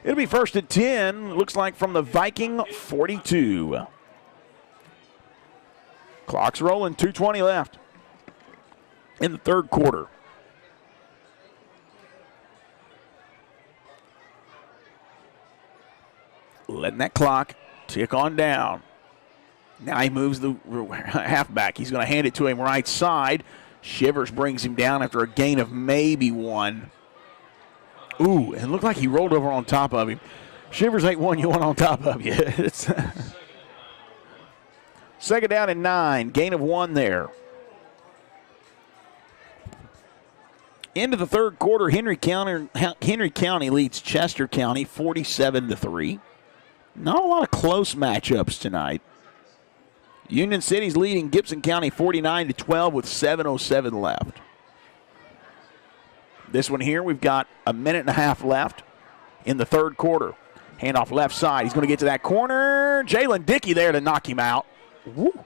It'll be 1st and 10, looks like from the Viking 42. Clock's rolling, 2:20 left in the third quarter. letting that clock tick on down. Now he moves the halfback. He's going to hand it to him right side. Shivers brings him down after a gain of maybe 1. Ooh, it looked like he rolled over on top of him. Shivers ain't one you want on top of you. It's second down and 9. Gain of 1 there. Into the third quarter, Henry County leads Chester County 47-3. Not a lot of close matchups tonight. Union City's leading Gibson County 49-12 with 7:07 left. This one here, we've got a minute and a half left in the third quarter. Handoff left side. He's going to get to that corner. Jalen Dickey there to knock him out. Woo.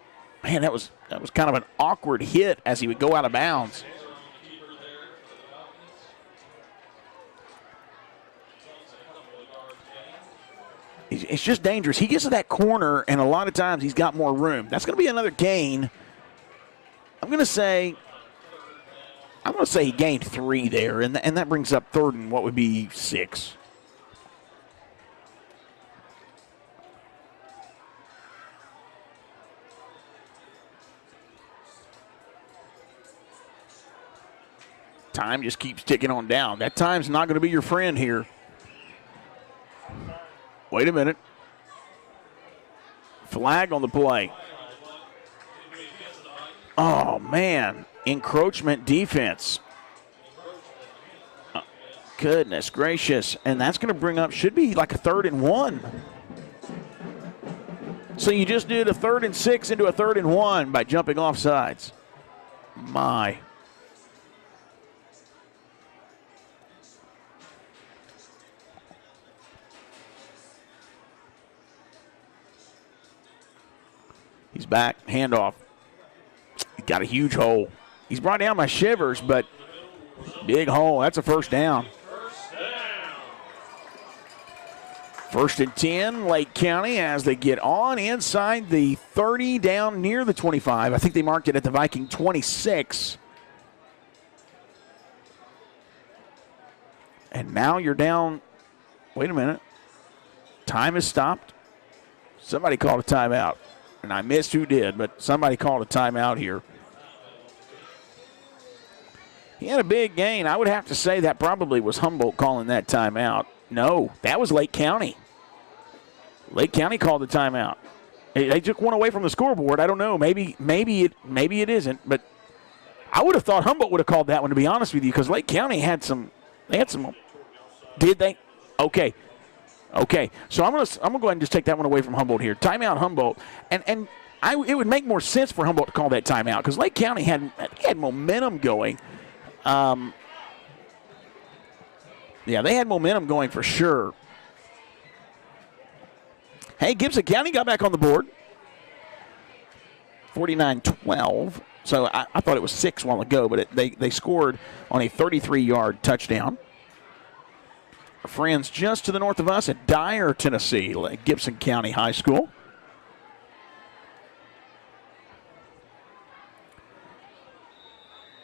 Man, that was kind of an awkward hit as he would go out of bounds. It's just dangerous. He gets to that corner, and a lot of times he's got more room. That's going to be another gain. I'm going to say he gained 3 there, and that brings up third and what would be 6. Time just keeps ticking on down. That time's not going to be your friend here. Wait a minute. Flag on the play. Oh, man. Encroachment defense. Goodness gracious. And that's going to bring up, should be like a 3rd and 1. So you just did a 3rd and 6 into a 3rd and 1 by jumping off sides. My. He's back, handoff. He got a huge hole. He's brought down by Shivers, but big hole. That's a first down. First and 10, Lake County as they get on inside the 30 down near the 25. I think they marked it at the Viking 26. And now you're down. Wait a minute. Time has stopped. Somebody called a timeout. And I missed who did, but somebody called a timeout here. He had a big gain. I would have to say that probably was Humboldt calling that timeout. No, that was Lake County. Lake County called the timeout. They took one away from the scoreboard. I don't know. Maybe it isn't. But I would have thought Humboldt would have called that one, to be honest with you, because Lake County had some. They had some. Did they? Okay. So I'm gonna go ahead and just take that one away from Humboldt here. Timeout Humboldt, and it would make more sense for Humboldt to call that timeout because Lake County had momentum going. Yeah, they had momentum going for sure. Hey, Gibson County got back on the board. 49-12. So I thought it was 6 a while ago, but they scored on a 33-yard touchdown. Our friends just to the north of us at Dyer, Tennessee, Gibson County High School.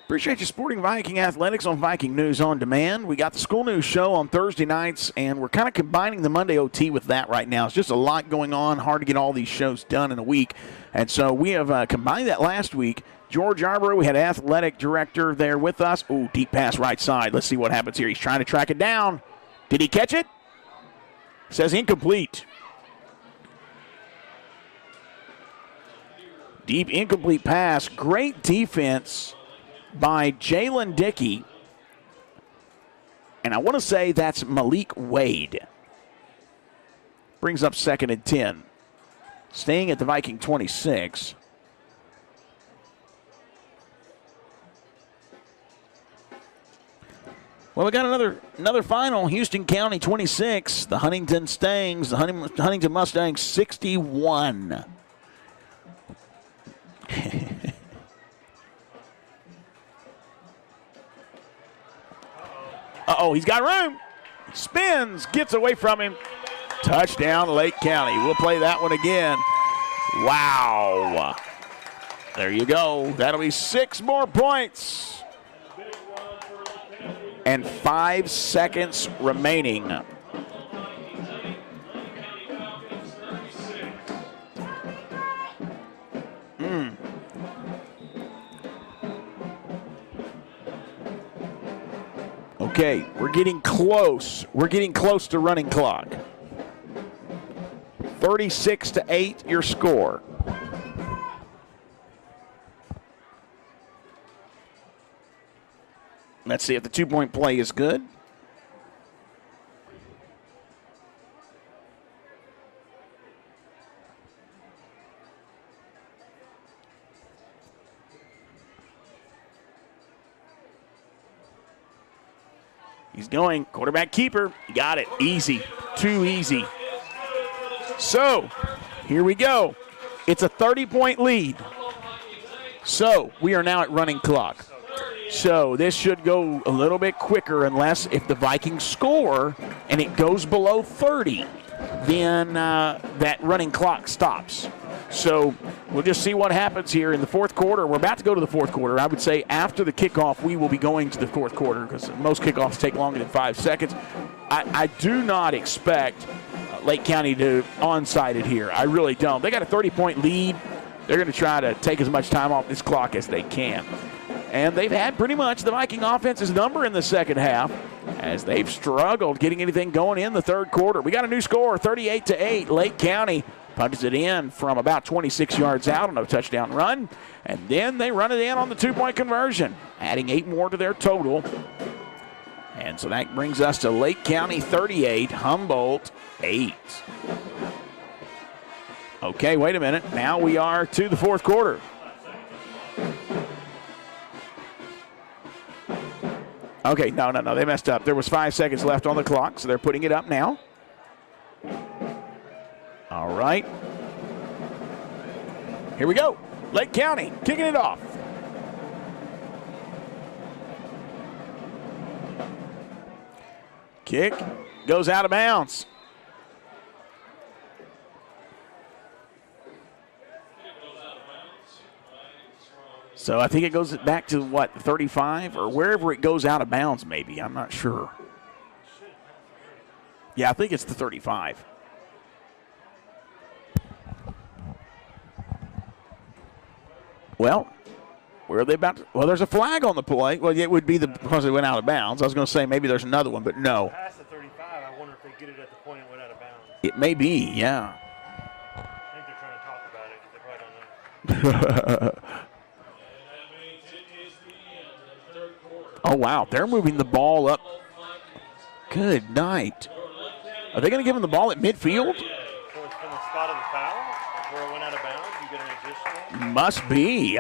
Appreciate you supporting Viking Athletics on Viking News on Demand. We got the school news show on Thursday nights, and we're kind of combining the Monday OT with that right now. It's just a lot going on, hard to get all these shows done in a week. And so we have combined that last week. George Arborough, we had athletic director there with us. Ooh, deep pass right side. Let's see what happens here. He's trying to track it down. Did he catch it? Says incomplete. Deep incomplete pass. Great defense by Jalen Dickey. And I want to say that's Malik Wade. Brings up 2nd and 10. Staying at the Viking 26. Well, we got another final. Houston County 26. The Huntington Stangs. The Huntington Mustangs 61. Uh-oh, he's got room. Spins, gets away from him. Touchdown, Lake County. We'll play that one again. Wow. There you go. That'll be 6 more points. And 5 seconds remaining. Okay, we're getting close. We're getting close to running clock. 36-8 your score. Let's see if the two-point play is good. He's going, quarterback keeper. Got it, easy, too easy. So, here we go. It's a 30-point lead. So, we are now at running clock. So, this should go a little bit quicker unless if the Vikings score and it goes below 30, then that running clock stops. So, we'll just see what happens here in the fourth quarter. We're about to go to the fourth quarter. I would say after the kickoff, we will be going to the fourth quarter because most kickoffs take longer than 5 seconds. I do not expect Lake County to onside it here. I really don't. They got a 30-point lead. They're going to try to take as much time off this clock as they can. And they've had pretty much the Viking offense's number in the second half as they've struggled getting anything going in the third quarter. We got a new score, 38-8. Lake County punches it in from about 26 yards out on a touchdown run. And then they run it in on the two-point conversion, adding 8 more to their total. And so that brings us to Lake County 38, Humboldt 8. Okay, wait a minute. Now we are to the fourth quarter. Okay, no, they messed up. There was 5 seconds left on the clock, so they're putting it up now. All right. Here we go. Lake County kicking it off. Kick goes out of bounds. So I think it goes back to, what, 35 or wherever it goes out of bounds maybe. I'm not sure. Yeah, I think it's the 35. Well, where are they about to? Well, there's a flag on the play. Well, it would be because it went out of bounds. I was going to say maybe there's another one, but no. Past the 35, I wonder if they get it at the point it went out of bounds. It may be, yeah. I think they're trying to talk about it because they probably don't know. Oh, wow. They're moving the ball up. Good night. Are they going to give him the ball at midfield? So it's from the spot of the foul, where it went out of bounds, you get an additional? Must be.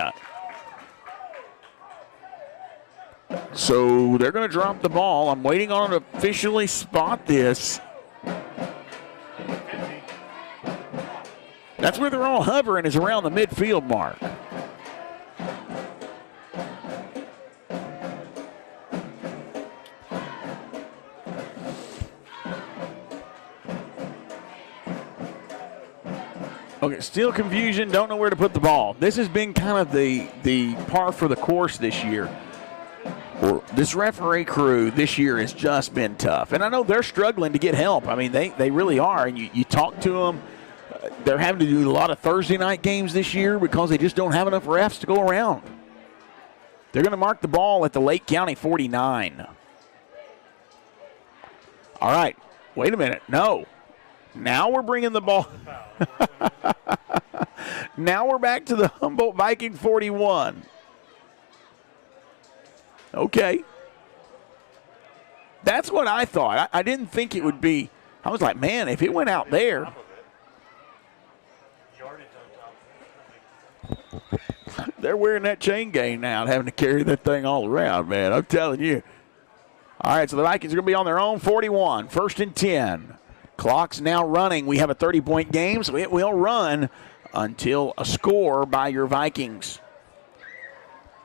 So they're going to drop the ball. I'm waiting on them to officially spot this. That's where they're all hovering, is around the midfield mark. Okay, still confusion, don't know where to put the ball. This has been kind of the par for the course this year. This referee crew this year has just been tough. And I know they're struggling to get help. I mean, they really are. And you talk to them. They're having to do a lot of Thursday night games this year because they just don't have enough refs to go around. They're going to mark the ball at the Lake County 49. All right, wait a minute. No. Now we're bringing the ball. Now we're back to the Humboldt Viking 41. Okay. That's what I thought. I didn't think it would be. I was like, man, if it went out there. They're wearing that chain gang now and having to carry that thing all around, man. I'm telling you. All right, so the Vikings are going to be on their own 41, 1st and 10. Clock's now running. We have a 30-point game, so it will run until a score by your Vikings.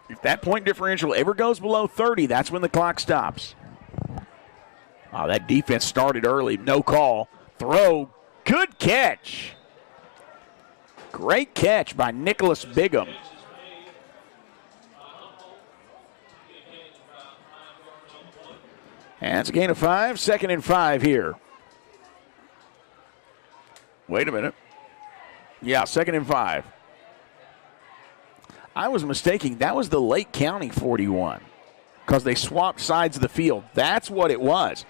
If that point differential ever goes below 30, that's when the clock stops. Oh, that defense started early. No call. Throw. Good catch. Great catch by Nicholas Bigham. And it's a gain of 5. 2nd and 5 here. Wait a minute. Yeah, 2nd and 5. I was mistaken. That was the Lake County 41. because they swapped sides of the field. That's what it was.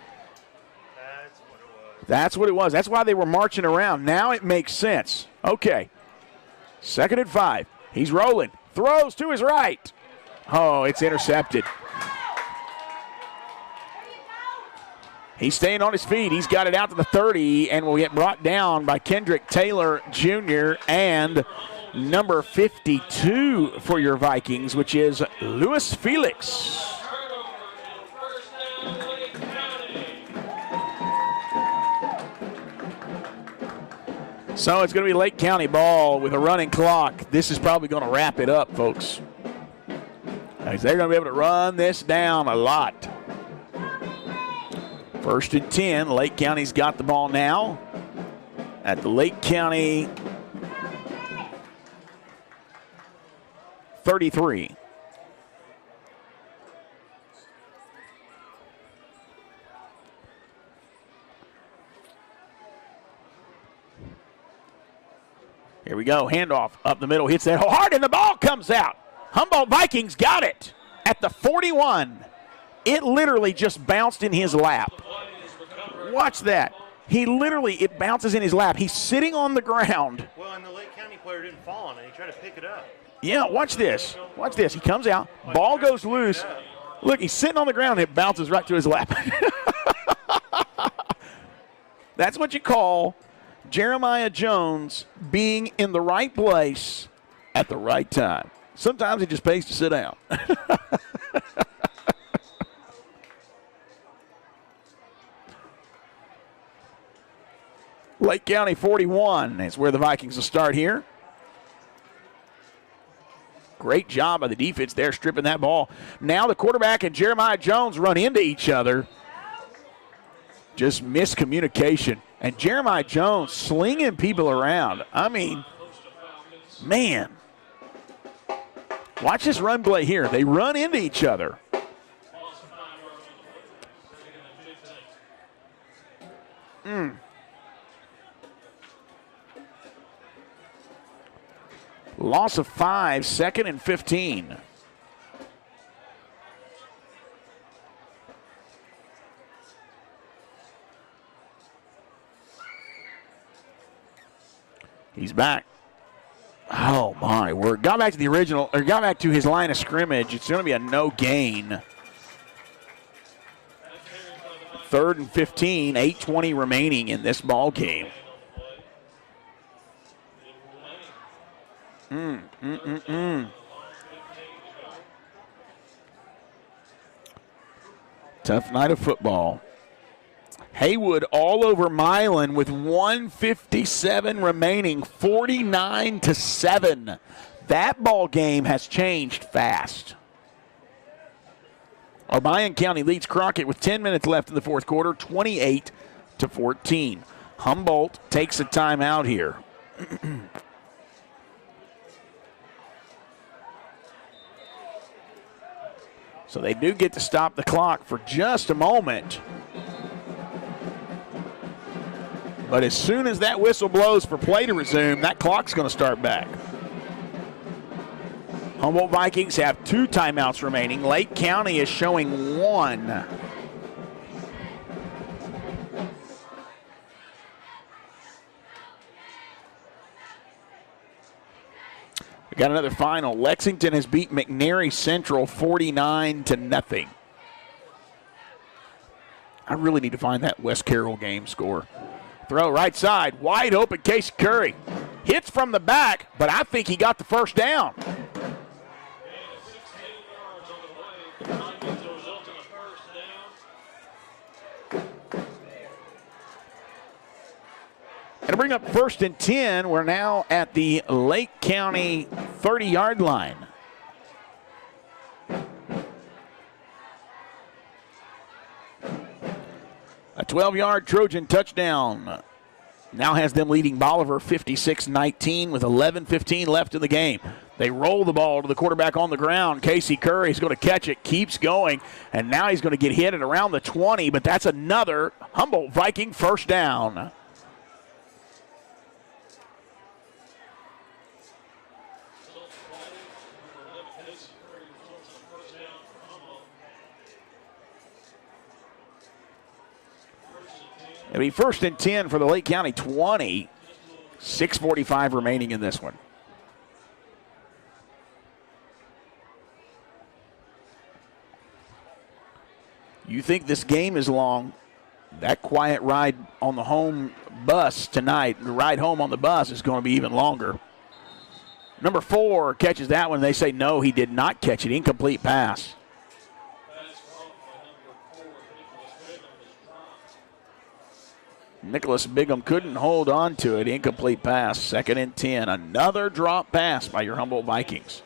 That's what it was. That's why they were marching around. Now it makes sense. Okay. 2nd and 5. He's rolling. Throws to his right. Oh, it's intercepted. He's staying on his feet. He's got it out to the 30 and will get brought down by Kendrick Taylor Jr. and number 52 for your Vikings, which is Luis Felix. So it's going to be Lake County ball with a running clock. This is probably going to wrap it up, folks. They're going to be able to run this down a lot. 1st and 10. Lake County's got the ball now at the Lake County 33. Here we go. Handoff up the middle. Hits that hard, and the ball comes out. Humboldt Vikings got it at the 41. It literally just bounced in his lap. Watch that. It bounces in his lap. He's sitting on the ground. Well, and the Lake County player didn't fall on it. He tried to pick it up. Yeah, watch this. Watch this. He comes out. Ball goes loose. Look, he's sitting on the ground. It bounces right to his lap. That's what you call Jeremiah Jones being in the right place at the right time. Sometimes it just pays to sit down. Lake County 41 is where the Vikings will start here. Great job by the defense there, stripping that ball. Now the quarterback and Jeremiah Jones run into each other. Just miscommunication. And Jeremiah Jones slinging people around. I mean, man. Watch this run play here. They run into each other. Loss of 5, 2nd and 15. He's back. Oh, my word. Got back to the original, or got back to his line of scrimmage. It's going to be a no gain. 3rd and 15, 8:20 remaining in this ball game. Tough night of football. Haywood all over Milan with 1:57 remaining, 49-7. That ball game has changed fast. Obion County leads Crockett with 10 minutes left in the 4th quarter, 28-14. Humboldt takes a timeout here. So they do get to stop the clock for just a moment. But as soon as that whistle blows for play to resume, that clock's going to start back. Humboldt Vikings have 2 timeouts remaining. Lake County is showing 1. We got another final. Lexington has beat McNary Central 49-0. I really need to find that West Carroll game score. Throw right side, wide open, Casey Curry. Hits from the back, but I think he got the first down. And to bring up 1st and 10, we're now at the Lake County 30-yard line. A 12-yard Trojan touchdown now has them leading Bolivar 56-19 with 11:15 left in the game. They roll the ball to the quarterback on the ground. Casey Curry is going to catch it, keeps going, and now he's going to get hit at around the 20, but that's another Humboldt Viking first down. It'll be 1st and 10 for the Lake County 20. 6:45 remaining in this one. You think this game is long? That quiet ride on the home bus tonight, the ride home on the bus, is going to be even longer. Number 4 catches that one. They say no, he did not catch it. Incomplete pass. Nicholas Bigham couldn't hold on to it. Incomplete pass. 2nd and 10. Another drop pass by your Humboldt Vikings.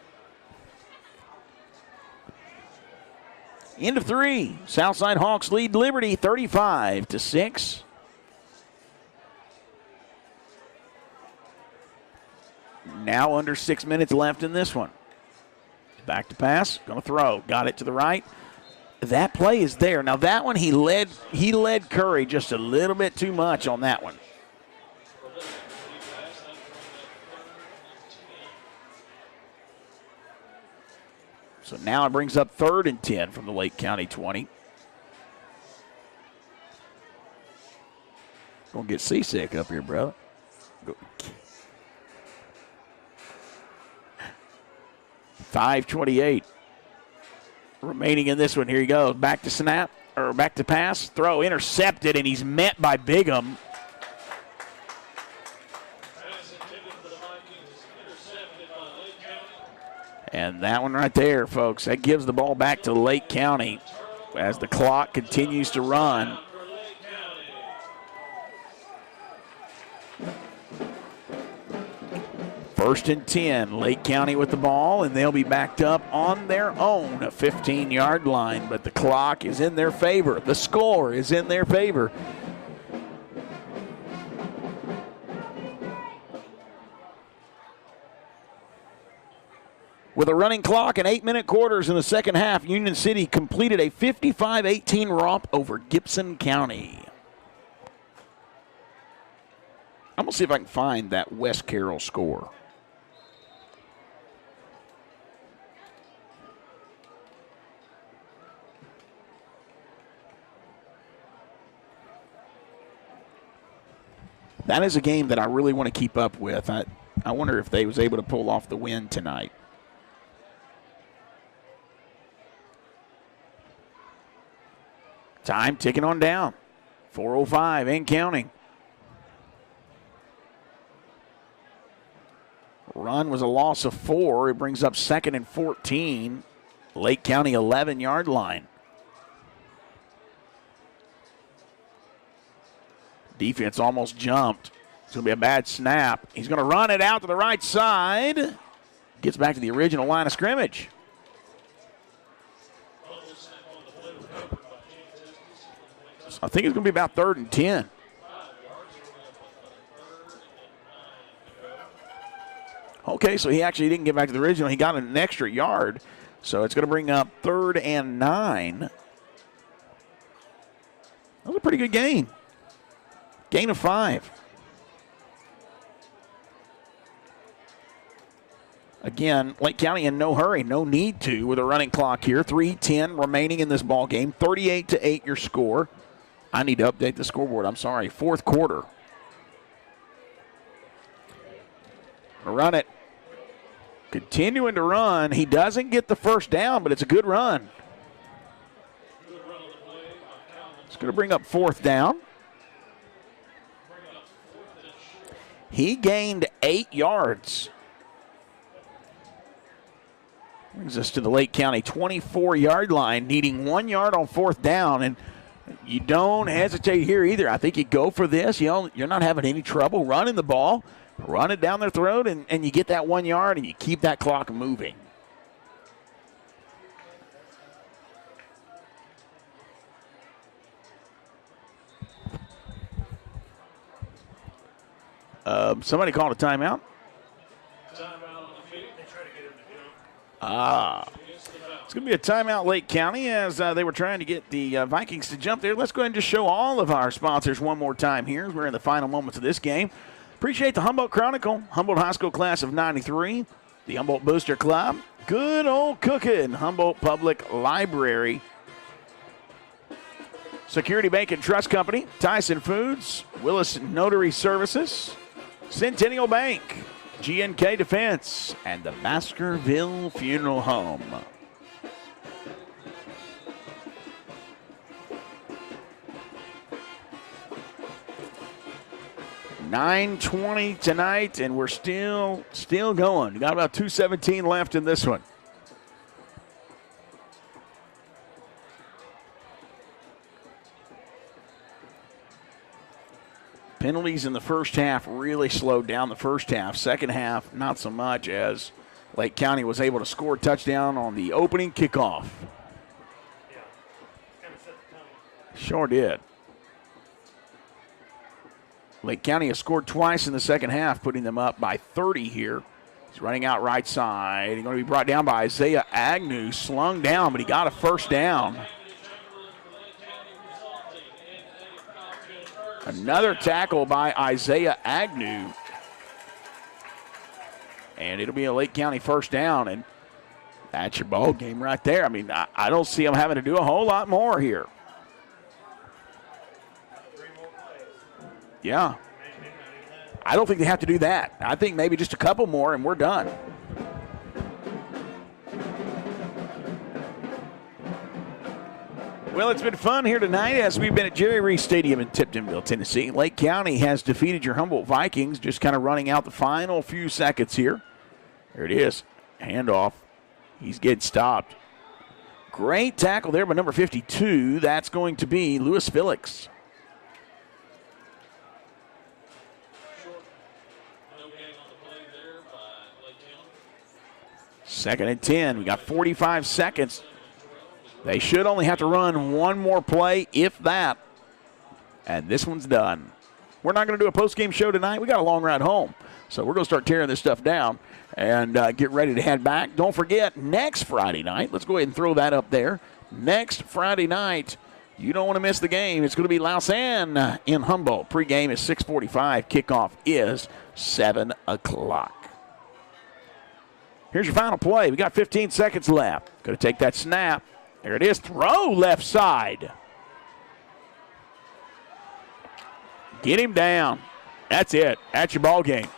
End of 3. Southside Hawks lead Liberty 35-6. Now under 6 minutes left in this one. Back to pass. Going to throw. Got it to the right. That play is there. Now that one he led Curry just a little bit too much on that one. So now it brings up 3rd and 10 from the Lake County 20. Gonna get seasick up here, brother. Go. 5:28 remaining in this one. Here he goes. Back to snap, or back to pass. Throw intercepted, and he's met by Bigham. And that one right there, folks, that gives the ball back to Lake County as the clock continues to run. First and 10, Lake County with the ball, and they'll be backed up on their own 15-yard line, but the clock is in their favor. The score is in their favor. With a running clock and 8-minute quarters in the second half, Union City completed a 55-18 romp over Gibson County. I'm going to see if I can find that West Carroll score. That is a game that I really want to keep up with. I wonder if they was able to pull off the win tonight. Time ticking on down. 4:05 and counting. Run was a loss of 4. It brings up 2nd and 14. Lake County 11-yard line. Defense almost jumped. It's going to be a bad snap. He's going to run it out to the right side. Gets back to the original line of scrimmage. So I think it's going to be about 3rd and 10. Okay, so he actually didn't get back to the original. He got an extra yard. So it's going to bring up 3rd and 9. That was a pretty good gain. Gain of 5. Again, Lake County in no hurry, no need to with a running clock here. 3:10 remaining in this ball game. 38-8 your score. I need to update the scoreboard. I'm sorry. 4th quarter. Run it. Continuing to run. He doesn't get the first down, but it's a good run. It's going to bring up 4th down. He gained 8 yards. Brings us to the Lake County 24-yard line, needing 1 yard on 4th down. And you don't hesitate here either. I think you go for this. You're not having any trouble running the ball. Run it down their throat, and you get that 1 yard, and you keep that clock moving. Somebody called a timeout. It's going to be a timeout, Lake County, as they were trying to get the Vikings to jump there. Let's go ahead and just show all of our sponsors one more time here. We're in the final moments of this game. Appreciate the Humboldt Chronicle, Humboldt High School class of 93, the Humboldt Booster Club, Good Old Cookin', Humboldt Public Library. Security Bank and Trust Company, Tyson Foods, Willis Notary Services, Centennial Bank, GNK Defense, and the Baskerville Funeral Home. $9:20 tonight, and we're still going. We got about 2:17 left in this one. Penalties in the first half really slowed down the first half. Second half, not so much, as Lake County was able to score a touchdown on the opening kickoff. Sure did. Lake County has scored twice in the second half, putting them up by 30 here. He's running out right side. He's going to be brought down by Isaiah Agnew. Slung down, but he got a first down. Another tackle by Isaiah Agnew. And it'll be a Lake County first down, and that's your ball game right there. I mean, I don't see them having to do a whole lot more here. Yeah. I don't think they have to do that. I think maybe just a couple more, and we're done. Well, it's been fun here tonight as we've been at Jerry Reese Stadium in Tiptonville, Tennessee. Lake County has defeated your Humboldt Vikings, just kind of running out the final few seconds here. There it is. Handoff. He's getting stopped. Great tackle there by number 52. That's going to be Lewis Phillips. Second and 10. We got 45 seconds. They should only have to run one more play, if that. And this one's done. We're not going to do a post-game show tonight. We got a long ride home. So we're going to start tearing this stuff down and get ready to head back. Don't forget, next Friday night, let's go ahead and throw that up there. Next Friday night, you don't want to miss the game. It's going to be Lausanne in Humboldt. Pre-game is 6:45. Kickoff is 7 o'clock. Here's your final play. We got 15 seconds left. Going to take that snap. There it is. Throw left side. Get him down. That's it. That's your ball game.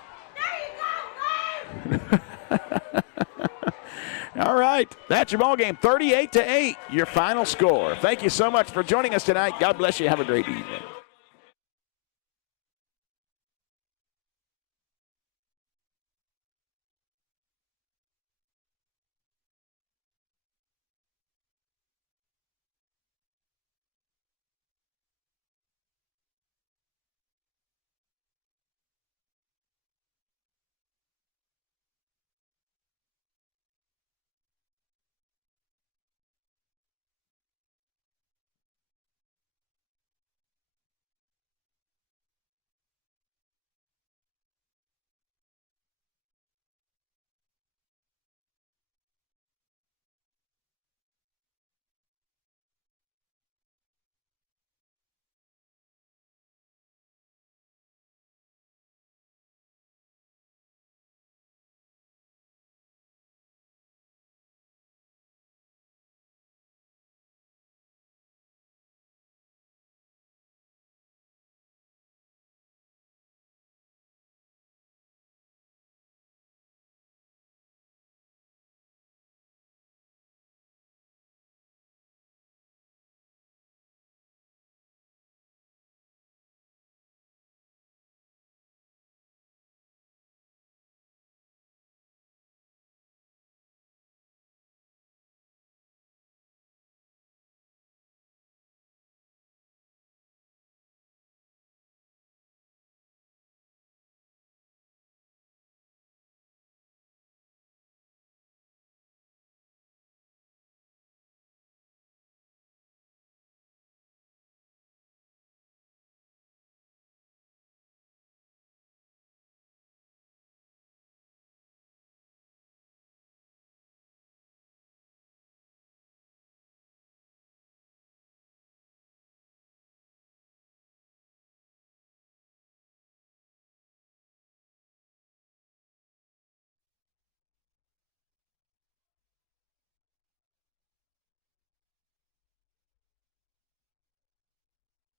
All right. That's your ball game. 38-8, your final score. Thank you so much for joining us tonight. God bless you. Have a great evening.